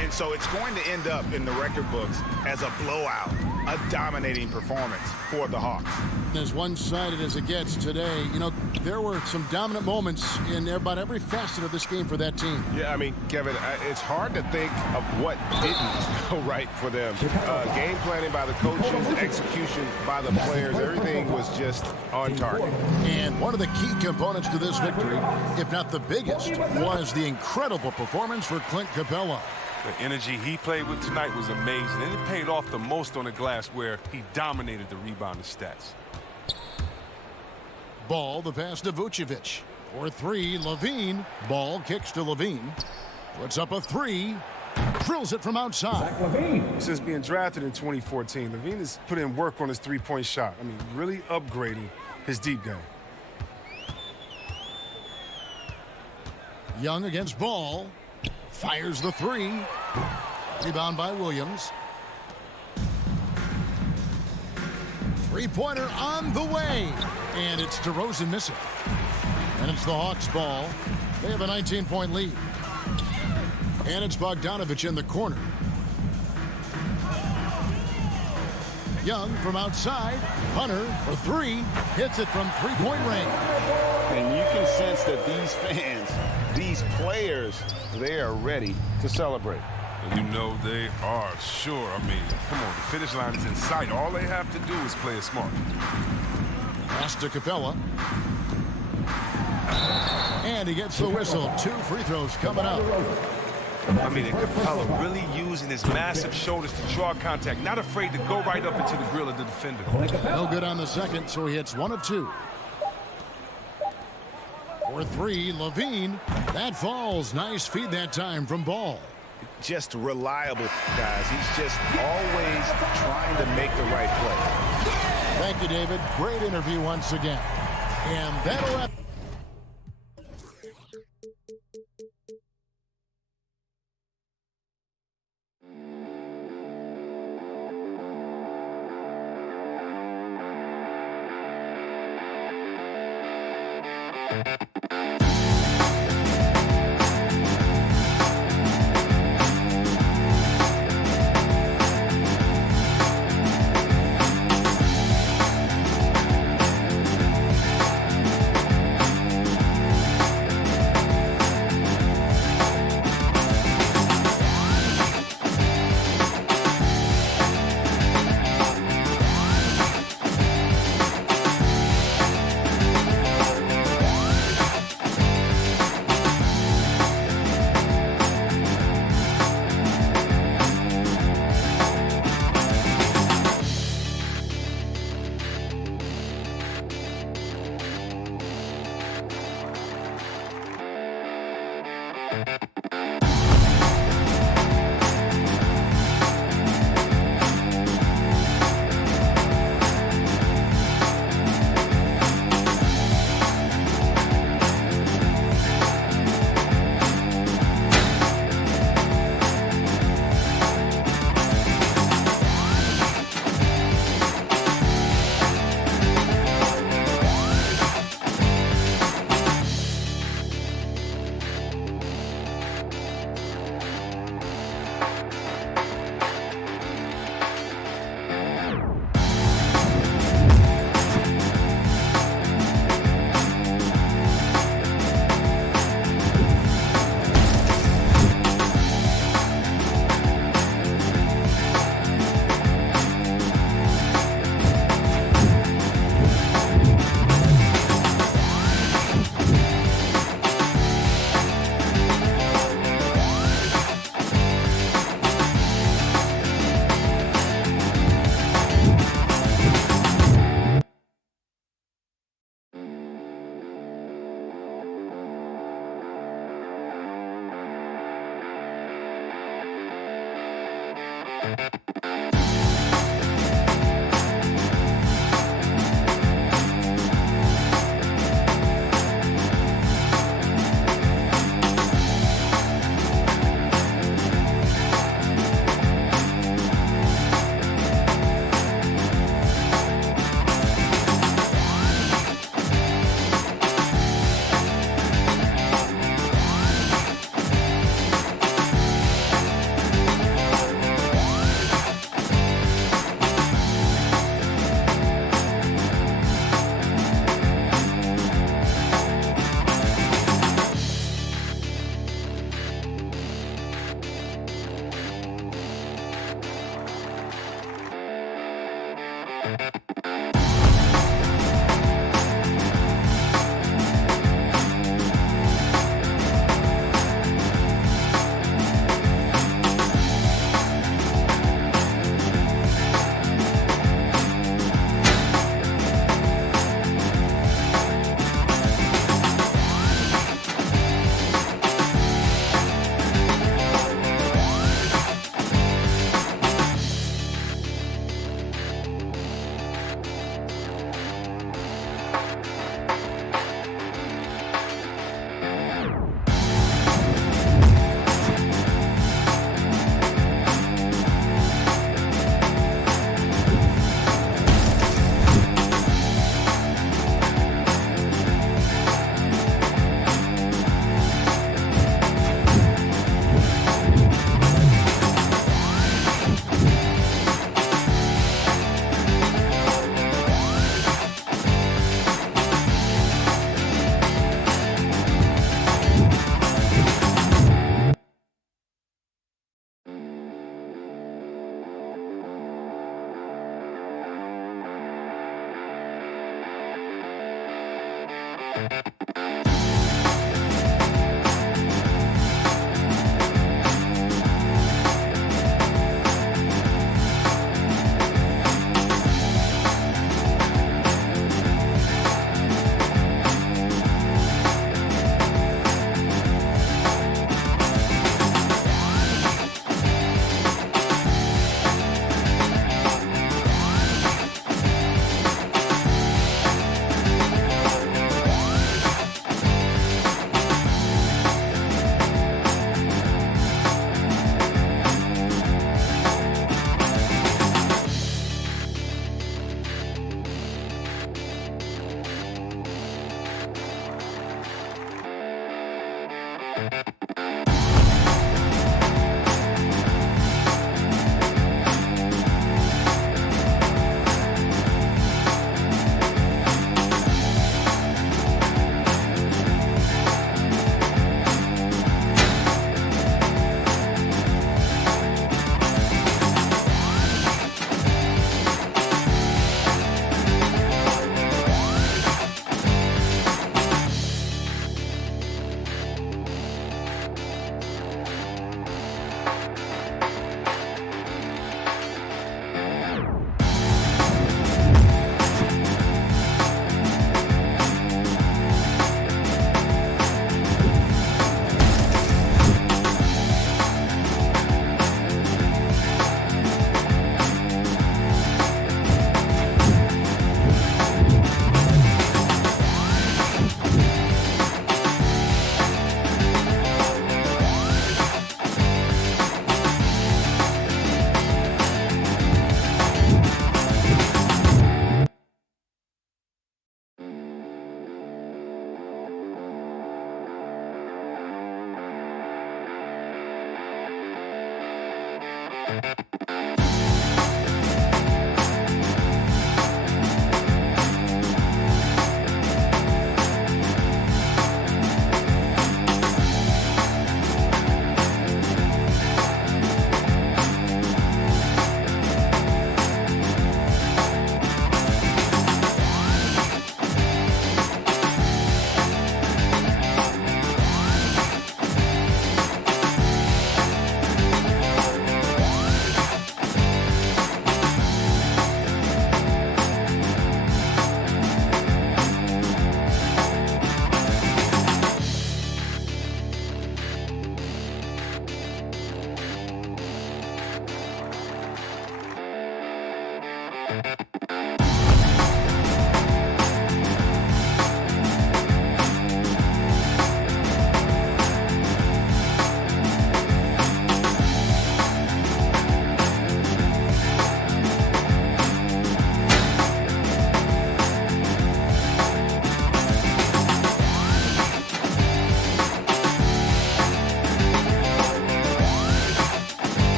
And so it's going to end up in the record books as a blowout, a dominating performance for the Hawks. As one-sided as it gets today, you know, there were some dominant moments in about every facet of this game for that team. Yeah, I mean, Kevin, it's hard to think of what didn't go right for them. Game planning by the coaches, execution by the players, everything was just on target. And one of the key components to this victory, if not the biggest, was the incredible performance for Clint Capella. The energy he played with tonight was amazing, and it paid off the most on the glass where he dominated the rebounding stats. Ball, the pass to Vucevic. For 3, Levine. Ball kicks to Levine. Puts up a 3. Drills it from outside. Since being drafted in 2014, Levine has put in work on his three-point shot. I mean, really upgrading his deep game. Young against Ball. Fires the 3. Rebound by Williams. Three-pointer on the way. And it's DeRozan missing. And it's the Hawks' ball. They have a 19-point lead. And it's Bogdanovich in the corner. Young from outside. Hunter for 3. Hits it from three-point range. And you can sense that these fans, these players, they are ready to celebrate. And you know they are, sure. I mean, come on, the finish line is in sight. All they have to do is play it smart. Pass to Capella. And he gets the whistle. 2 free throws coming up. I mean, and Capella really using his massive shoulders to draw contact, not afraid to go right up into the grill of the defender. No good on the second, so he hits 1 of 2. For 3, Levine. That falls. Nice feed that time from Ball. Just reliable, guys. He's just always trying to make the right play. Thank you, David. Great interview once again. And that'll wrap.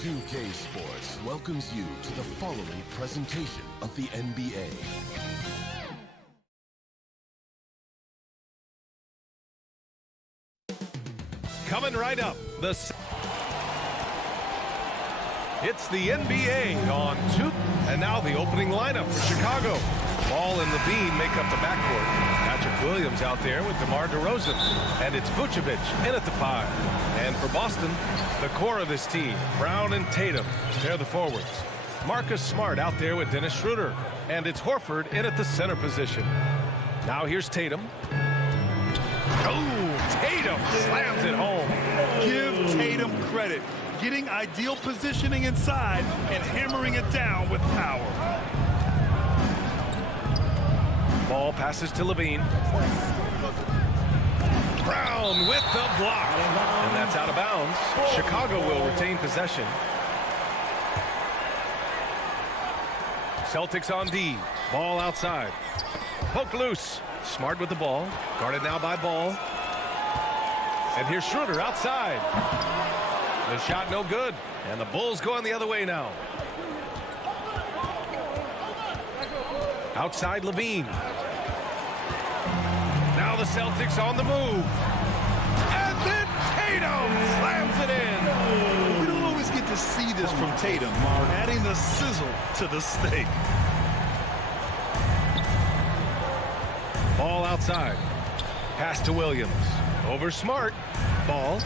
2K Sports welcomes you to the following presentation of the NBA. Coming right up, it's the NBA on 2. And now the opening lineup for Chicago. Ball and Levine make up the backcourt. Patrick Williams out there with DeMar DeRozan. And it's Vucevic in at the 5. And for Boston, the core of this team, Brown and Tatum, they're the forwards. Marcus Smart out there with Dennis Schroeder. And it's Horford in at the center position. Now here's Tatum. Oh, Tatum slams it home. Give Tatum credit. Getting ideal positioning inside and hammering it down with power. Ball passes to Levine. Brown with the block. And that's out of bounds. Chicago will retain possession. Celtics on D. Ball outside. Poke loose. Smart with the ball. Guarded now by Ball. And here's Schroeder outside. The shot no good. And the Bulls going the other way now. Outside Levine. Now the Celtics on the move. And then Tatum slams it in. We don't always get to see this from Tatum, adding the sizzle to the steak. Ball outside. Pass to Williams. Over Smart. Ball.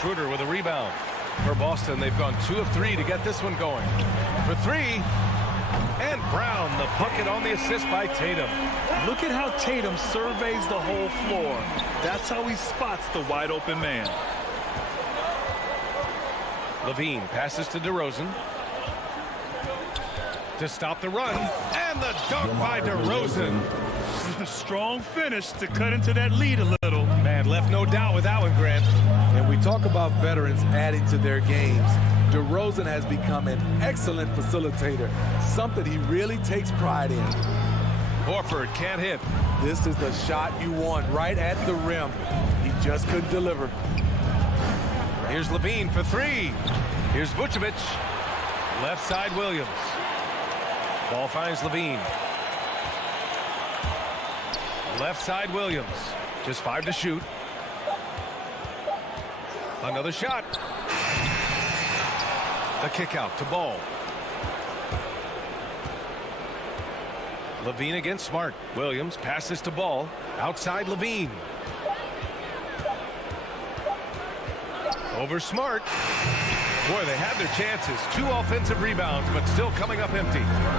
Schroeder with a rebound. For Boston, they've gone 2 of 3 to get this one going. For 3. And Brown, the bucket on the assist by Tatum. Look at how Tatum surveys the whole floor. That's how he spots the wide open man. Levine passes to DeRozan. To stop the run. And the dunk by DeRozan. Strong finish to cut into that lead a little. Man, left no doubt with that one, Grant. And we talk about veterans adding to their games. DeRozan has become an excellent facilitator, something he really takes pride in. Horford can't hit. This is the shot you want right at the rim. He just couldn't deliver. Here's Levine for 3. Here's Vucevic. Left side Williams. Ball finds Levine. Left side Williams. Just 5 to shoot. Another shot. The kick out to Ball. Levine against Smart. Williams passes to Ball. Outside Levine. Over Smart. Boy, they had their chances. 2 offensive rebounds, but still coming up empty.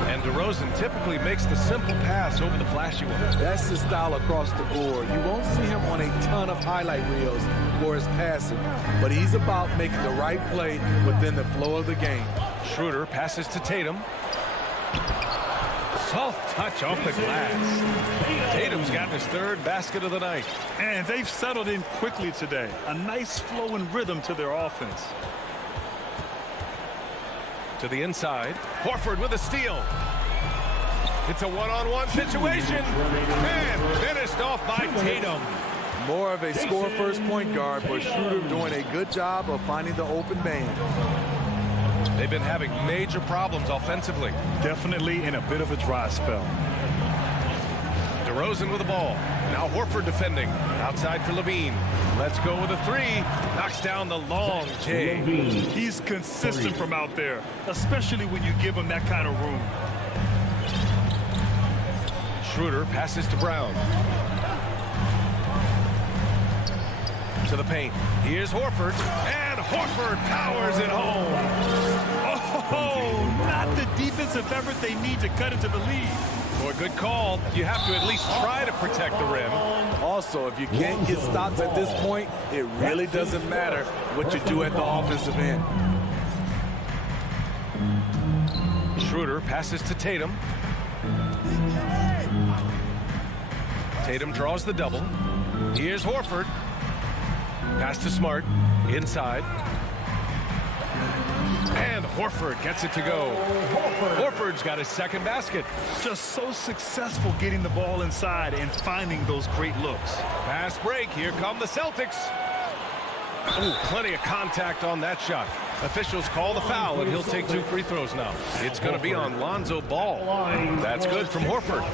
And DeRozan typically makes the simple pass over the flashy one. That's his style across the board. You won't see him on a ton of highlight reels for his passing, but he's about making the right play within the flow of the game. Schroeder passes to Tatum. Soft touch off the glass. Tatum's gotten his 3rd basket of the night. And they've settled in quickly today. A nice flow and rhythm to their offense. To the inside. Horford with a steal. It's a one-on-one situation. And finished off by Tatum. More of a score-first point guard, but Schroeder doing a good job of finding the open man. They've been having major problems offensively. Definitely in a bit of a dry spell. DeRozan with the ball. Now Horford defending. Outside for Levine. Let's go with a 3. Knocks down the long J. He's consistent from out there, especially when you give him that kind of room. Schroeder passes to Brown. To the paint. Here's Horford. And Horford powers it home. Oh, not the defensive effort they need to cut into the lead. Boy, good call. You have to at least try to protect the rim. Also, if you can't get stops at this point, it really doesn't matter what you do at the offensive end. Schroeder passes to Tatum. Tatum draws the double. Here's Horford. Pass to Smart. Inside. And Horford gets it to go. Horford's got his 2nd basket. Just so successful getting the ball inside and finding those great looks. Fast break. Here come the Celtics. Ooh, plenty of contact on that shot. Officials call the foul, and he'll take 2 free throws now. It's going to be on Lonzo Ball. That's good from Horford.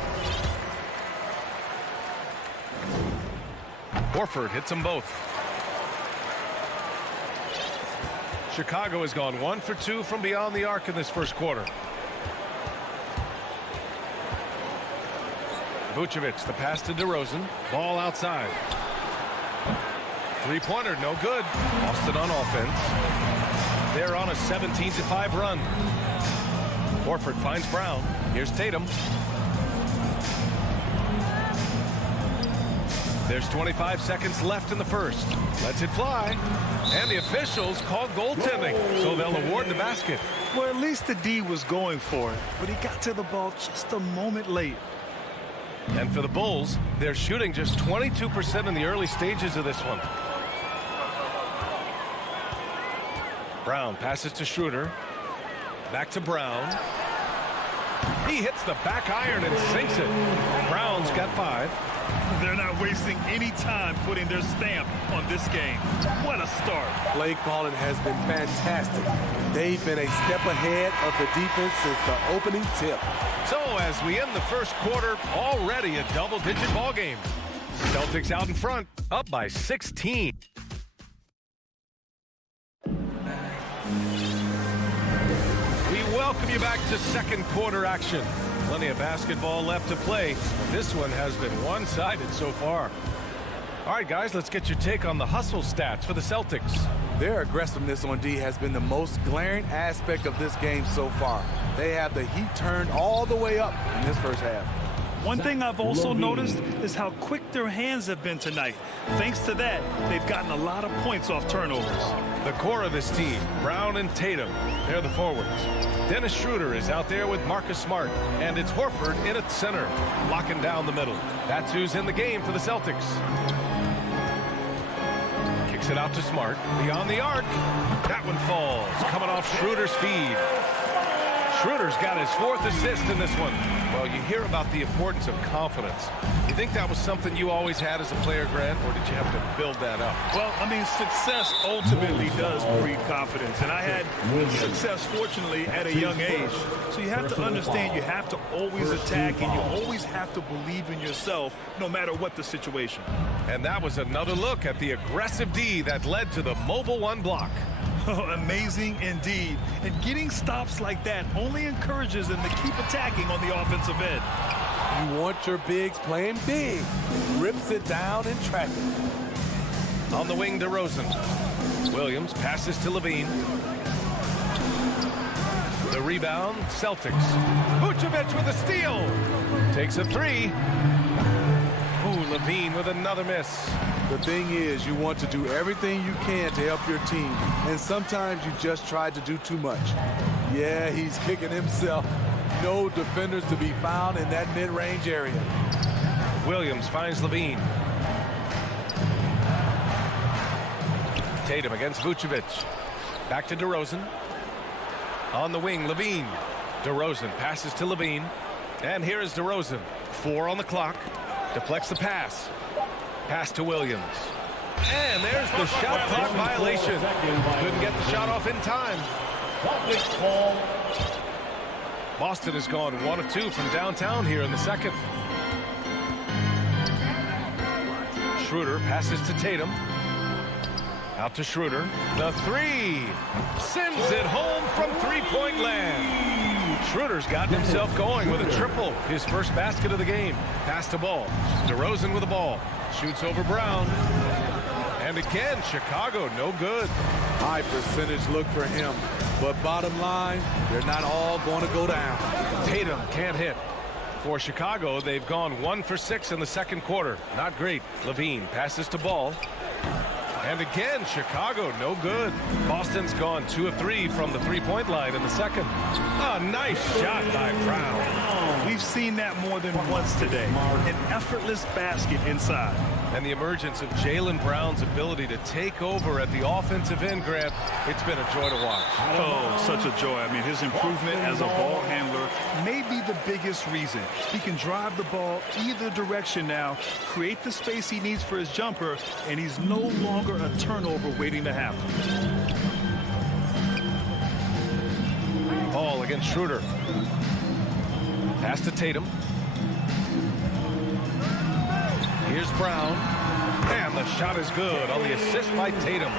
Horford hits them both. Chicago has gone 1 for 2 from beyond the arc in this first quarter. Vucevic, the pass to DeRozan. Ball outside. 3-pointer, no good. Boston on offense. They're on a 17-5 run. Horford finds Brown. Here's Tatum. There's 25 seconds left in the first. Lets it fly. And the officials called goaltending, so they'll award the basket. Well, at least the D was going for it, but he got to the ball just a moment late. And for the Bulls, they're shooting just 22% in the early stages of this one. Brown passes to Schroeder. Back to Brown. He hits the back iron and sinks it. Brown's got 5. They're not wasting any time putting their stamp on this game. What a start. Play calling has been fantastic. They've been a step ahead of the defense since the opening tip. So as we end the first quarter, already a double-digit ball game. Celtics out in front, up by 16. We welcome you back to second quarter action. Plenty of basketball left to play. This one has been one-sided so far. All right, guys, let's get your take on the hustle stats for the Celtics. Their aggressiveness on D has been the most glaring aspect of this game so far. They have the heat turned all the way up in this first half. One thing I've also noticed is how quick their hands have been tonight. Thanks to that, they've gotten a lot of points off turnovers. The core of this team, Brown and Tatum, they're the forwards. Dennis Schroeder is out there with Marcus Smart, and it's Horford in at center, locking down the middle. That's who's in the game for the Celtics. Kicks it out to Smart, beyond the arc. That one falls, coming off Schroeder's feed. Schroeder's got his 4th assist in this one. Well, you hear about the importance of confidence. You think that was something you always had as a player, Grant, or did you have to build that up? Well, I mean, success ultimately does breed confidence. And I had success, fortunately, at a young age. So you have to understand you have to always attack and you always have to believe in yourself no matter what the situation. And that was another look at the aggressive D that led to the mobile 1 block. Oh, amazing indeed. And getting stops like that only encourages them to keep attacking on the offensive end. You want your bigs playing big. Rips it down in traffic. On the wing, DeRozan. Williams passes to Levine. The rebound, Celtics. Vucevic with a steal. Takes a 3. Ooh, Levine with another miss. The thing is, you want to do everything you can to help your team, and sometimes you just try to do too much. Yeah, he's kicking himself. No defenders to be found in that mid-range area. Williams finds Levine. Tatum against Vucevic. Back to DeRozan. On the wing, Levine. DeRozan passes to Levine. And here is DeRozan. 4 on the clock. Deflects the pass. Pass to Williams. And there's the shot clock violation. Couldn't get the shot off in time. Boston has gone 1 of 2 from downtown here in the second. Schroeder passes to Tatum. Out to Schroeder. The 3. Sends it home from three-point land. Schroeder's gotten himself going with a triple. His first basket of the game. Pass to ball. DeRozan with the ball. Shoots over Brown. And again, Chicago no good. High percentage look for him. But bottom line, they're not all going to go down. Tatum can't hit. For Chicago, they've gone 1 for 6 in the second quarter. Not great. Levine passes to Ball. And again, Chicago no good. Boston's gone 2 of 3 from the three-point line in the second. A nice shot by Brown. We've seen that more than once today. An effortless basket inside. And the emergence of Jaylen Brown's ability to take over at the offensive end, Grant, it's been a joy to watch. Oh, such a joy. I mean, his improvement as a ball handler may be the biggest reason. He can drive the ball either direction now, create the space he needs for his jumper, and he's no longer a turnover waiting to happen. Ball against Schroeder. Pass to Tatum. Here's Brown. And the shot is good on the assist by Tatum.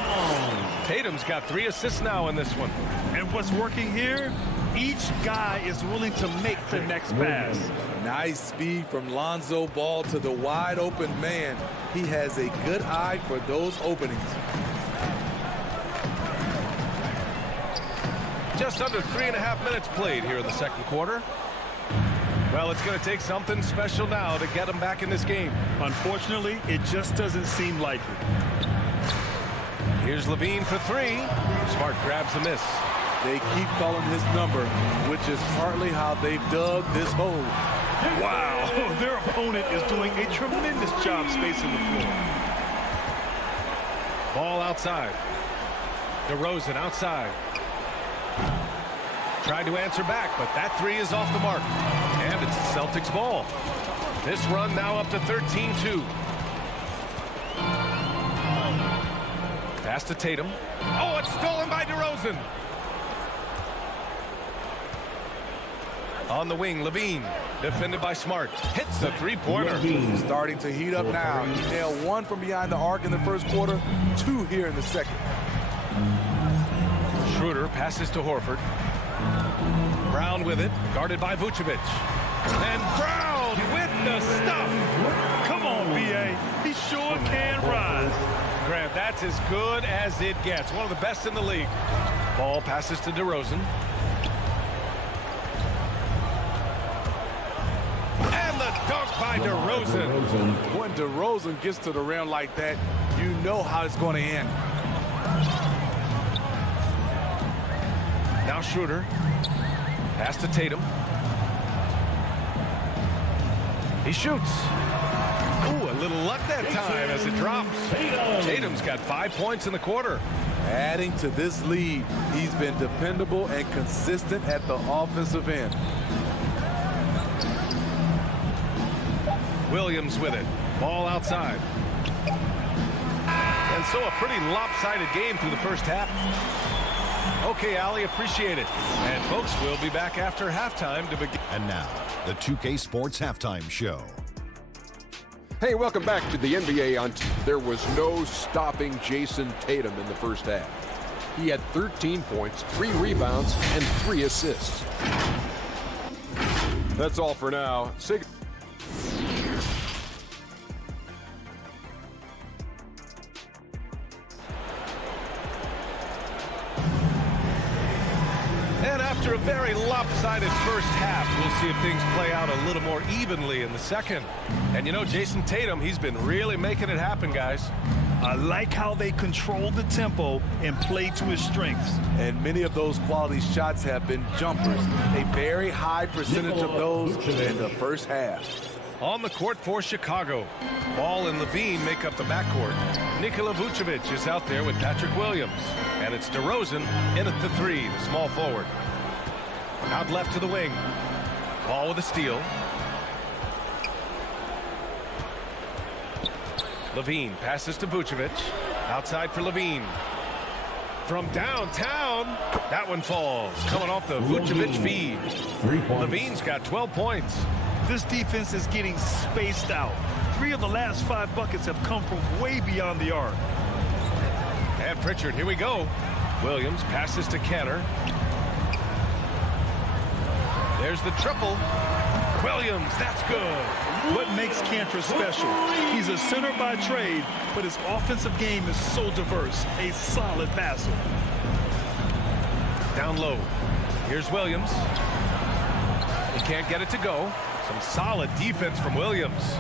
Tatum's got 3 assists now in this one. And what's working here? Each guy is willing to make the next pass. Nice speed from Lonzo Ball to the wide open man. He has a good eye for those openings. Just under 3.5 minutes played here in the second quarter. Well, Well, it's going to take something special now to get them back in this game. Unfortunately, it just doesn't seem likely. Here's Levine for three. Smart grabs the miss. They keep calling his number, which is partly how they've dug this hole. Wow, their opponent is doing a tremendous job spacing the floor. Ball outside. DeRozan outside. Tried to answer back, but that three is off the mark. And it's the Celtics ball. This run now up to 13-2. Pass to Tatum. Oh, it's stolen by DeRozan. On the wing, Levine. Defended by Smart. Hits the three-pointer. Starting to heat up now. He nailed one from behind the arc in the first quarter, two here in the second. Schroeder passes to Horford. Brown with it, guarded by Vucevic. And Brown with the stuff. Come on, B.A. He sure can rise. Graham, that's as good as it gets. One of the best in the league. Ball passes to DeRozan. And the dunk by DeRozan. When DeRozan gets to the rim like that, you know how it's going to end. Now Schroeder. Pass to Tatum. He shoots. Ooh, a little luck that time as it drops. Tatum's got 5 points in the quarter. Adding to this lead, he's been dependable and consistent at the offensive end. Williams with it. Ball outside. And so a pretty lopsided game through the first half. Okay, Allie, appreciate it. And folks, we'll be back after halftime to begin. And now, the 2K Sports Halftime Show. Hey, welcome back to the NBA. There was no stopping Jason Tatum in the first half. He had 13 points, 3 rebounds, and 3 assists. That's all for now. And after a very lopsided first half, we'll see if things play out a little more evenly in the second. And you know, Jason Tatum, he's been really making it happen, guys. I like how they control the tempo and play to his strengths. And many of those quality shots have been jumpers. A very high percentage of those in the first half. On the court for Chicago. Ball and Levine make up the backcourt. Nikola Vucevic is out there with Patrick Williams. And it's DeRozan in at the three, the small forward. Out left to the wing. Ball with a steal. Levine passes to Vucevic. Outside for Levine. From downtown, that one falls. Coming off the Vucevic feed. Levine's got 12 points. This defense is getting spaced out. 3 of the last 5 buckets have come from way beyond the arc. And Pritchard, here we go. Williams passes to Canner. There's the triple. Williams, that's good. What makes Cantor special? He's a center by trade, but his offensive game is so diverse. A solid passer. Down low. Here's Williams. He can't get it to go. Some solid defense from Williams.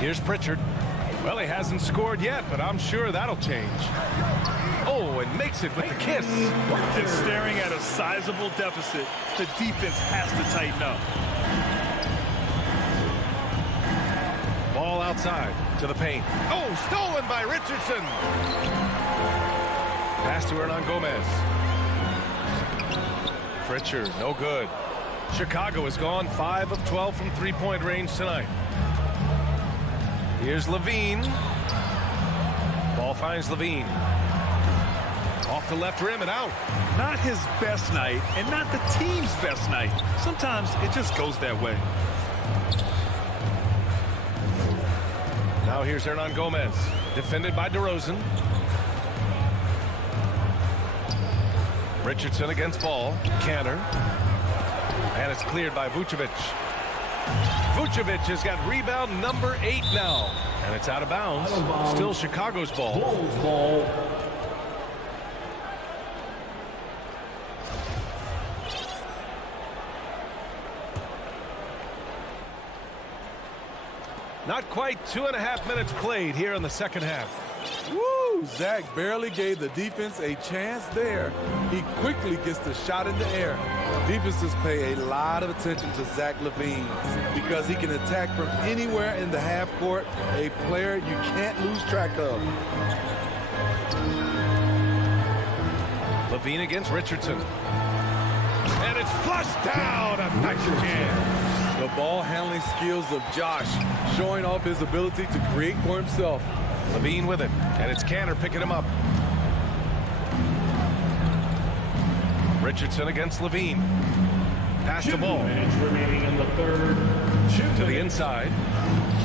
Here's Pritchard. Well, he hasn't scored yet, but I'm sure that'll change. Oh, and makes it with the kiss. And staring at a sizable deficit, the defense has to tighten up. Ball outside to the paint. Oh, stolen by Richardson. Pass to Hernan Gomez. Pritchard, no good. Chicago has gone 5 of 12 from three-point range tonight. Here's Levine. Ball finds Levine. Off the left rim and out. Not his best night and not the team's best night. Sometimes it just goes that way. Now here's Hernan Gomez. Defended by DeRozan. Richardson against Ball. Canner. And it's cleared by Vucevic. Vucevic has got rebound number 8 now. And it's out of bounds. Still Chicago's ball. Not quite 2.5 minutes played here in the second half. Woo! Zach barely gave the defense a chance there. He quickly gets the shot in the air. Defenses pay a lot of attention to Zach LaVine because he can attack from anywhere in the half court, a player you can't lose track of. LaVine against Richardson. And it's flushed down. A nice jam. The ball handling skills of Josh showing off his ability to create for himself. LaVine with it, and it's Canner picking him up. Richardson against LaVine. Pass the ball. Remaining in the third. To the inside.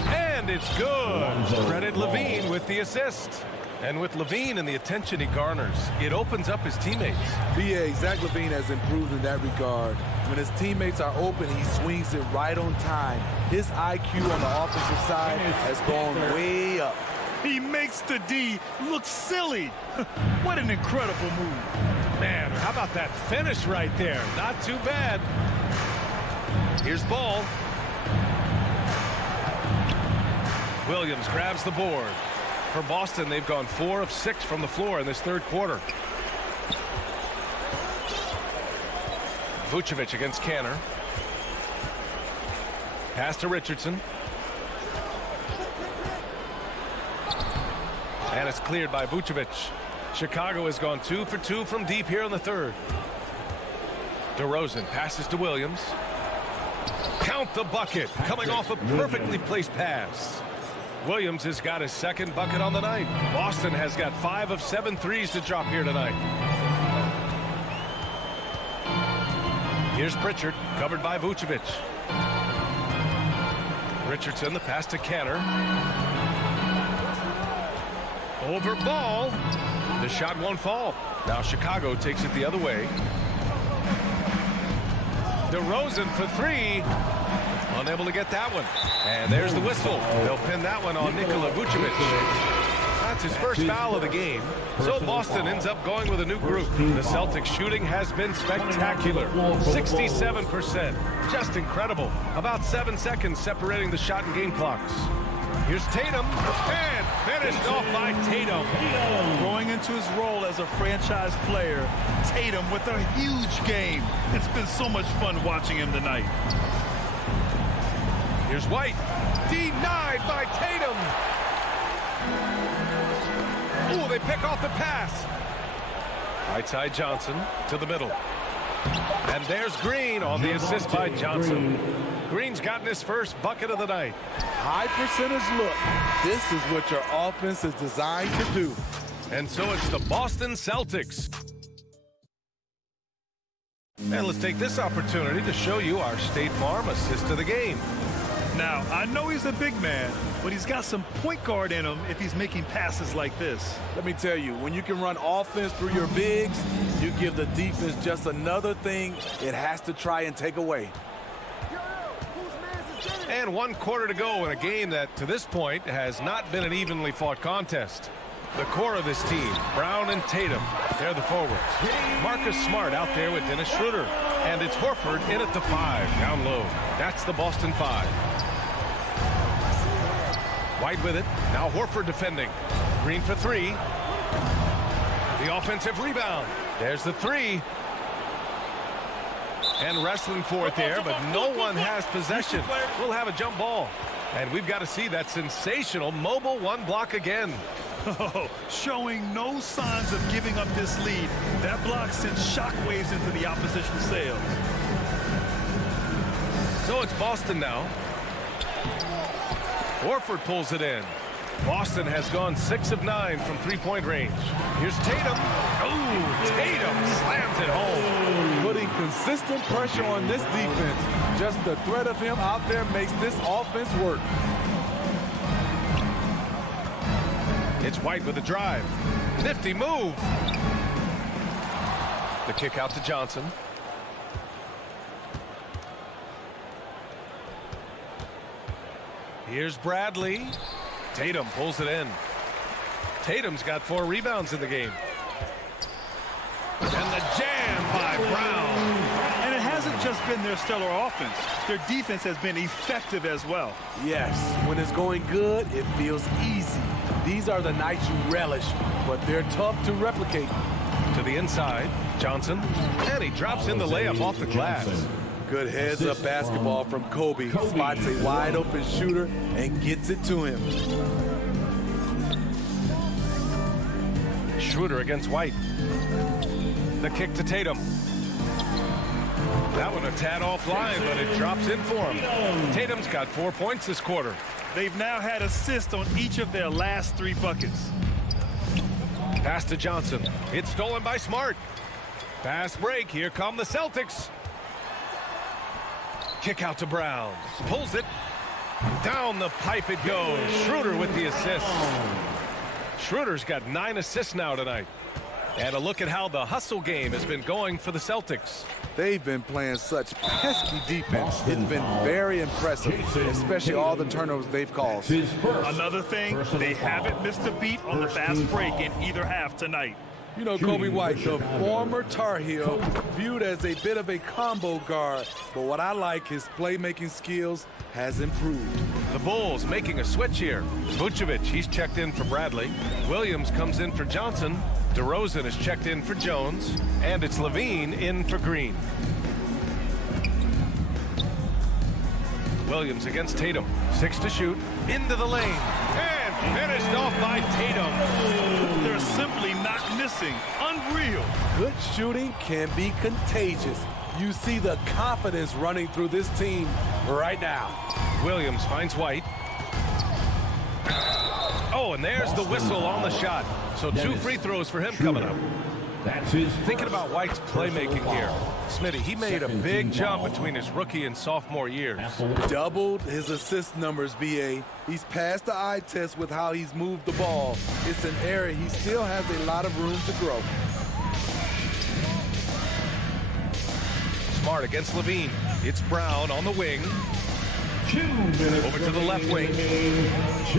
And it's good. Credit LaVine with the assist. And with LaVine and the attention he garners, it opens up his teammates. B.A. Zach LaVine has improved in that regard. When his teammates are open, he swings it right on time. His IQ on the offensive side has gone way up. He makes the D look silly. What an incredible move. Man, how about that finish right there? Not too bad. Here's ball. Williams grabs the board. For Boston, they've gone 4 of 6 from the floor in this third quarter. Vucevic against Canner. Pass to Richardson. And it's cleared by Vucevic. Chicago has gone 2 for 2 from deep here in the third. DeRozan passes to Williams. Count the bucket. Coming off a perfectly placed pass. Williams has got his second bucket on the night. Boston has got 5 of 7 threes to drop here tonight. Here's Pritchard, covered by Vucevic. Richardson, the pass to Canner. Over ball. The shot won't fall. Now Chicago takes it the other way. DeRozan for 3. Unable to get that one. And there's the whistle. They'll pin that one on Nikola Vucevic. That's his first foul of the game. So Boston ends up going with a new group. The Celtics shooting has been spectacular. 67%. Just incredible. About 7 seconds separating the shot and game clocks. Here's Tatum. And finished off by Tatum. Growing into his role as a franchise player, Tatum with a huge game. It's been so much fun watching him tonight. Here's White. Denied by Tatum. Ooh, they pick off the pass. Right side Johnson to the middle. And there's Green on the assist by Johnson. Green's gotten his first bucket of the night. High percentage look. This is what your offense is designed to do. And so it's the Boston Celtics. And let's take this opportunity to show you our State Farm assist of the game. Now, I know he's a big man, but he's got some point guard in him if he's making passes like this. Let me tell you, when you can run offense through your bigs, you give the defense just another thing it has to try and take away. And 1 quarter to go in a game that, to this point, has not been an evenly fought contest. The core of this team, Brown and Tatum, they're the forwards. Marcus Smart out there with Dennis Schroeder. And it's Horford in at the 5, down low. That's the Boston 5. White with it. Now Horford defending. Green for 3. The offensive rebound. There's the 3. And wrestling for it there, but no one has possession. We'll have a jump ball. And we've got to see that sensational mobile 1 block again. Oh, showing no signs of giving up this lead. That block sends shockwaves into the opposition sails. So it's Boston now. Horford pulls it in. Boston has gone 6 of 9 from 3-point range. Here's Tatum. Oh, Tatum slams it home. Putting consistent pressure on this defense. Just the threat of him out there makes this offense work. It's White with a drive. Nifty move. The kick out to Johnson. Here's Bradley. Tatum pulls it in. Tatum's got 4 rebounds in the game. And the jam by Brown. And it hasn't not just been their stellar offense. Their defense has been effective as well. Yes, when it's going good, it feels easy. These are the nights you relish, but they're tough to replicate. To the inside, Johnson, and he drops in the layup off the glass. Good heads-up basketball from Kobe. Spots a wide-open shooter and gets it to him. Schroeder against White. The kick to Tatum. That one a tad offline, but it drops in for him. Tatum's got 4 points this quarter. They've now had assists on each of their last 3 buckets. Pass to Johnson. It's stolen by Smart. Fast break. Here come the Celtics. Kick out to Brown. Pulls it. Down the pipe it goes. Schroeder with the assist. Schroeder's got 9 assists now tonight. And a look at how the hustle game has been going for the Celtics. They've been playing such pesky defense. It's been very impressive, especially all the turnovers they've caused. Another thing, they haven't missed a beat on the fast break in either half tonight. You know, Kobe White, the former Tar Heel, viewed as a bit of a combo guard, but what I like, his playmaking skills has improved. The Bulls making a switch here. Vucevic, he's checked in for Bradley. Williams comes in for Johnson. DeRozan is checked in for Jones. And it's Levine in for Green. Williams against Tatum. 6 to shoot. Into the lane. And finished off by Tatum. They're simply not missing. Unreal. Good shooting can be contagious. You see the confidence running through this team right now. Williams finds White. Oh, and there's the whistle on the shot. So 2 free throws for him coming up. That's his Thinking about White's playmaking here. Smitty, he made a big jump between his rookie and sophomore years. Doubled his assist numbers, BA. He's passed the eye test with how he's moved the ball. It's an area he still has a lot of room to grow. Smart against Levine. It's Brown on the wing. 2 minutes. Over to the left wing. 2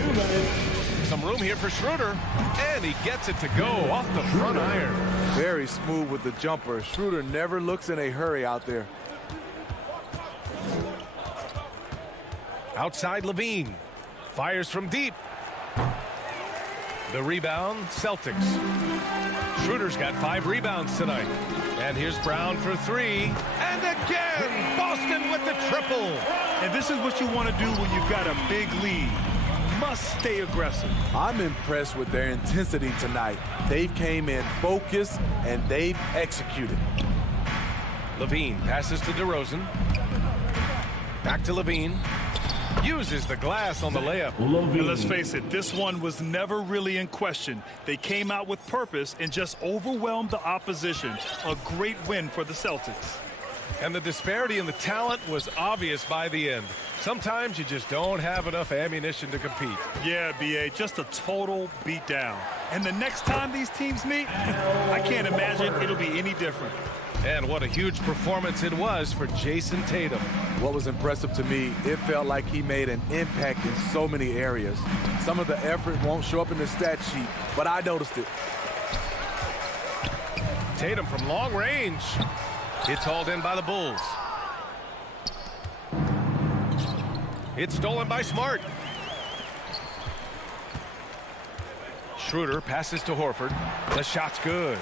minutes. Some room here for Schroeder. And he gets it to go off the front iron. Very smooth with the jumper. Schroeder never looks in a hurry out there. Outside Levine. Fires from deep. The rebound, Celtics. Schroeder's got 5 rebounds tonight. And here's Brown for 3. And again, Boston with the triple. And this is what you want to do when you've got a big lead. Must stay aggressive. I'm impressed with their intensity tonight. They've came in focused and they've executed. Levine passes to DeRozan. Back to Levine. Uses the glass on the layup. And let's face it, this one was never really in question. They came out with purpose and just overwhelmed the opposition. A great win for the Celtics. And the disparity in the talent was obvious by the end. Sometimes you just don't have enough ammunition to compete. Yeah, B.A., just a total beatdown. And the next time these teams meet, I can't imagine it'll be any different. And what a huge performance it was for Jason Tatum. What was impressive to me, it felt like he made an impact in so many areas. Some of the effort won't show up in the stat sheet, but I noticed it. Tatum from long range. It's hauled in by the Bulls. It's stolen by Smart. Schroeder passes to Horford. The shot's good.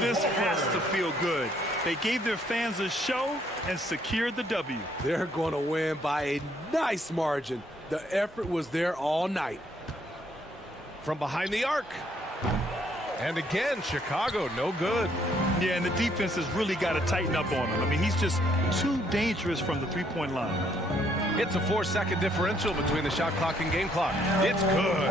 This has to feel good. They gave their fans a show and secured the W. They're going to win by a nice margin. The effort was there all night. From behind the arc. And again, Chicago, no good. Yeah, and the defense has really got to tighten up on him. I mean, he's just too dangerous from the three-point line. It's a 4-second differential between the shot clock and game clock. It's good.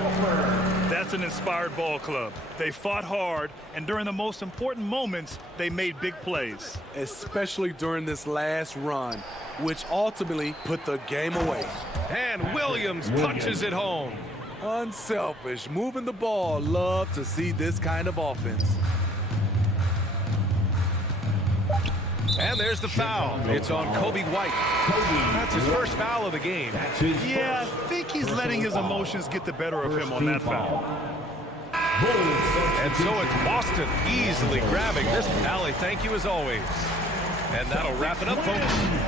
That's an inspired ball club. They fought hard, and during the most important moments, they made big plays. Especially during this last run, which ultimately put the game away. And Williams punches it home. Unselfish, moving the ball. Love to see this kind of offense. And there's the foul. It's on Kobe White. That's his first foul of the game. Yeah, I think he's letting his emotions get the better of him on that foul. And so it's Boston easily grabbing this alley. Thank you as always. And that'll wrap it up, folks.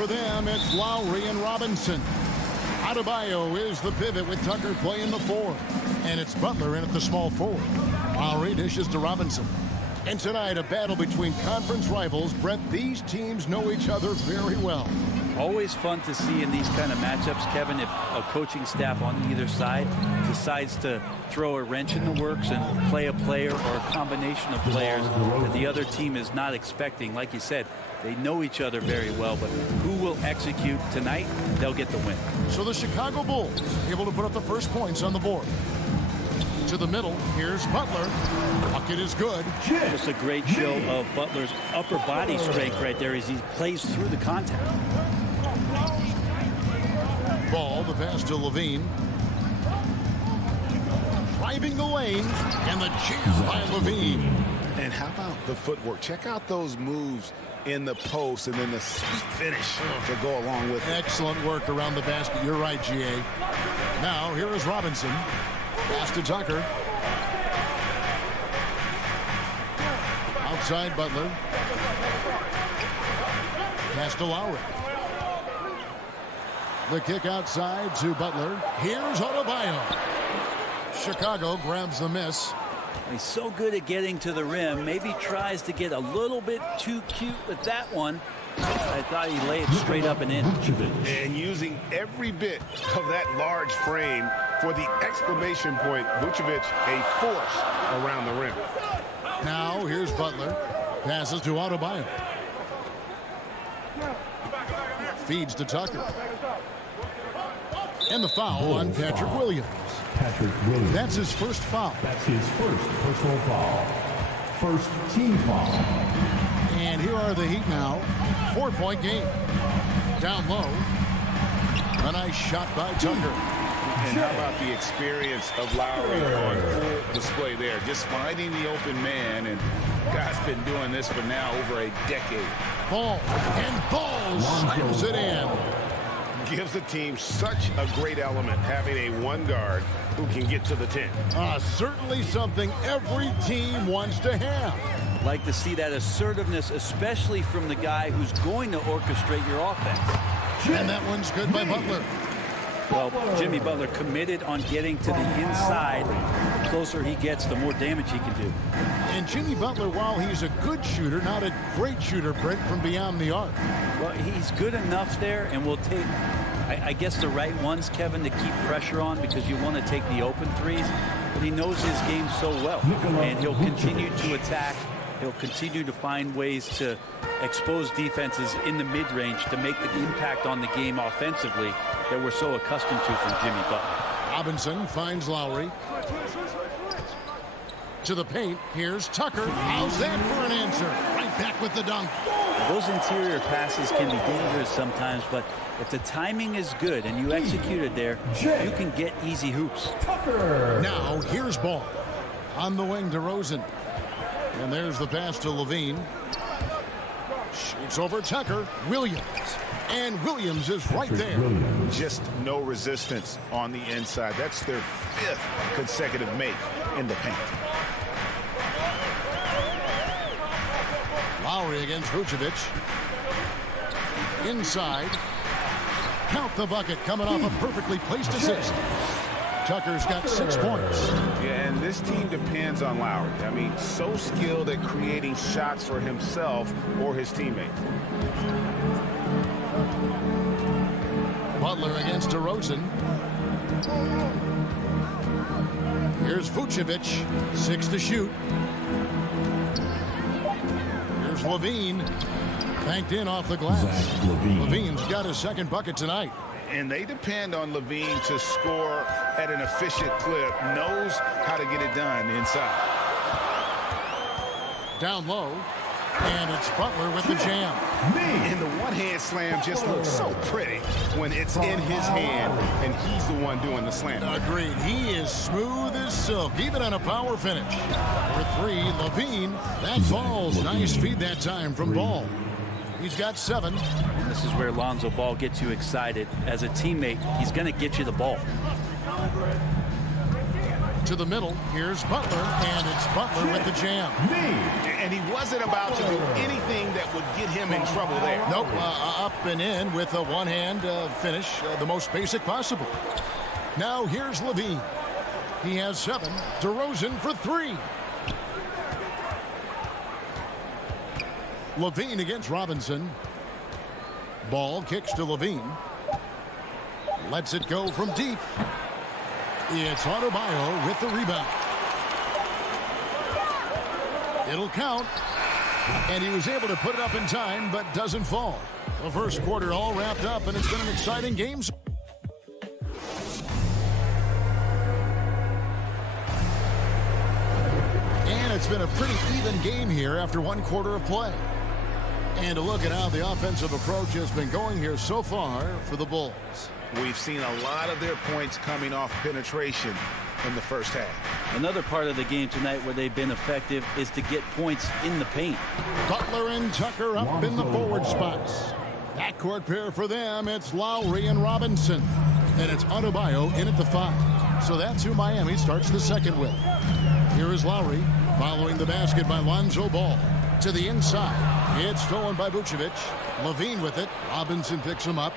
For them, it's Lowry and Robinson. Adebayo is the pivot with Tucker playing the 4. And it's Butler in at the small forward. Lowry dishes to Robinson. And tonight, a battle between conference rivals. Brett, these teams know each other very well. Always fun to see in these kind of matchups, Kevin, if a coaching staff on either side decides to throw a wrench in the works and play a player or a combination of players that the other team is not expecting. Like you said, they know each other very well, but who will execute tonight, they'll get the win. So the Chicago Bulls able to put up the first points on the board. To the middle, here's Butler. Bucket is good. Just a great show of Butler's upper body strength right there as he plays through the contact. Ball, the pass to Levine. Driving the lane, and the jam by Levine. And how about the footwork? Check out those moves in the post and then the sweet finish to go along with it. Excellent work around the basket. You're right, GA. Now, here is Robinson. Pass to Tucker. Outside Butler. Pass to Lowry. The kick outside to Butler. Here's Adebayo. Chicago grabs the miss. He's so good at getting to the rim. Maybe tries to get a little bit too cute with that one. I thought he laid it straight up and in. And using every bit of that large frame for the exclamation point, Vucevic, a force around the rim. Now here's Butler. Passes to Adebayo. Feeds to Tucker. And the foul on Patrick Williams. That's his first foul. That's his first personal foul. First team foul. And here are the Heat now. 4-point game. Down low. A nice shot by Tucker. And how about the experience of Lowry on full display there? Just finding the open man, and guy's been doing this for now over a decade. Ball, and Ball slams it in. Gives the team such a great element having a one guard who can get to the 10. Certainly something every team wants to have. Like to see that assertiveness, especially from the guy who's going to orchestrate your offense. And that one's good by Butler. Well, Jimmy Butler committed on getting to the inside. The closer he gets, the more damage he can do. And Jimmy Butler, while he's a good shooter, not a great shooter, Brent, from beyond the arc. Well, he's good enough there, and will take, I guess, the right ones, Kevin, to keep pressure on, because you want to take the open threes. But he knows his game so well, and he'll continue to attack. He'll continue to find ways to expose defenses in the mid-range to make the impact on the game offensively that we're so accustomed to from Jimmy Butler. Robinson finds Lowry. To the paint. Here's Tucker. How's that for an answer? Right back with the dunk. Those interior passes can be dangerous sometimes, but if the timing is good and you execute it there, you can get easy hoops. Tucker. Now here's Ball. On the wing to Rosen. And there's the pass to Levine. Shoots over Tucker. Williams. And Williams is right there. Just no resistance on the inside. That's their 5th consecutive make in the paint. Lowry against Vucevic. Inside. Count the bucket coming off a perfectly placed assist. Tucker's got 6 points. Yeah, and this team depends on Lowry. I mean, so skilled at creating shots for himself or his teammates. Butler against DeRozan. Here's Vucevic. 6 to shoot. Here's Levine. Banked in off the glass. Levine's got his 2nd bucket tonight. And they depend on Levine to score at an efficient clip. Knows how to get it done inside. Down low. And it's Butler with the jam. And the one-hand slam just looks so pretty when it's in his hand and he's the one doing the slam. Agreed. He is smooth as silk, even on a power finish. For 3, Levine. That falls. Nice feed that time from Ball. He's got 7. This is where Lonzo Ball gets you excited. As a teammate, he's going to get you the ball. To the middle, here's Butler, and it's Butler with the jam. And he wasn't about to do anything that would get him in trouble there. Nope, up and in with a one-hand finish, the most basic possible. Now here's Levine. He has 7. DeRozan for 3. Levine against Robinson. Ball kicks to Levine. Lets it go from deep. It's Adebayo with the rebound. It'll count. And he was able to put it up in time, but doesn't fall. The first quarter all wrapped up, and it's been an exciting game. And it's been a pretty even game here after one quarter of play. And to look at how the offensive approach has been going here so far for the Bulls. We've seen a lot of their points coming off penetration in the first half. Another part of the game tonight where they've been effective is to get points in the paint. Butler and Tucker up in the forward spots. Backcourt pair for them, it's Lowry and Robinson. And it's Adebayo in at the 5. So that's who Miami starts the second with. Here is Lowry following the basket by Lonzo Ball. To the inside. It's stolen by Vucevic. Levine with it. Robinson picks him up.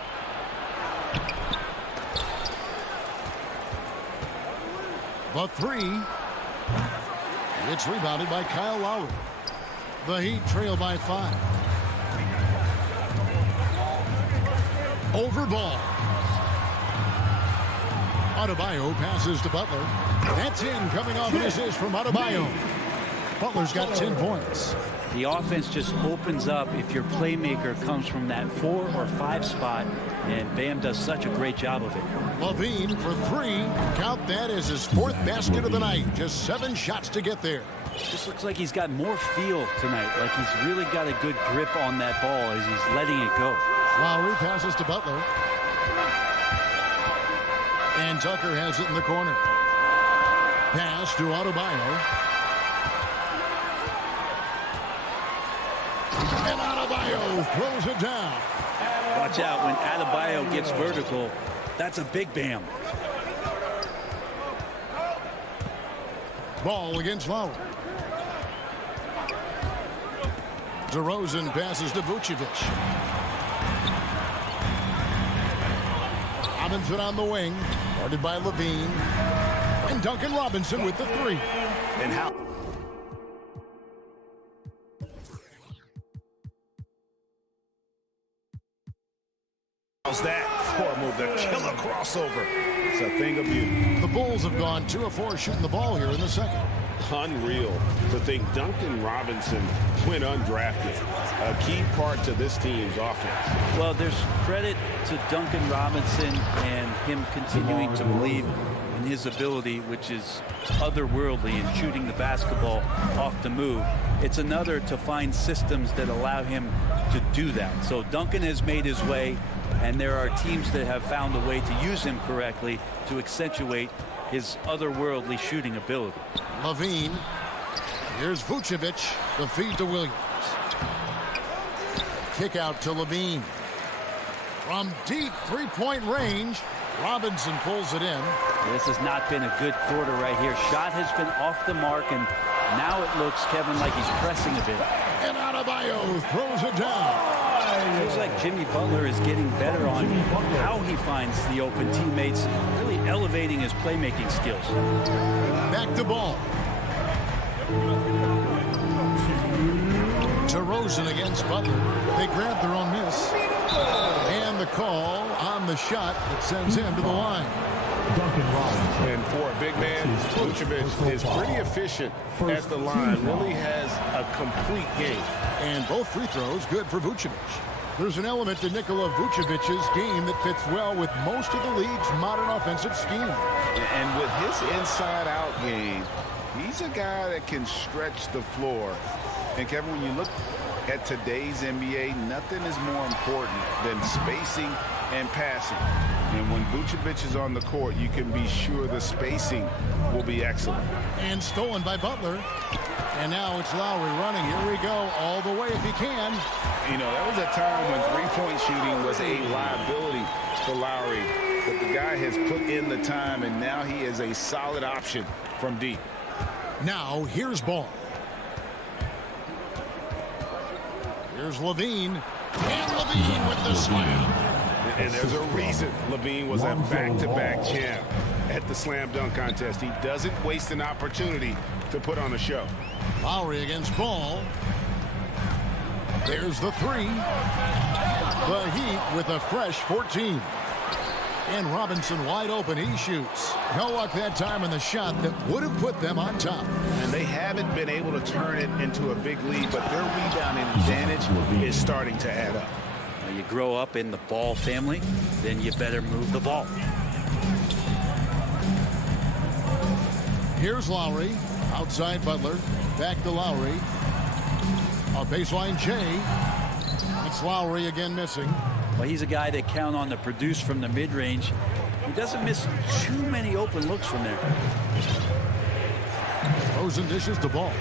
The 3. It's rebounded by Kyle Lowry. The Heat trail by 5. Over ball. Adebayo passes to Butler. That's in, coming off an assist from Adebayo. Butler's got 10 points. The offense just opens up if your playmaker comes from that 4 or 5 spot, and Bam does such a great job of it. Levine for 3. Count that as his 4th basket of the night. Just 7 shots to get there. Just looks like he's got more feel tonight, like he's really got a good grip on that ball as he's letting it go. Lowry passes to Butler. And Tucker has it in the corner. Pass to Adebayo. And Adebayo throws it down. Watch out when Adebayo gets vertical. That's a big Bam. Ball against Lowry. DeRozan passes to Vucevic. Robinson on the wing. Guarded by Levine. And Duncan Robinson with the 3. And how? How's that for a move? The killer crossover. It's a thing of beauty. The Bulls have gone 2 of 4 shooting the ball here in the second. Unreal to think Duncan Robinson went undrafted. A key part to this team's offense. Well, there's credit to Duncan Robinson and him continuing to believe in his ability, which is otherworldly in shooting the basketball off the move. It's another to find systems that allow him to do that. So Duncan has made his way, and there are teams that have found a way to use him correctly to accentuate his otherworldly shooting ability. Levine. Here's Vucevic. The feed to Williams. Kick out to Levine. From deep 3-point range, Robinson pulls it in. This has not been a good quarter right here. Shot has been off the mark, and now it looks, Kevin, like he's pressing a bit. And Adebayo throws it down. Feels like Jimmy Butler is getting better on how he finds the open teammates, really elevating his playmaking skills. Back to ball. DeRozan against Butler. They grab their own miss. And the call on the shot that sends him to the line. And for a big man, Vucevic is pretty efficient at the line. Really has a complete game. And both free throws good for Vucevic. There's an element to Nikola Vucevic's game that fits well with most of the league's modern offensive scheme. And with his inside-out game, he's a guy that can stretch the floor. And Kevin, when you look at today's NBA, nothing is more important than spacing and passing. And when Vucevic is on the court, you can be sure the spacing will be excellent. And stolen by Butler. And now it's Lowry running. Here we go, all the way if he can. You know, that was a time when three-point shooting was a liability for Lowry. But the guy has put in the time, and now he is a solid option from deep. Now, here's Ball. Here's Levine. And Levine with the slam. And there's a reason Levine was a back-to-back champ at the slam dunk contest. He doesn't waste an opportunity to put on a show. Lowry against Ball. There's the 3. The Heat with a fresh 14. And Robinson wide open. He shoots. No luck that time on the shot that would have put them on top. And they haven't been able to turn it into a big lead, but their rebounding advantage is starting to add up. When you grow up in the Ball family, then you better move the ball. Here's Lowry. Outside Butler. Back to Lowry. A baseline J. It's Lowry again missing. Well, he's a guy that count on to produce from the mid-range. He doesn't miss too many open looks from there. Rosen dishes the ball.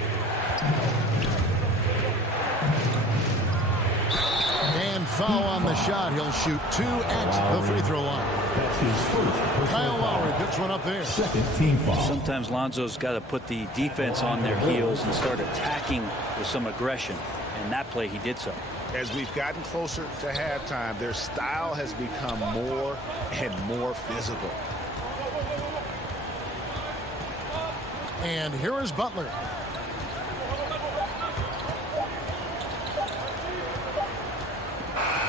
And foul on the shot. He'll shoot 2 at the free throw line. That's his first. Kyle Lowry picks one up there. Second team foul. Sometimes Lonzo's got to put the defense on their heels and start attacking with some aggression. And that play, he did so. As we've gotten closer to halftime, their style has become more and more physical. And here is Butler.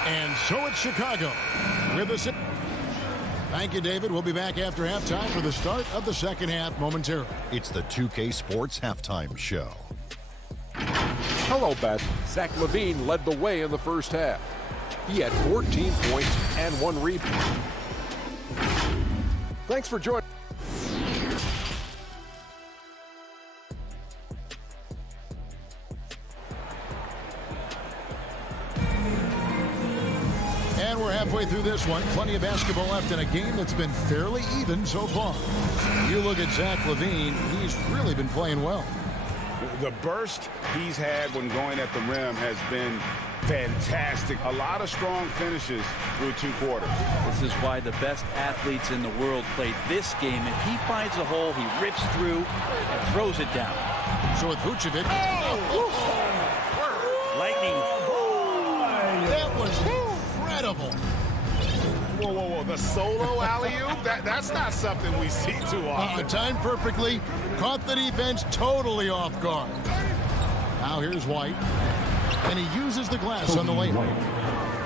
And so it's Chicago with us. Thank you, David. We'll be back after halftime for the start of the second half momentarily. It's the 2K Sports Halftime Show. Hello, Beth. Zach LaVine led the way in the first half. He had 14 points and 1 rebound. Thanks for joining. And we're halfway through this one. Plenty of basketball left in a game that's been fairly even so far. You look at Zach LaVine, he's really been playing well. The burst he's had when going at the rim has been fantastic. A lot of strong finishes through 2 quarters. This is why the best athletes in the world play this game. If he finds a hole, he rips through and throws it down. So with Vucevic. Lightning. That was incredible. Whoa, whoa, whoa. The solo alley-oop? That's not something we see too often. Timed perfectly. Caught the defense totally off guard. Now here's White. And he uses the glass on the layup.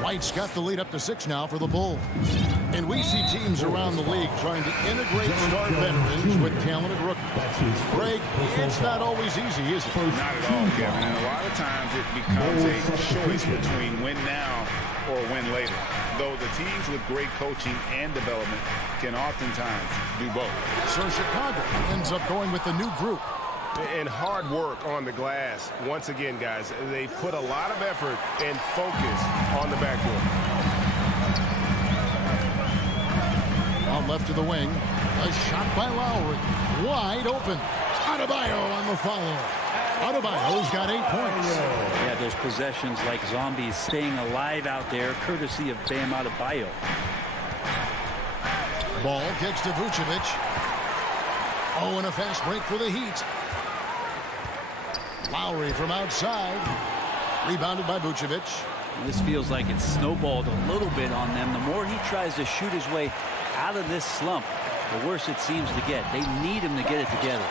White's got the lead up to 6 now for the Bulls. And we see teams around the league trying to integrate star veterans with talented rookies. Greg, it's not always easy, is it? Not at all, Kevin. And a lot of times it becomes a choice between win now or win later. Though the teams with great coaching and development can oftentimes do both. So Chicago ends up going with the new group. And hard work on the glass. Once again, guys, they put a lot of effort and focus on the backcourt. On left of the wing, a shot by Lowry. Wide open. Adebayo on the follow. Adebayo's got 8 points. Yeah, those possessions like zombies staying alive out there, courtesy of Bam Adebayo. Ball kicks to Vucevic. Oh, and a fast break for the Heat. Lowry from outside. Rebounded by Vucevic. This feels like it's snowballed a little bit on them. The more he tries to shoot his way out of this slump, the worse it seems to get. They need him to get it together.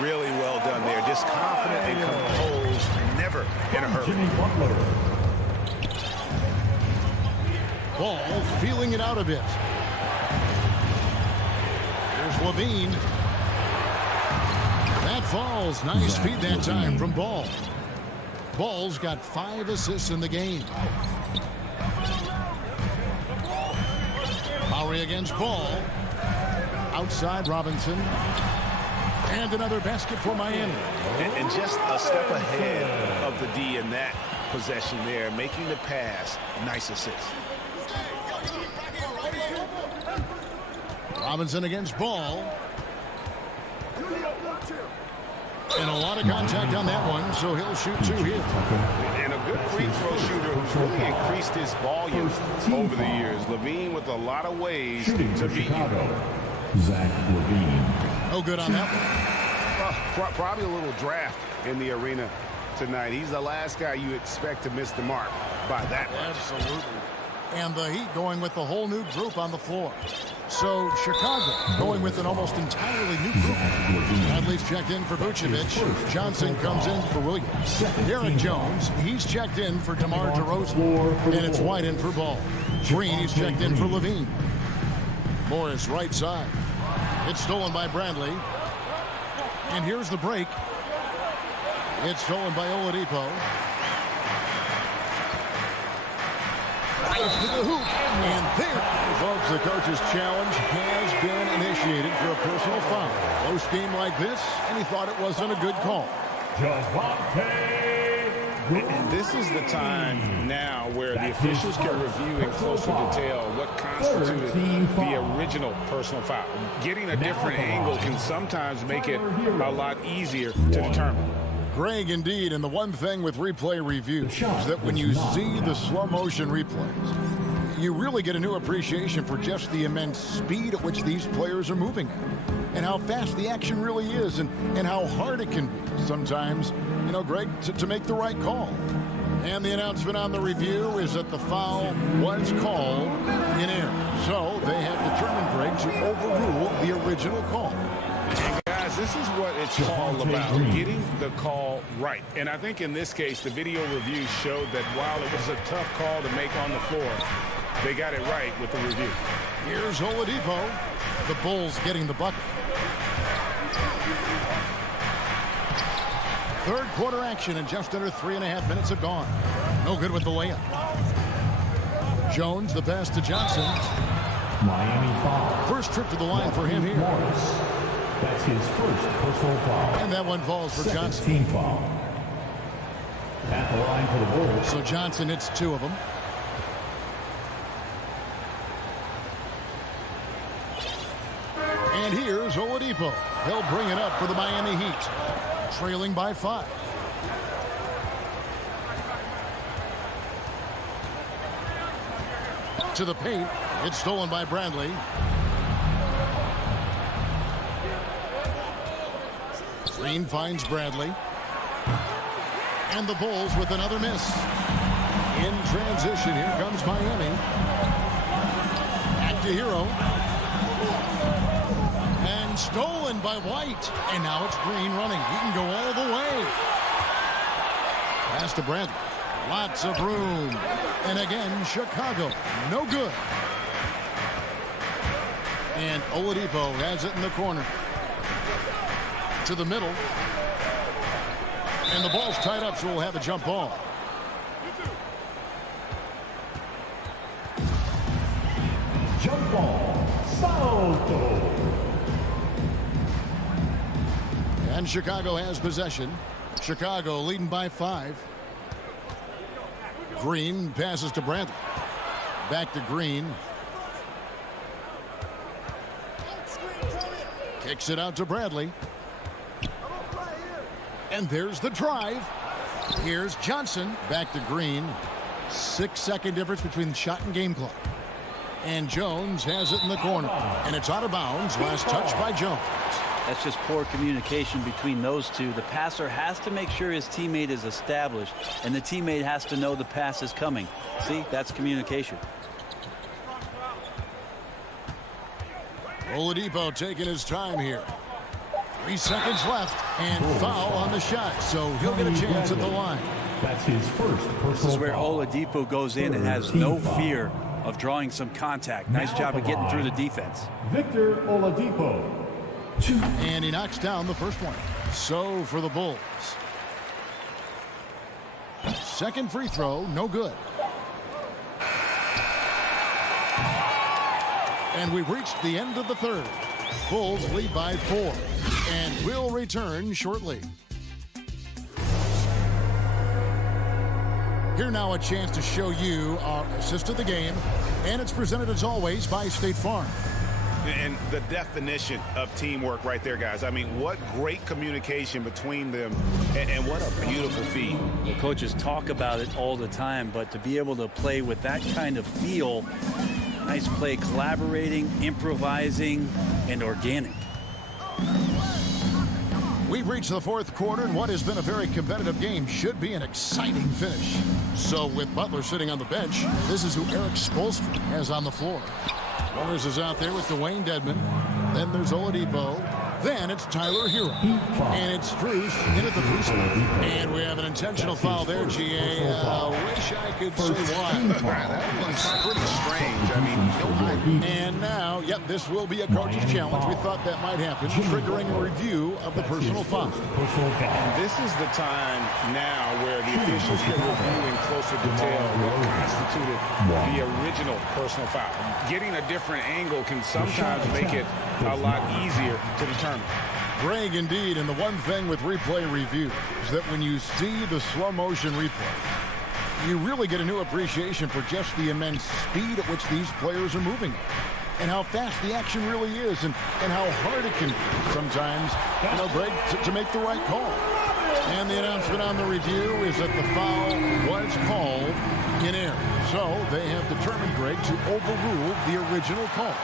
Really well done there. Just confident and composed. Never in a hurry. Ball feeling it out a bit. Here's LaVine. That falls. Nice feed that time from Ball. Ball's got 5 assists in the game. Lowry against Ball. Outside Robinson. And another basket for Miami. And just a step ahead of the D in that possession there, making the pass. Nice assist. Robinson against Ball. And a lot of contact on that one, so he'll shoot 2 here. And a good free throw shooter who's really increased his volume over the years. LaVine with a lot of ways to beat you. Zach LaVine. No good on that one. Probably a little draft in the arena tonight. He's the last guy you expect to miss the mark by that much. Absolutely. And the Heat going with the whole new group on the floor. So Chicago going with an almost entirely new group. Bradley's checked in for Vucevic. Johnson comes in for Williams. Derek Jones, he's checked in for DeMar DeRozan. And it's White in for Ball. Green, he's checked in for Levine. Morris right side. It's stolen by Bradley. And here's the break. It's stolen by Oladipo. To the hoop, and there, folks, the coach's challenge has been initiated for a personal foul. Close game like this, and he thought it wasn't a good call. And this is the time now where the officials can review in closer detail what constituted the original personal foul. Getting a different angle can sometimes make it a lot easier to determine. Greg, indeed, and the one thing with replay review is that when you see the slow motion replays, you really get a new appreciation for just the immense speed at which these players are moving at, and how fast the action really is, and how hard it can be sometimes, you know, Greg, to make the right call. And the announcement on the review is that the foul was called in error. So they have determined, Greg, to overrule the original call. This is what it's all about, getting the call right. And I think in this case, the video review showed that while it was a tough call to make on the floor, they got it right with the review. Here's Oladipo. The Bulls getting the bucket. Third quarter action, and just under 3.5 minutes have gone. No good with the layup. Jones, the pass to Johnson. Miami foul. First trip to the line for him here. Morris. That's his first personal foul. And that one falls for Johnson. Team foul. At the line for the Bulls. So Johnson hits 2 of them. And here's Oladipo. He'll bring it up for the Miami Heat. Trailing by 5. To the paint. It's stolen by Bradley. Green finds Bradley. And the Bulls with another miss. In transition, here comes Miami. Back to Hero. And stolen by White. And now it's Green running. He can go all the way. Pass to Bradley. Lots of room. And again, Chicago. No good. And Oladipo has it in the corner. To the middle. And the ball's tied up, so we'll have a jump ball. Jump ball. Salto. And Chicago has possession. Chicago leading by 5. Green passes to Bradley. Back to Green. Kicks it out to Bradley. And there's the drive. Here's Johnson. Back to Green. 6-second difference between the shot and game clock. And Jones has it in the corner. And it's out of bounds. Last touch by Jones. That's just poor communication between those two. The passer has to make sure his teammate is established, and the teammate has to know the pass is coming. See, that's communication. Oladipo taking his time here. 3 seconds left, and foul on the shot, so he'll get a chance at the line. That's his first personal. This is where Oladipo goes in and has no fear of drawing some contact. Nice job of getting through the defense. Victor Oladipo. And he knocks down the first one. So for the Bulls. Second free throw, no good. And we've reached the end of the third. Bulls lead by 4. And we'll return shortly. Here now a chance to show you our assist of the game. And it's presented as always by State Farm. And the definition of teamwork right there, guys. I mean, what great communication between them, and what a beautiful feed. The coaches talk about it all the time, but to be able to play with that kind of feel, nice play, collaborating, improvising, and organic. We've reached the fourth quarter, and what has been a very competitive game should be an exciting finish. So with Butler sitting on the bench, this is who Eric Spoelstra has on the floor. Morris is out there with Dwayne Dedmon. Then there's Oladipo. Then it's Tyler Hero. And it's Strus in at the free spot. And we have an intentional foul there, GA. Wish I could say why. That was pretty strange. I mean, and now, yep, this will be a coach's challenge. We thought that might happen, triggering a review of the personal foul. And this is the time now where the officials can review in closer detail what constituted the original personal foul. Getting a different angle can sometimes make it a lot easier to determine. Greg, indeed, and the one thing with replay review is that when you see the slow motion replay, you really get a new appreciation for just the immense speed at which these players are moving and how fast the action really is and how hard it can be sometimes, Greg, to make the right call. And the announcement on the review is that the foul was called in error. So they have determined, Greg, to overrule the original call.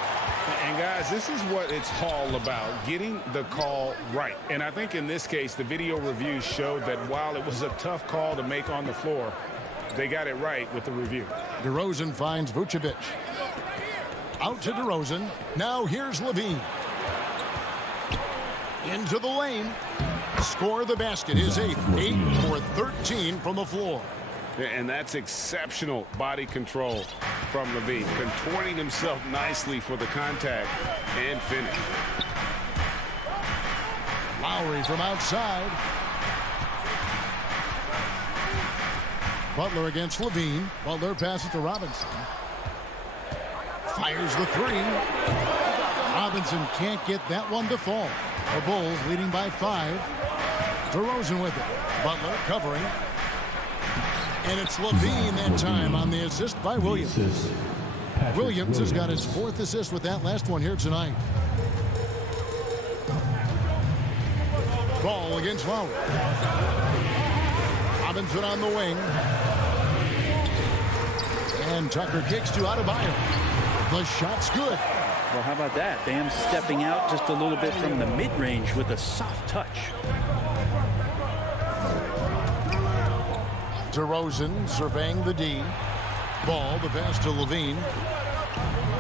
And guys, this is what it's all about, getting the call right. And I think in this case, the video review showed that while it was a tough call to make on the floor, they got it right with the review. DeRozan finds Vucevic. Out to DeRozan. Now here's Levine. Into the lane. Score the basket. His eighth. 8 for 13 from the floor. And that's exceptional body control from Levine, contorting himself nicely for the contact and finish. Lowry from outside. Butler against Levine. Butler passes to Robinson. Fires the three. Robinson can't get that one to fall. The Bulls leading by 5. DeRozan with it. Butler covering. And it's Levine that time on the assist by Williams. Williams has got his 4th assist with that last one here tonight. Ball against Lowry. Robinson on the wing. And Tucker kicks to Adebayo. The shot's good. Well, how about that? Bam stepping out just a little bit from the mid-range with a soft touch. DeRozan surveying the D. Ball, the pass to Levine.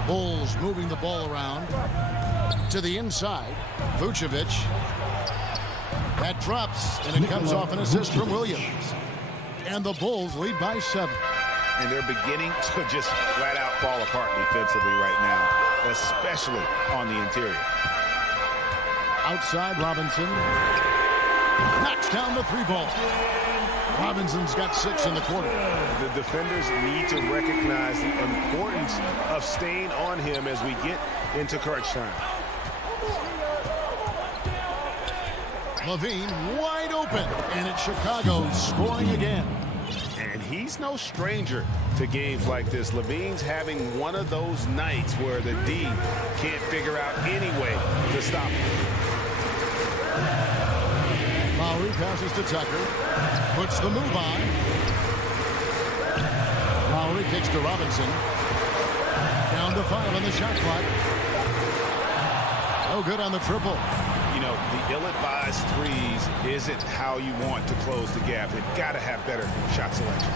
Bulls moving the ball around to the inside. Vucevic. That drops, and it comes off an assist from Williams. And the Bulls lead by 7. And they're beginning to just flat out fall apart defensively right now, especially on the interior. Outside, Robinson knocks down the 3-ball. Robinson's got 6 in the quarter. The defenders need to recognize the importance of staying on him as we get into crunch time. Levine wide open, and it's Chicago scoring again. And he's no stranger to games like this. Levine's having one of those nights where the D can't figure out any way to stop him. Lowry passes to Tucker. Puts the move on. Lowry kicks to Robinson. Down to 5 on the shot clock. No good on the triple. You know, the ill-advised threes isn't how you want to close the gap. They've got to have better shot selection.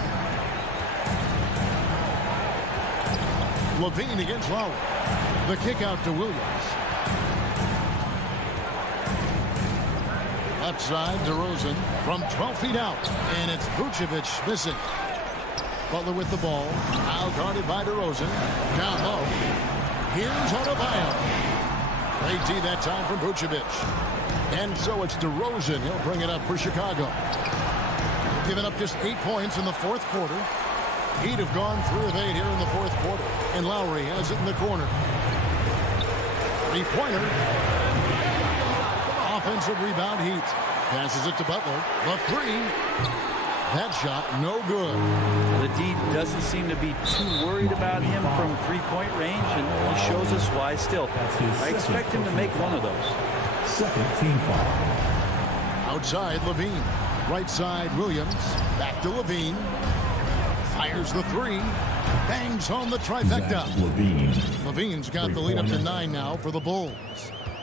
Levine against Lowry. The kick out to Williams. Left side, DeRozan from 12 feet out. And it's Vucevic missing. Butler with the ball. Now guarded by DeRozan. Down low. Here's Adebayo. Great D that time from Vucevic. And so it's DeRozan. He'll bring it up for Chicago. Giving up just 8 points in the 4th quarter. He'd have gone 3 of 8 here in the 4th quarter. And Lowry has it in the corner. 3-pointer. Offensive rebound, Heat. Passes it to Butler. The 3. That shot, no good. The D doesn't seem to be too worried about him from 3-point range, and he shows us why still. I expect him to make one of those. Second team foul. Outside, Levine. Right side, Williams. Back to Levine. Fires the 3. Bangs home the trifecta. Levine. Levine's got the lead up to 9 now for the Bulls.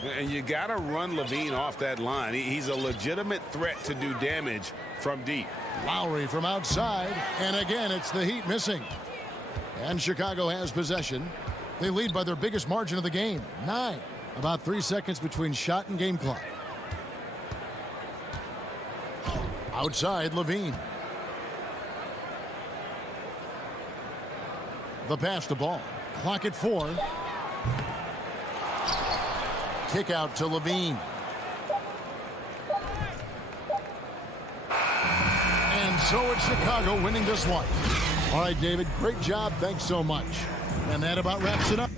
And you got to run Levine off that line. He's a legitimate threat to do damage from deep. Lowry from outside, and again it's the Heat missing. And Chicago has possession. They lead by their biggest margin of the game, 9. About 3 seconds between shot and game clock. Outside, Levine. The pass to Ball. Clock at 4. Kick out to Levine. And so it's Chicago winning this one. All right, David, great job. Thanks so much. And that about wraps it up.